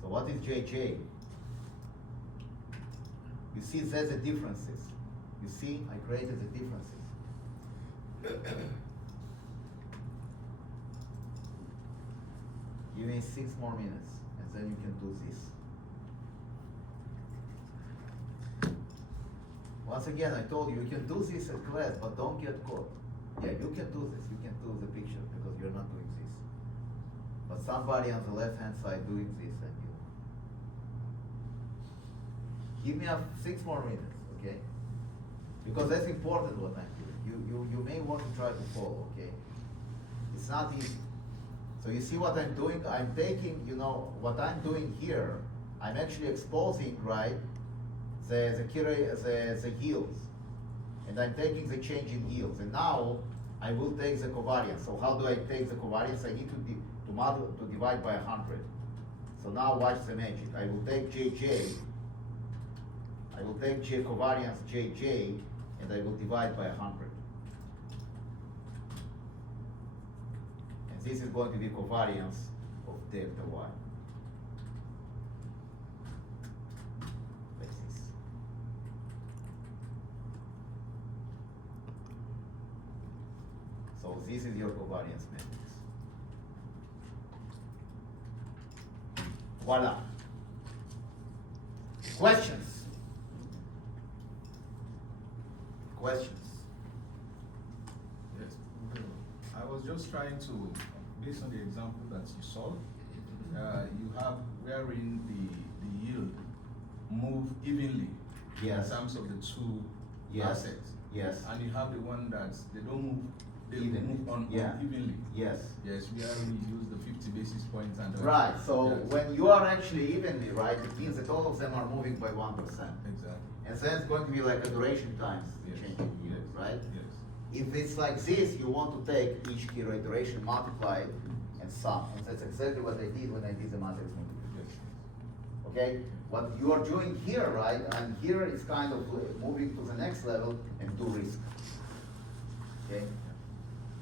So what is JJ? You see, there's the differences. You see, I created the differences. Give me 6 more minutes, and then you can do this. Once again, I told you, you can do this at class, but don't get caught. Yeah, you can do this, you can do the picture, because you're not doing this. But somebody on the left-hand side doing this, and you. Give me 6 more minutes, okay? Because that's important what I'm doing. You may want to try to follow, okay? It's not easy. So you see what I'm doing? I'm taking, what I'm doing here, I'm actually exposing, right, the yields. And I'm taking the change in yields. And now I will take the covariance. So how do I take the covariance? I need to divide by 100. So now watch the magic. I will take JJ. I will take covariance JJ, and I will divide by 100. And this is going to be covariance of delta Y. Like this. So this is your covariance matrix. Voila. Questions? Questions? Yes. I was just trying to, based on the example that you saw, you have wherein the yield move evenly Yes. in terms of the 2 Yes. assets. Yes. And you have the one that they don't move, they Evenly. move on Yeah. evenly. Yes. Yes, where we use the 50 basis points and Right, so yes. when you are actually evenly, right, it means that all of them are moving by 1%. Exactly. And then it's going to be like a duration times Yes. change in yield, right? Yes. If it's like this, you want to take each key iteration, multiply it, and sum. And that's exactly what I did when I did the matrix multiplication. Yes. Okay? What you are doing here, right, and here it's kind of moving to the next level and do risk. Okay?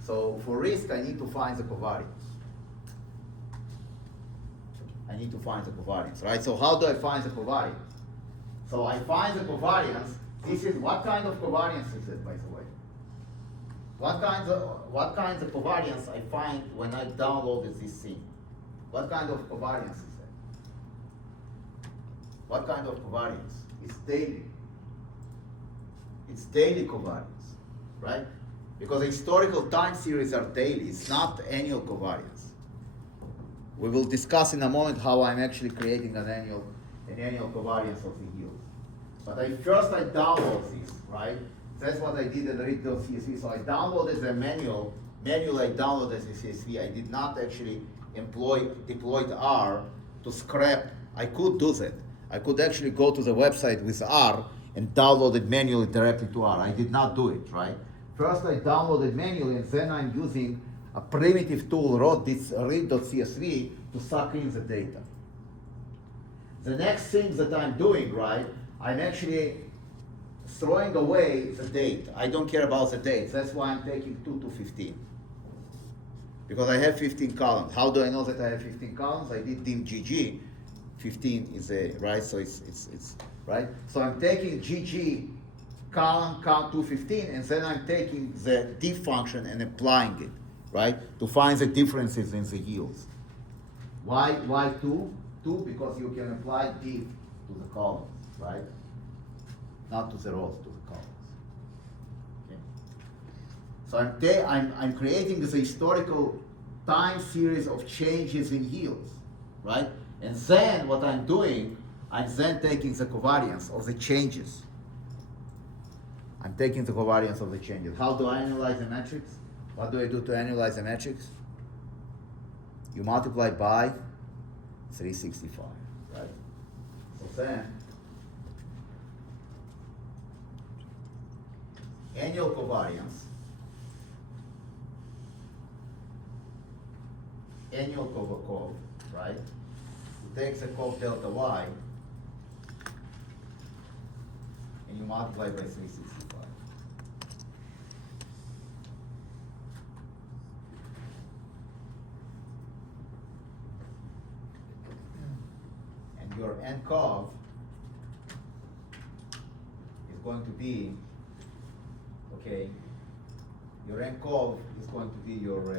So for risk, I need to find the covariance. I need to find the covariance, right? So how do I find the covariance? So I find the covariance. This is, what kind of covariance is it, by the way? What kinds of covariance I find when I downloaded this thing? What kind of covariance is that? What kind of covariance? It's daily. It's daily covariance, right? Because historical time series are daily, it's not annual covariance. We will discuss in a moment how I'm actually creating an annual covariance of the yields. But first I download this, right? That's what I did in read.csv. So I downloaded the manual. Manually I downloaded the CSV. I did not actually deploy R to scrap. I could do that. I could actually go to the website with R and download it manually directly to R. I did not do it, right? First I downloaded manually, and then I'm using a primitive tool, read.csv, to suck in the data. The next thing that I'm doing, right, I'm actually throwing away the date. I don't care about the dates. That's why I'm taking 2 to 15. Because I have 15 columns. How do I know that I have 15 columns? I did dim GG. 15 is right, so it's right. So I'm taking GG column count to 15, and then I'm taking the diff function and applying it, right, to find the differences in the yields. Why 2? 2 because you can apply diff to the columns, right? Not to the rows, to the columns. Okay. So I'm creating this historical time series of changes in yields, right? And then what I'm doing, I'm then taking the covariance of the changes. I'm taking the covariance of the changes. How do I analyze the matrix? What do I do to analyze the matrix? You multiply by 365, right? So then, annual covariance, annual cov, right? You take the cov delta y, and you multiply by 365. And your n cov is going to be, okay, your n cov is going to be your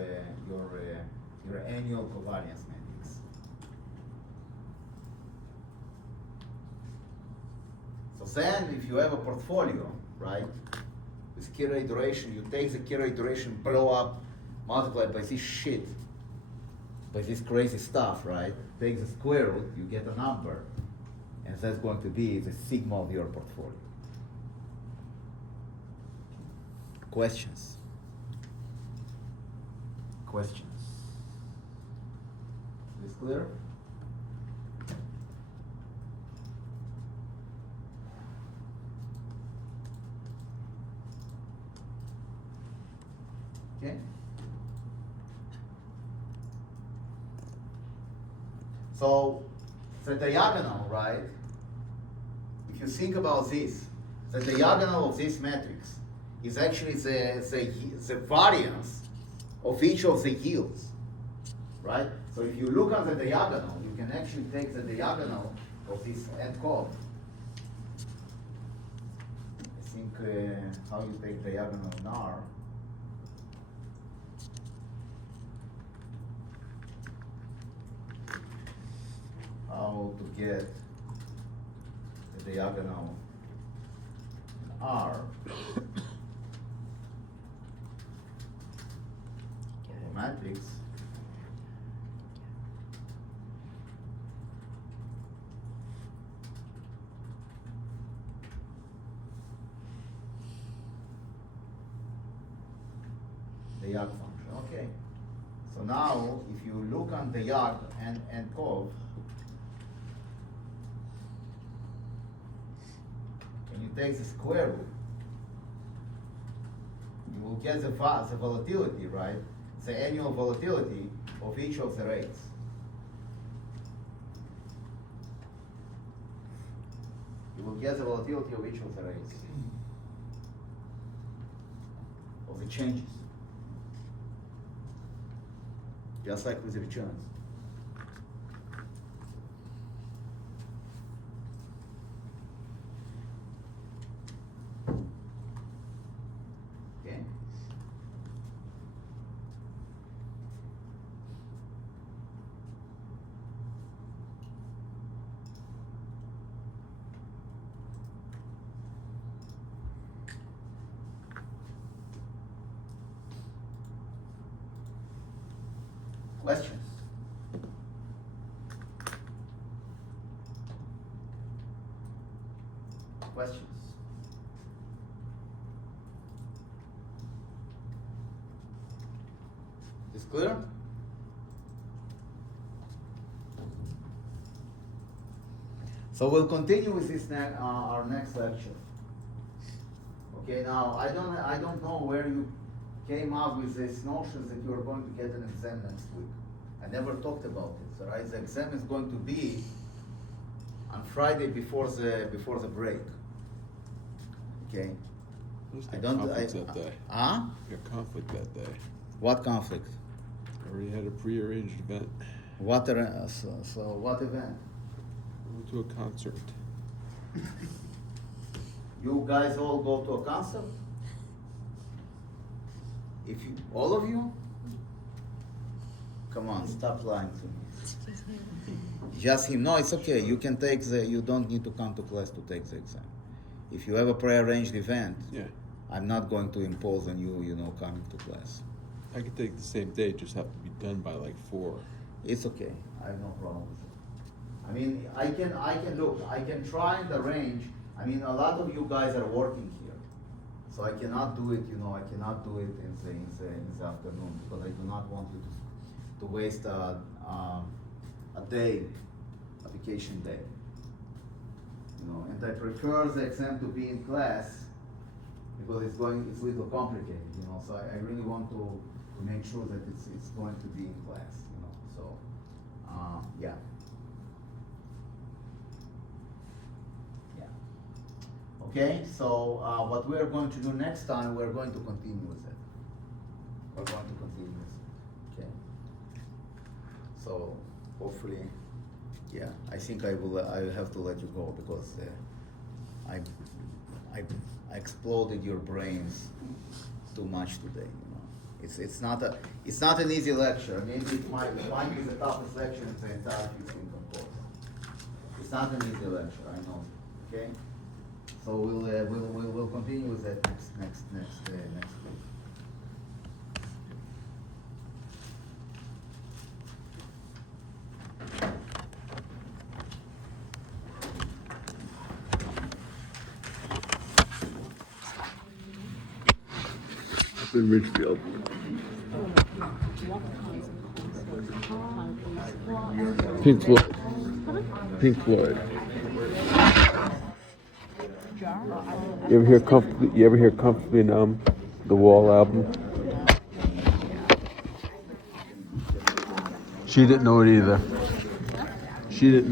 annual covariance matrix. So then, if you have a portfolio, right, with Kira iteration, you take the Kira iteration, blow up, multiply by this shit, by this crazy stuff, right? Take the square root, you get a number, and that's going to be the sigma of your portfolio. Questions? Questions? Is this clear? Okay. So the diagonal, right? If you think about this, the diagonal of this matrix is actually the variance of each of the yields, right? So if you look at the diagonal, you can actually take the diagonal of this n cov. I think how you take diagonal in R. How to get the diagonal in R of a matrix. The YAG function. Okay. So now, if you look on the YAG and cov, and you take the square root, you will get the volatility, right? The annual volatility of each of the rates. You will get the volatility of each of the rates, of the changes. Just like with the returns. Okay. Questions? Is clear? So we'll continue with this our next lecture. Okay, now I don't know where you came up with this notion that you are going to get an exam next week. I never talked about it. So right, the exam is going to be on Friday before the break. Okay. Who's I got don't. conflicts that day? Huh? Got conflict that day. What conflict? Already had a prearranged event. What? So what event? Went to a concert. You guys all go to a concert? If you, all of you? Come on, stop lying to me. Just him. No, it's okay. You can take you don't need to come to class to take the exam. If you have a prearranged event, Yeah. I'm not going to impose on you, coming to class. I could take the same day, just have to be done by like 4. It's okay. I have no problem with it. I mean, I can try and arrange. I mean, a lot of you guys are working here, so I cannot do it. I cannot do it in the afternoon because I do not want you to waste a day, a vacation day. And I prefer the exam to be in class because it's a little complicated. So I really want to make sure that it's going to be in class. So yeah. Okay, so what we are going to do next time, we're going to continue with it. We're going to continue with it. Okay. So hopefully, yeah, I think I will have to let you go because I exploded your brains too much today. It's not an easy lecture. Maybe it might be the toughest lecture in the entire 15th course. It's not an easy lecture, I know. Okay. So we'll continue with that next week. Up in Ridgefield. Pink Floyd. Pink Floyd. You ever hear Comfortably Numb, the Wall album? She didn't know it either. She didn't.